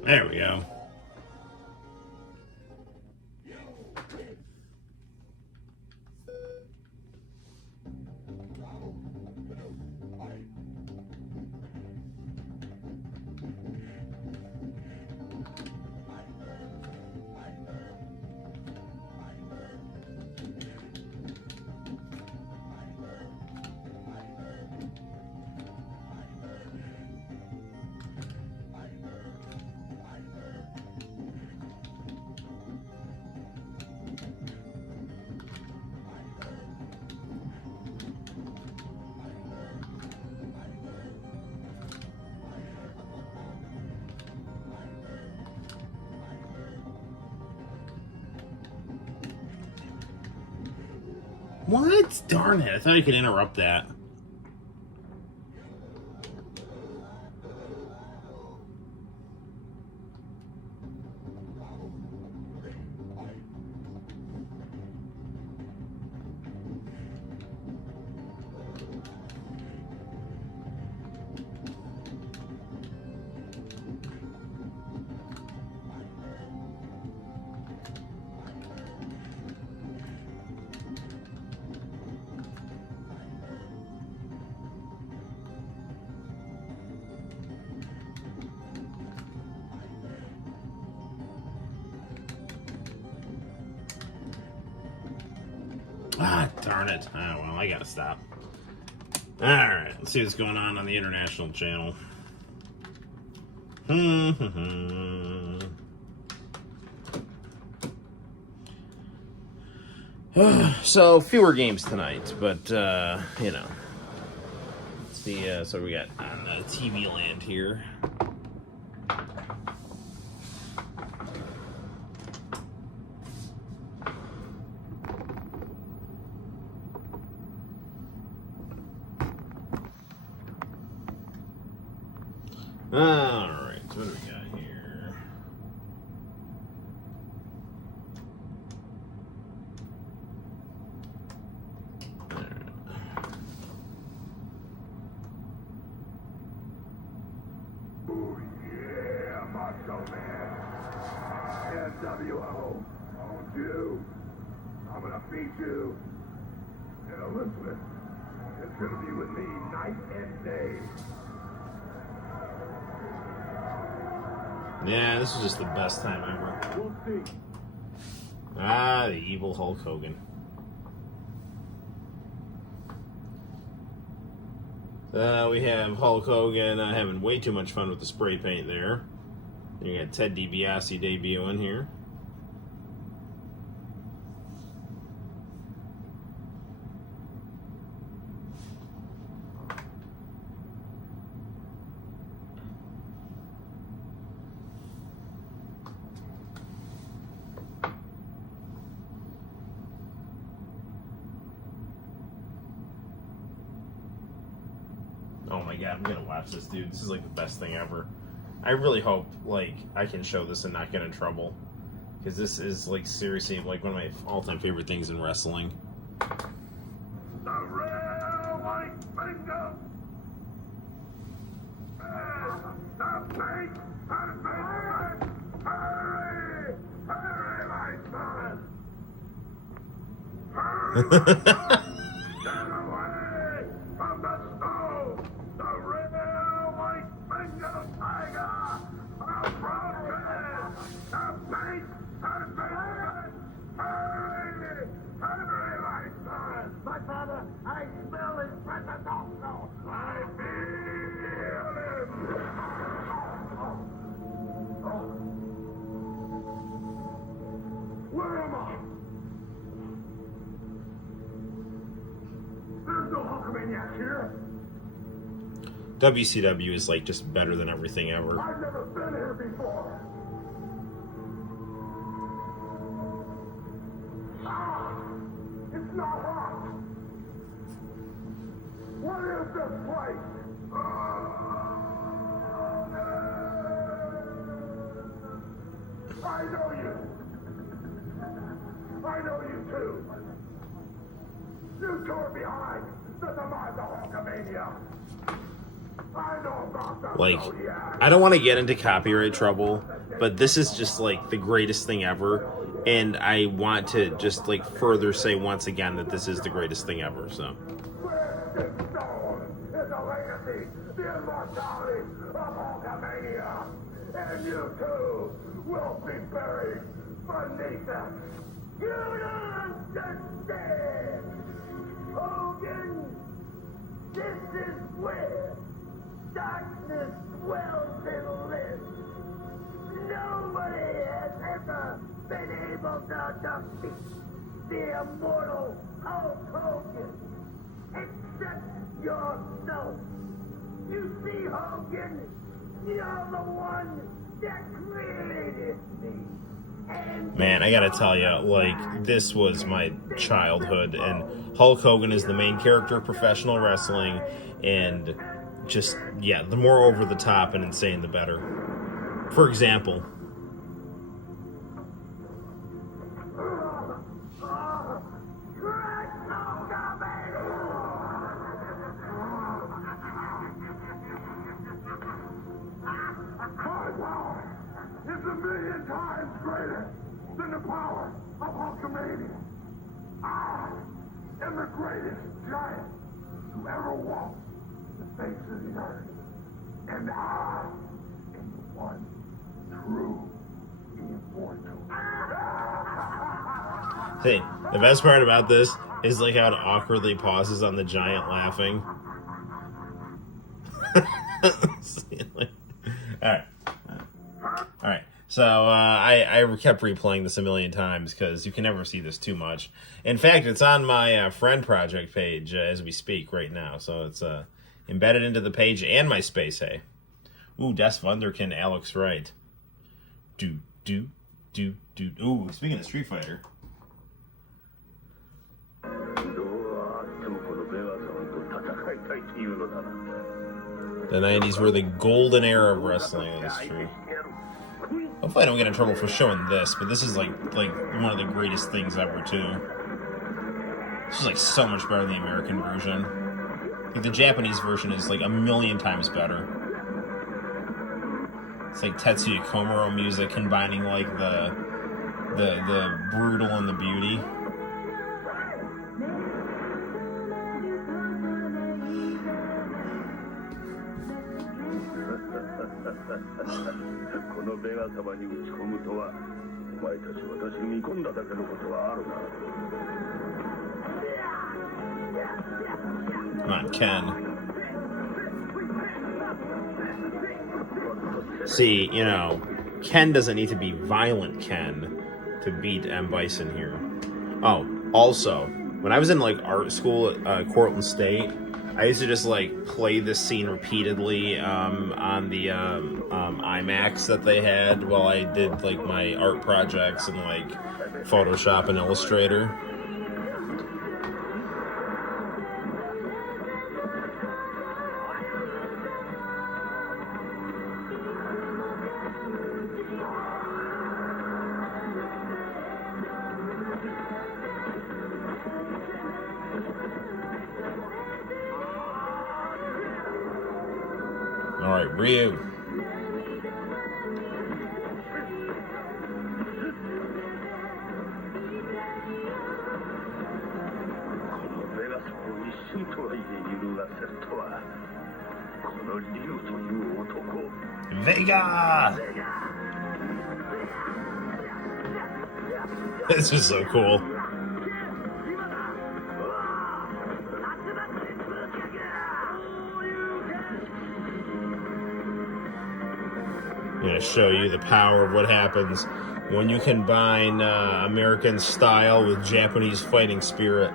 There we go. What? Darn it. I thought I could interrupt that. Ah, darn it. Oh, well, I gotta stop. Alright, let's see what's going on the international channel. So, fewer games tonight, but, you know. Let's see, so we got on TV land here. Alright, so what do we got here? Oh yeah, Macho Man. NWO. On you. I'm gonna beat you. And Elizabeth is gonna be with me night and day. Yeah, this is just the best time ever. We'll see. Ah, the evil Hulk Hogan. We have Hulk Hogan having way too much fun with the spray paint there. You got Ted DiBiase debuting here. Oh my god, I'm gonna watch this, dude. This is like the best thing ever. I really hope, like, I can show this and not get in trouble. Because this is, like, seriously, like, one of my all-time favorite things in wrestling. The real white finger. The pink perfect. Hurry! Hurry, my son! Hurry, my son! Get away from the stove! The real white finger tiger! Approaches! The pink perfect. Hurry! Hurry, my son! My father, I smell his presence also! I feel him! Where am I? There's no Hulkamaniac here. WCW is, like, just better than everything ever. I've never been here before. Ah, it's not hot. What is this place? I know you. I know you too. You two are behind the demise of Hulkamania. I know about the Like, Zodiac. I don't want to get into copyright trouble, but this is just, like, the greatest thing ever. And I want to just, like, further say once again that this is the greatest thing ever, so. This stone is a legacy, the immortality of Hulkamania. And you too will be buried beneath it. You don't understand. Hogan, this is where darkness dwells and lives. Nobody has ever been able to defeat the immortal Hulk Hogan, except yourself. You see, Hogan, you're the one that created me. And Man, I gotta tell you, like, this was my childhood, and Hulk Hogan is the main character of professional wrestling, and just, yeah, the more over the top and insane, the better. For example, my power is a million times greater than the power of Hulkamania. I am the greatest giant who ever walked the face of the earth. And I am the one true immortal. hey, the best part about this is like how it awkwardly pauses on the giant laughing. Alright. Alright. So I kept replaying this a million times because you can never see this too much. In fact, it's on my friend project page as we speak right now. So it's embedded into the page and my space, hey. Ooh, Das Wunderkind, Alex Wright. Do. Ooh, speaking of Street Fighter. The 90s were the golden era of wrestling, that's true. Hopefully I don't get in trouble for showing this, but this is like one of the greatest things ever, too. This is like so much better than the American version. Like the Japanese version is like a million times better. It's like Tetsuya Komuro music combining like the brutal and the beauty. Come on, Ken. See, you know, Ken doesn't need to be violent Ken to beat M. Bison here. Oh, also, when I was in like art school at Cortland State, I used to just like play this scene repeatedly on the IMAX that they had while I did like my art projects and like Photoshop and Illustrator. Alright, Ryu. Vega! This is so cool. I'm going to show you the power of what happens when you combine American style with Japanese fighting spirit.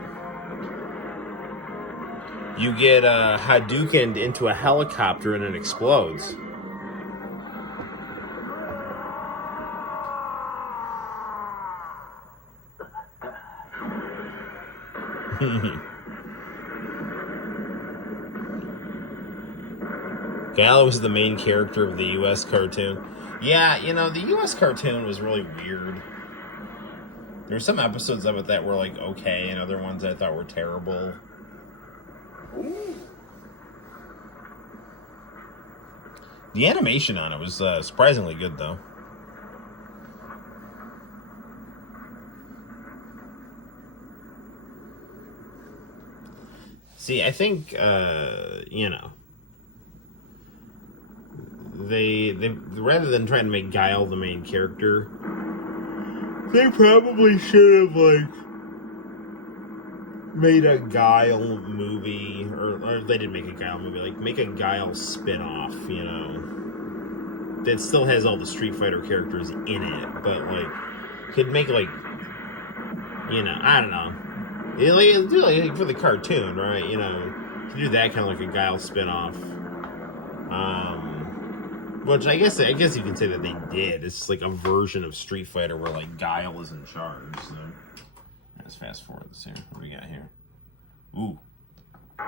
You get Hadoukened into a helicopter and it explodes. Gallo was the main character of the U.S. cartoon. Yeah, you know, the U.S. cartoon was really weird. There were some episodes of it that were, like, okay, and other ones I thought were terrible. The animation on it was surprisingly good, though. See, I think, you know, they rather than trying to make Guile the main character, they probably should have, like, made a Guile movie, or they didn't make a Guile movie, like, make a Guile spin-off, you know, that still has all the Street Fighter characters in it, but, like, could make, like, you know, I don't know, do like for the cartoon, right, you know, to do that kind of like a Guile spin-off, which I guess you can say that they did. It's just like a version of Street Fighter where like Guile is in charge. So let's fast forward this here. What do we got here? Ooh. I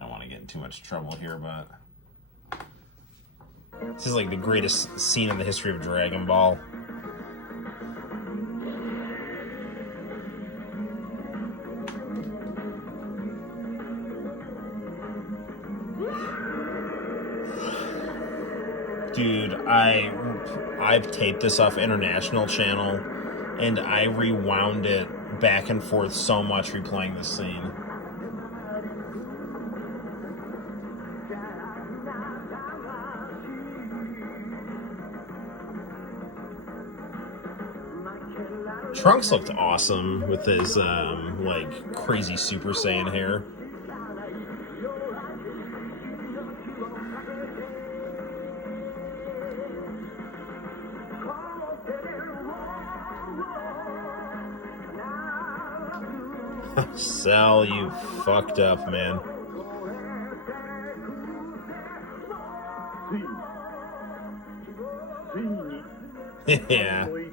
don't want to get in too much trouble here, but this is like the greatest scene in the history of Dragon Ball. Dude, I've taped this off International Channel, and I rewound it back and forth so much replaying this scene. Trunks looked awesome with his like crazy Super Saiyan hair. Cell, you fucked up, man. Yeah. What's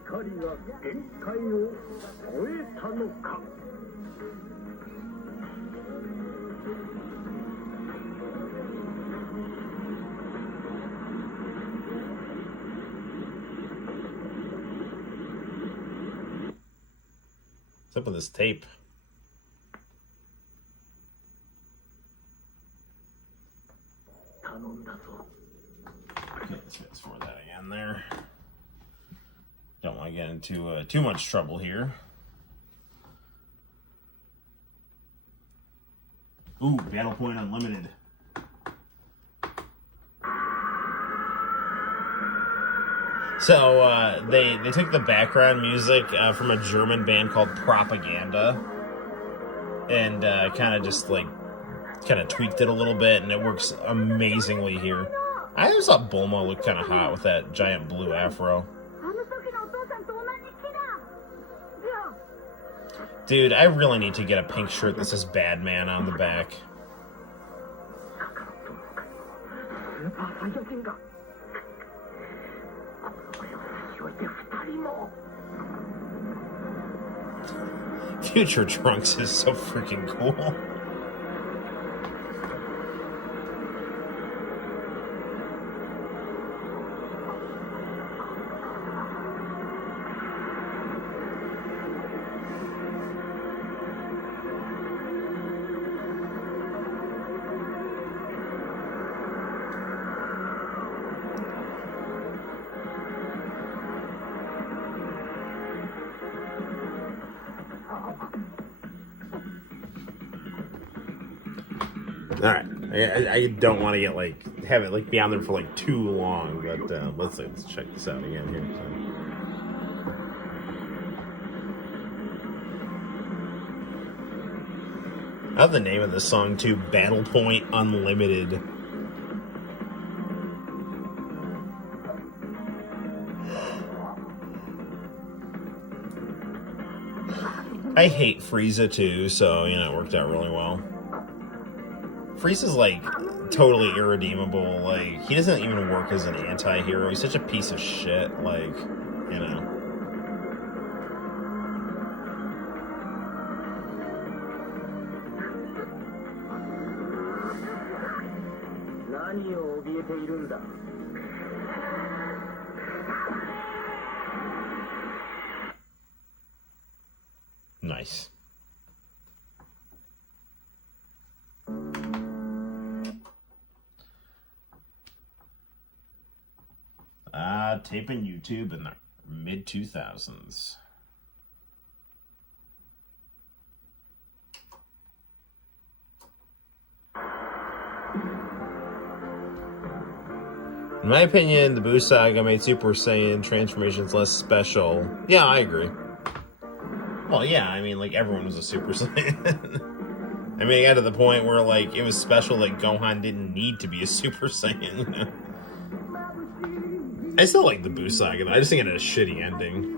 up with this tape? Okay, let's fast forward that again there. Don't want to get into too much trouble here. Ooh, Battle Point Unlimited. So they took the background music from a German band called Propaganda, and kind of just like tweaked it a little bit, and it works amazingly here. I always thought Bulma looked kind of hot with that giant blue afro. Dude, I really need to get a pink shirt that says Bad Man on the back. Future Trunks is so freaking cool. All right, I don't want to get have it be on there for too long, but let's check this out again here. I love the name of the song too, Battle Point Unlimited. I hate Frieza too, so it worked out really well. Frieza's totally irredeemable. He doesn't even work as an anti-hero. He's such a piece of shit. Nice. Taping YouTube in the mid-2000s. In my opinion, the Buu Saga made Super Saiyan transformations less special. Yeah, I agree. Well, yeah, I mean, everyone was a Super Saiyan. I mean, it got to the point where, it was special that Gohan didn't need to be a Super Saiyan, I still like the Buu Saga, I just think it had a shitty ending.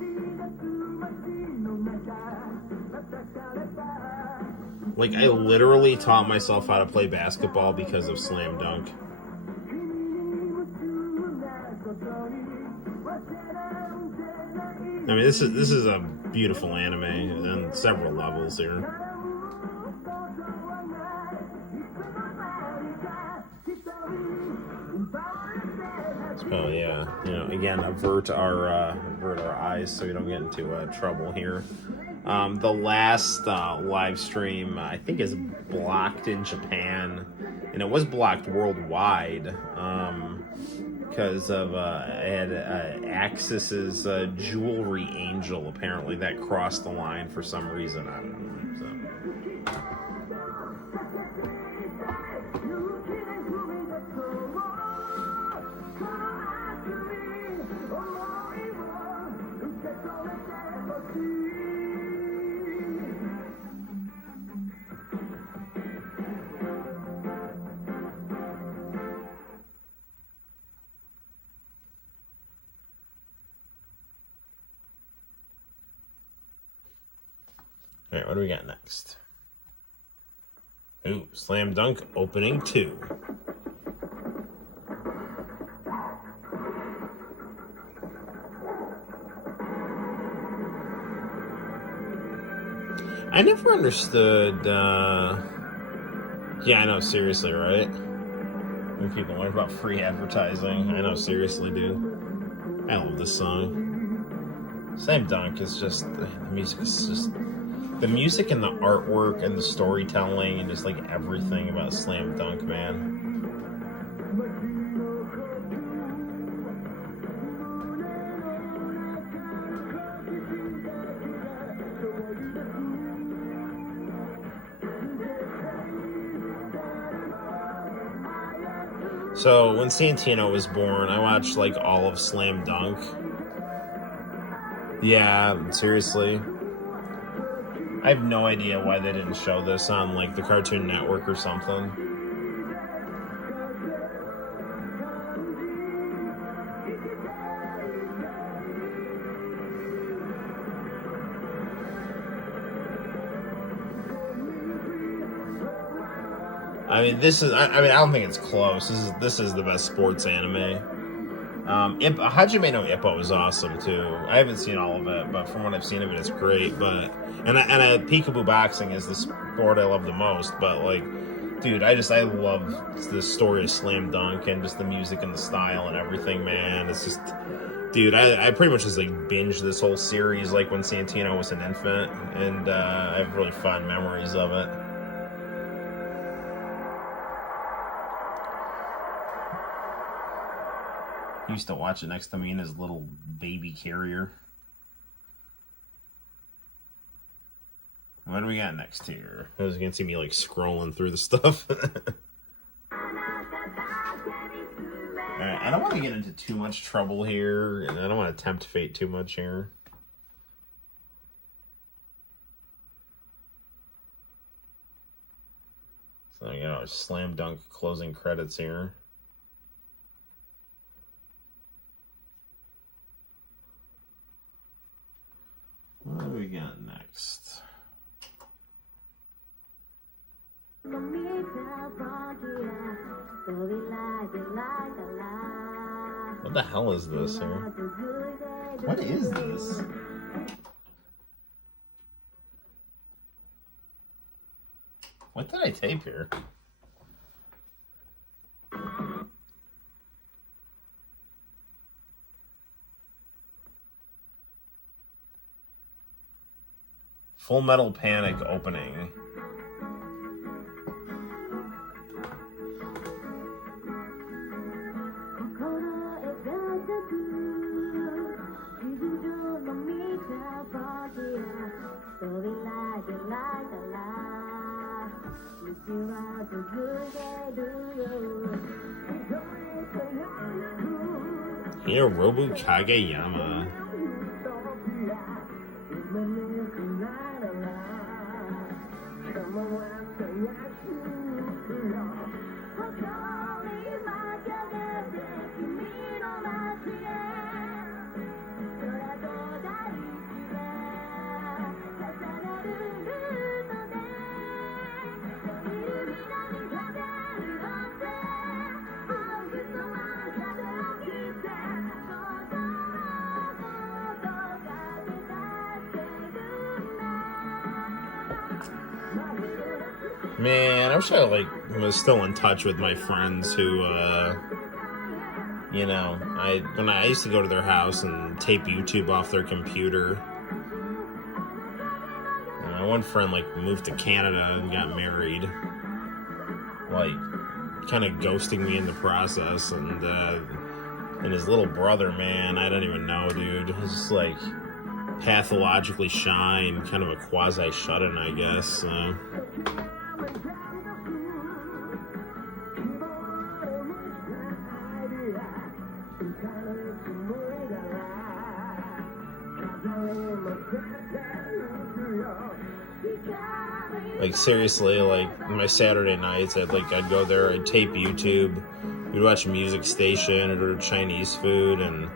I literally taught myself how to play basketball because of Slam Dunk. I mean, this is a beautiful anime on several levels here. Oh yeah, again, avert our eyes so we don't get into trouble here. The last live stream, I think, is blocked in Japan, and it was blocked worldwide because of I had Axis's Jewelry Angel. Apparently, that crossed the line for some reason. I don't know. All right, what do we got next? Ooh, Slam Dunk Opening 2. I never understood, yeah, I know, seriously, right? When people learn about free advertising, I know, seriously, dude. I love this song. Slam Dunk is just, the music is just, the music and the artwork and the storytelling and just like everything about Slam Dunk, man. So when Santino was born, I watched like all of Slam Dunk. Yeah, seriously. I have no idea why they didn't show this on like the Cartoon Network or something. I mean, this is. I mean, I don't think it's close. This is the best sports anime. Hajime no Ippo is awesome too. I haven't seen all of it, but from what I've seen of it, it's great. But Peekaboo Boxing is the sport I love the most. But like, dude, I love the story of Slam Dunk and just the music and the style and everything, man. It's just, dude, I pretty much just like binged this whole series like when Santino was an infant, and I have really fond memories of it. He used to watch it next to me in his little baby carrier. What do we got next here? I was gonna see me like scrolling through the stuff. Alright, I don't want to get into too much trouble here, and I don't want to tempt fate too much here. So, you know, Slam Dunk closing credits here. What do we got next? What the hell is this here? What is this? What did I tape here? Full Metal Panic opening. Hirobu Kageyama. Man, I wish I was still in touch with my friends who, you know, when I used to go to their house and tape YouTube off their computer. And my one friend moved to Canada and got married, kind of ghosting me in the process, and his little brother, man, I don't even know, dude. He's just pathologically shy and kind of a quasi shut-in, I guess. Like seriously, like my Saturday nights, I'd go there, I'd tape YouTube, we'd watch a music station, I'd order Chinese food, and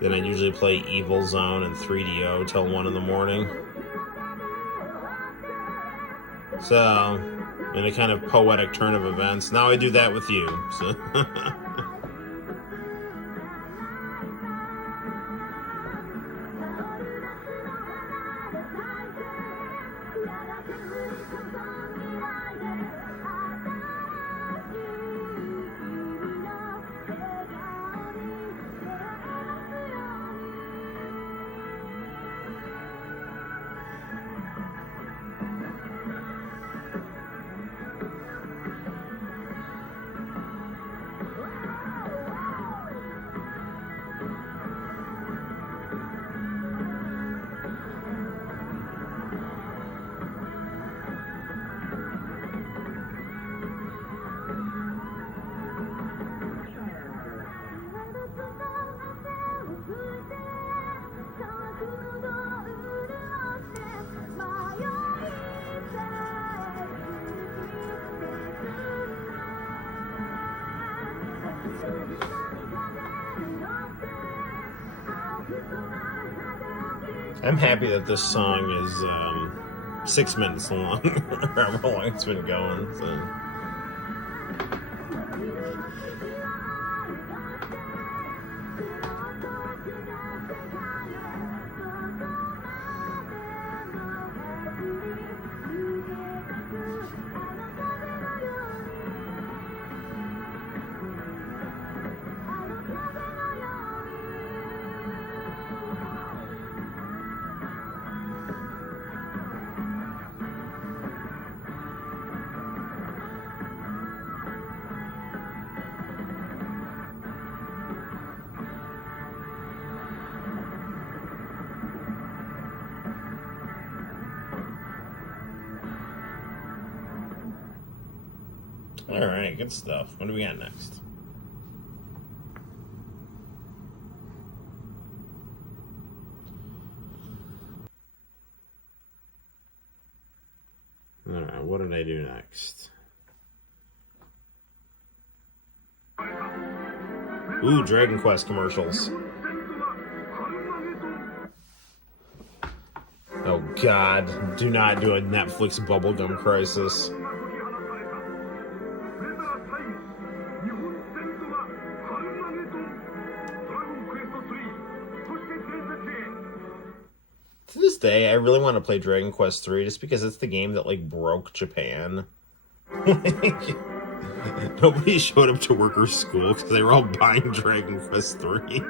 then I'd usually play Evil Zone and 3DO till 1 in the morning. So, in a kind of poetic turn of events, now I do that with you. So. I'm happy that this song is 6 minutes long, or however long it's been going. So. All right, good stuff. What do we got next? All right, what did I do next? Ooh, Dragon Quest commercials. Oh God, do not do a Netflix bubblegum crisis. To this day, I really want to play Dragon Quest 3 just because it's the game that like broke Japan. Nobody showed up to work or school because they were all buying Dragon Quest 3.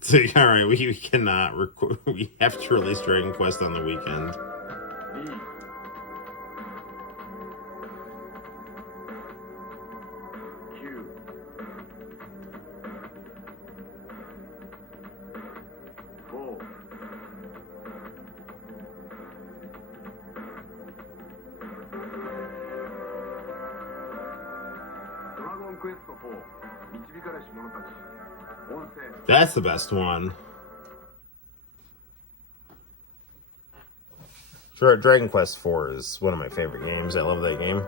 So, all right, we cannot record. We have to release Dragon Quest on the weekend. That's the best one. Dragon Quest 4 is one of my favorite games. I love that game.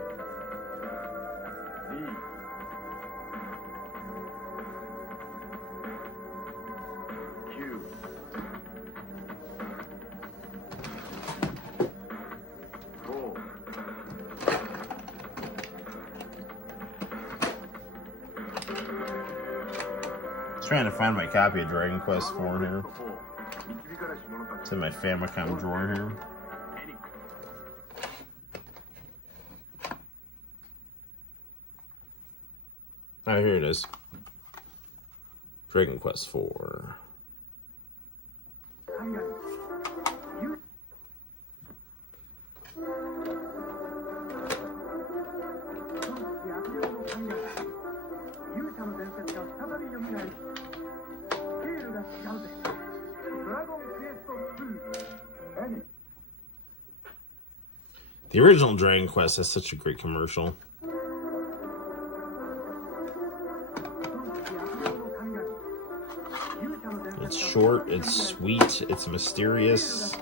Trying to find my copy of Dragon Quest 4 here. It's in my Famicom drawer here. Oh, here it is. Dragon Quest 4. The original Dragon Quest has such a great commercial. It's short, it's sweet, it's mysterious.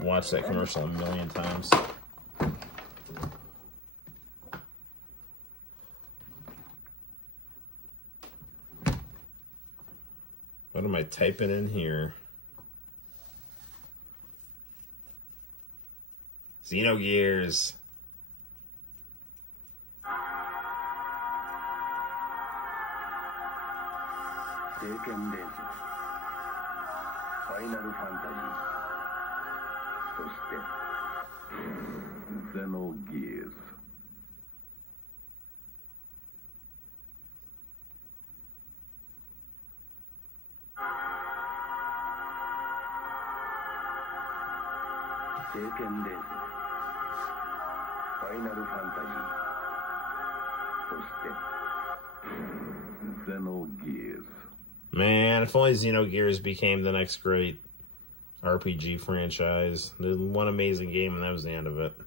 Watch that commercial a million times. What am I typing in here? Xenogears. Xenogears. Xenogears. Man, if only Xenogears became the next great RPG franchise. There's one amazing game, and that was the end of it. I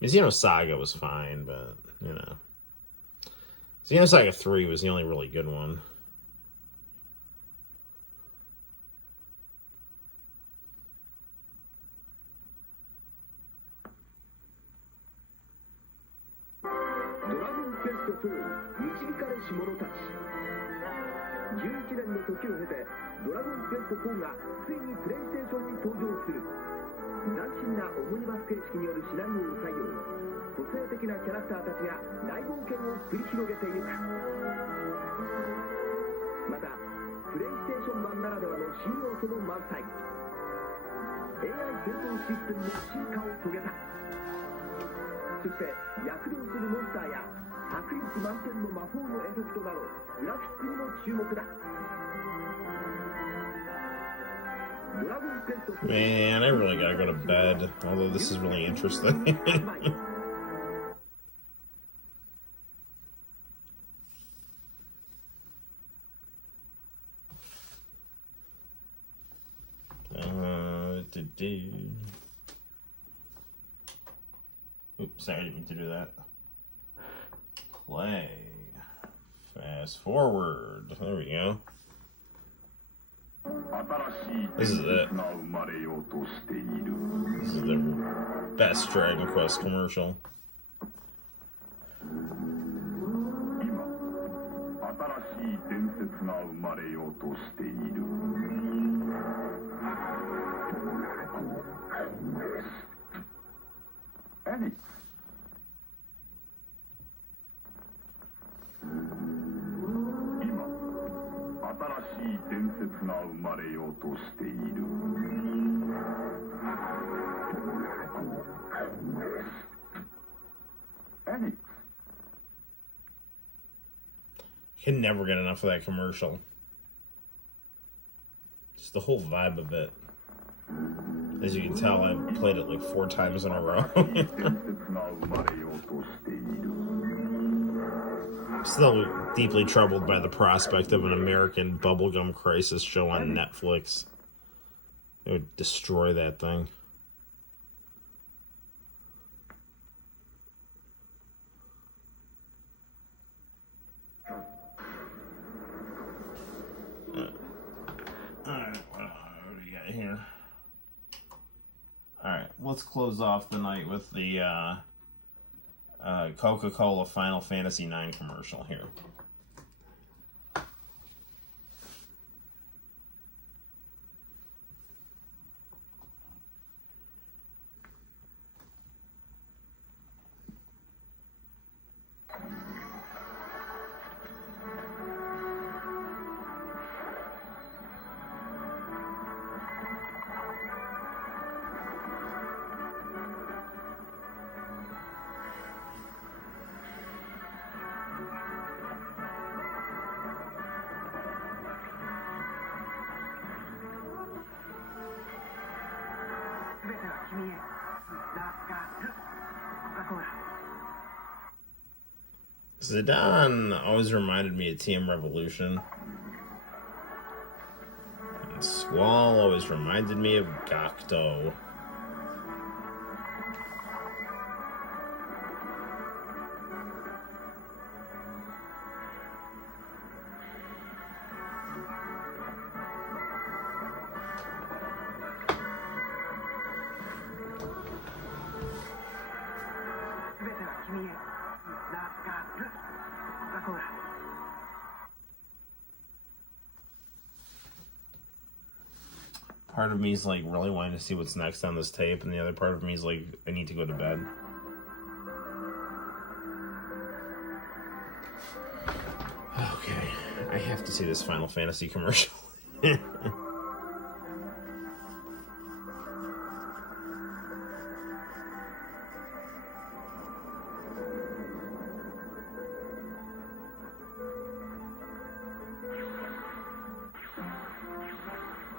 mean, Xenosaga was fine, but, you know. Xenosaga 3 was the only really good one. Dragon Quest 4導かれし者たち11年の時を経てドラゴンクエスト4がついにプレイステーションに登場する斬新なオムニバス形式によるシナリオを採用個性的なキャラクターたちが大冒険を繰り広げていくまたプレイステーション版ならではの新要素も満載 AI 戦闘システムの進化を遂げたそして躍動するモンスターや迫力満点の魔法のエフェクトなどグラフィックにも注目だ Man, I really gotta go to bed, although this is really interesting. Oops, sorry, I didn't mean to do that. Play. Fast forward. There we go. This is it. This is the best Dragon Quest commercial. Can never get enough of that commercial. Just the whole vibe of it. As you can tell, I've played it like 4 times in a row. I'm still deeply troubled by the prospect of an American bubblegum crisis show on Netflix. It would destroy that thing. Alright, what do we got here? Alright, let's close off the night with the Coca-Cola Final Fantasy IX commercial here. Zidane always reminded me of TM Revolution. And Squall always reminded me of Gakto. part of me is like really wanting to see what's next on this tape, and the other part of me is like, I need to go to bed. Okay, I have to see this Final Fantasy commercial.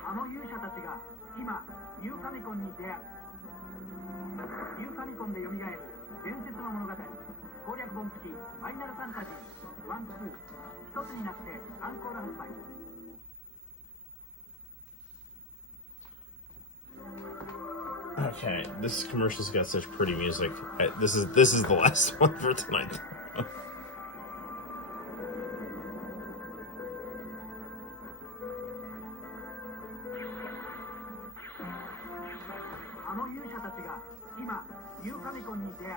あの勇者たちが今ユーファミコンに出会う。ユーファミコンで蘇る伝説の物語、攻略本付きファイナルファンタジー1、2一つになってアンコール発売。Okay, this commercial's got such pretty music. This is the last one for tonight. あの勇者たちが今ユーファミコンに出会う。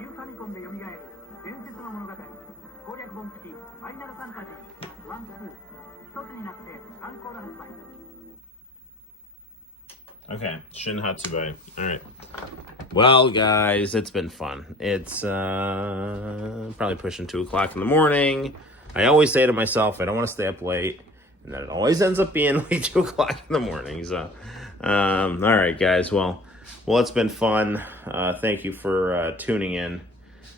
ユーファミコンで蘇る伝説の物語、攻略本付きファイナルファンタジー1、2一つになってアンコール発売。Okay, Shin Hatsubai. Alright. Well, guys, it's been fun. It's probably pushing 2 o'clock in the morning. I always say to myself, I don't want to stay up late. And then it always ends up being like 2 o'clock in the morning. So, alright, guys. Well, it's been fun. Thank you for tuning in.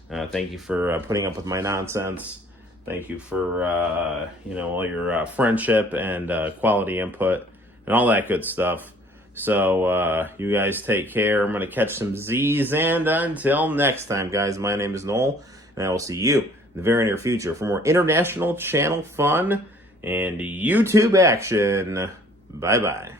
Thank you for putting up with my nonsense. Thank you for, all your friendship and quality input and all that good stuff. So, you guys take care. I'm going to catch some Z's. And until next time, guys, my name is Noel. And I will see you in the very near future for more international channel fun and YouTube action. Bye-bye.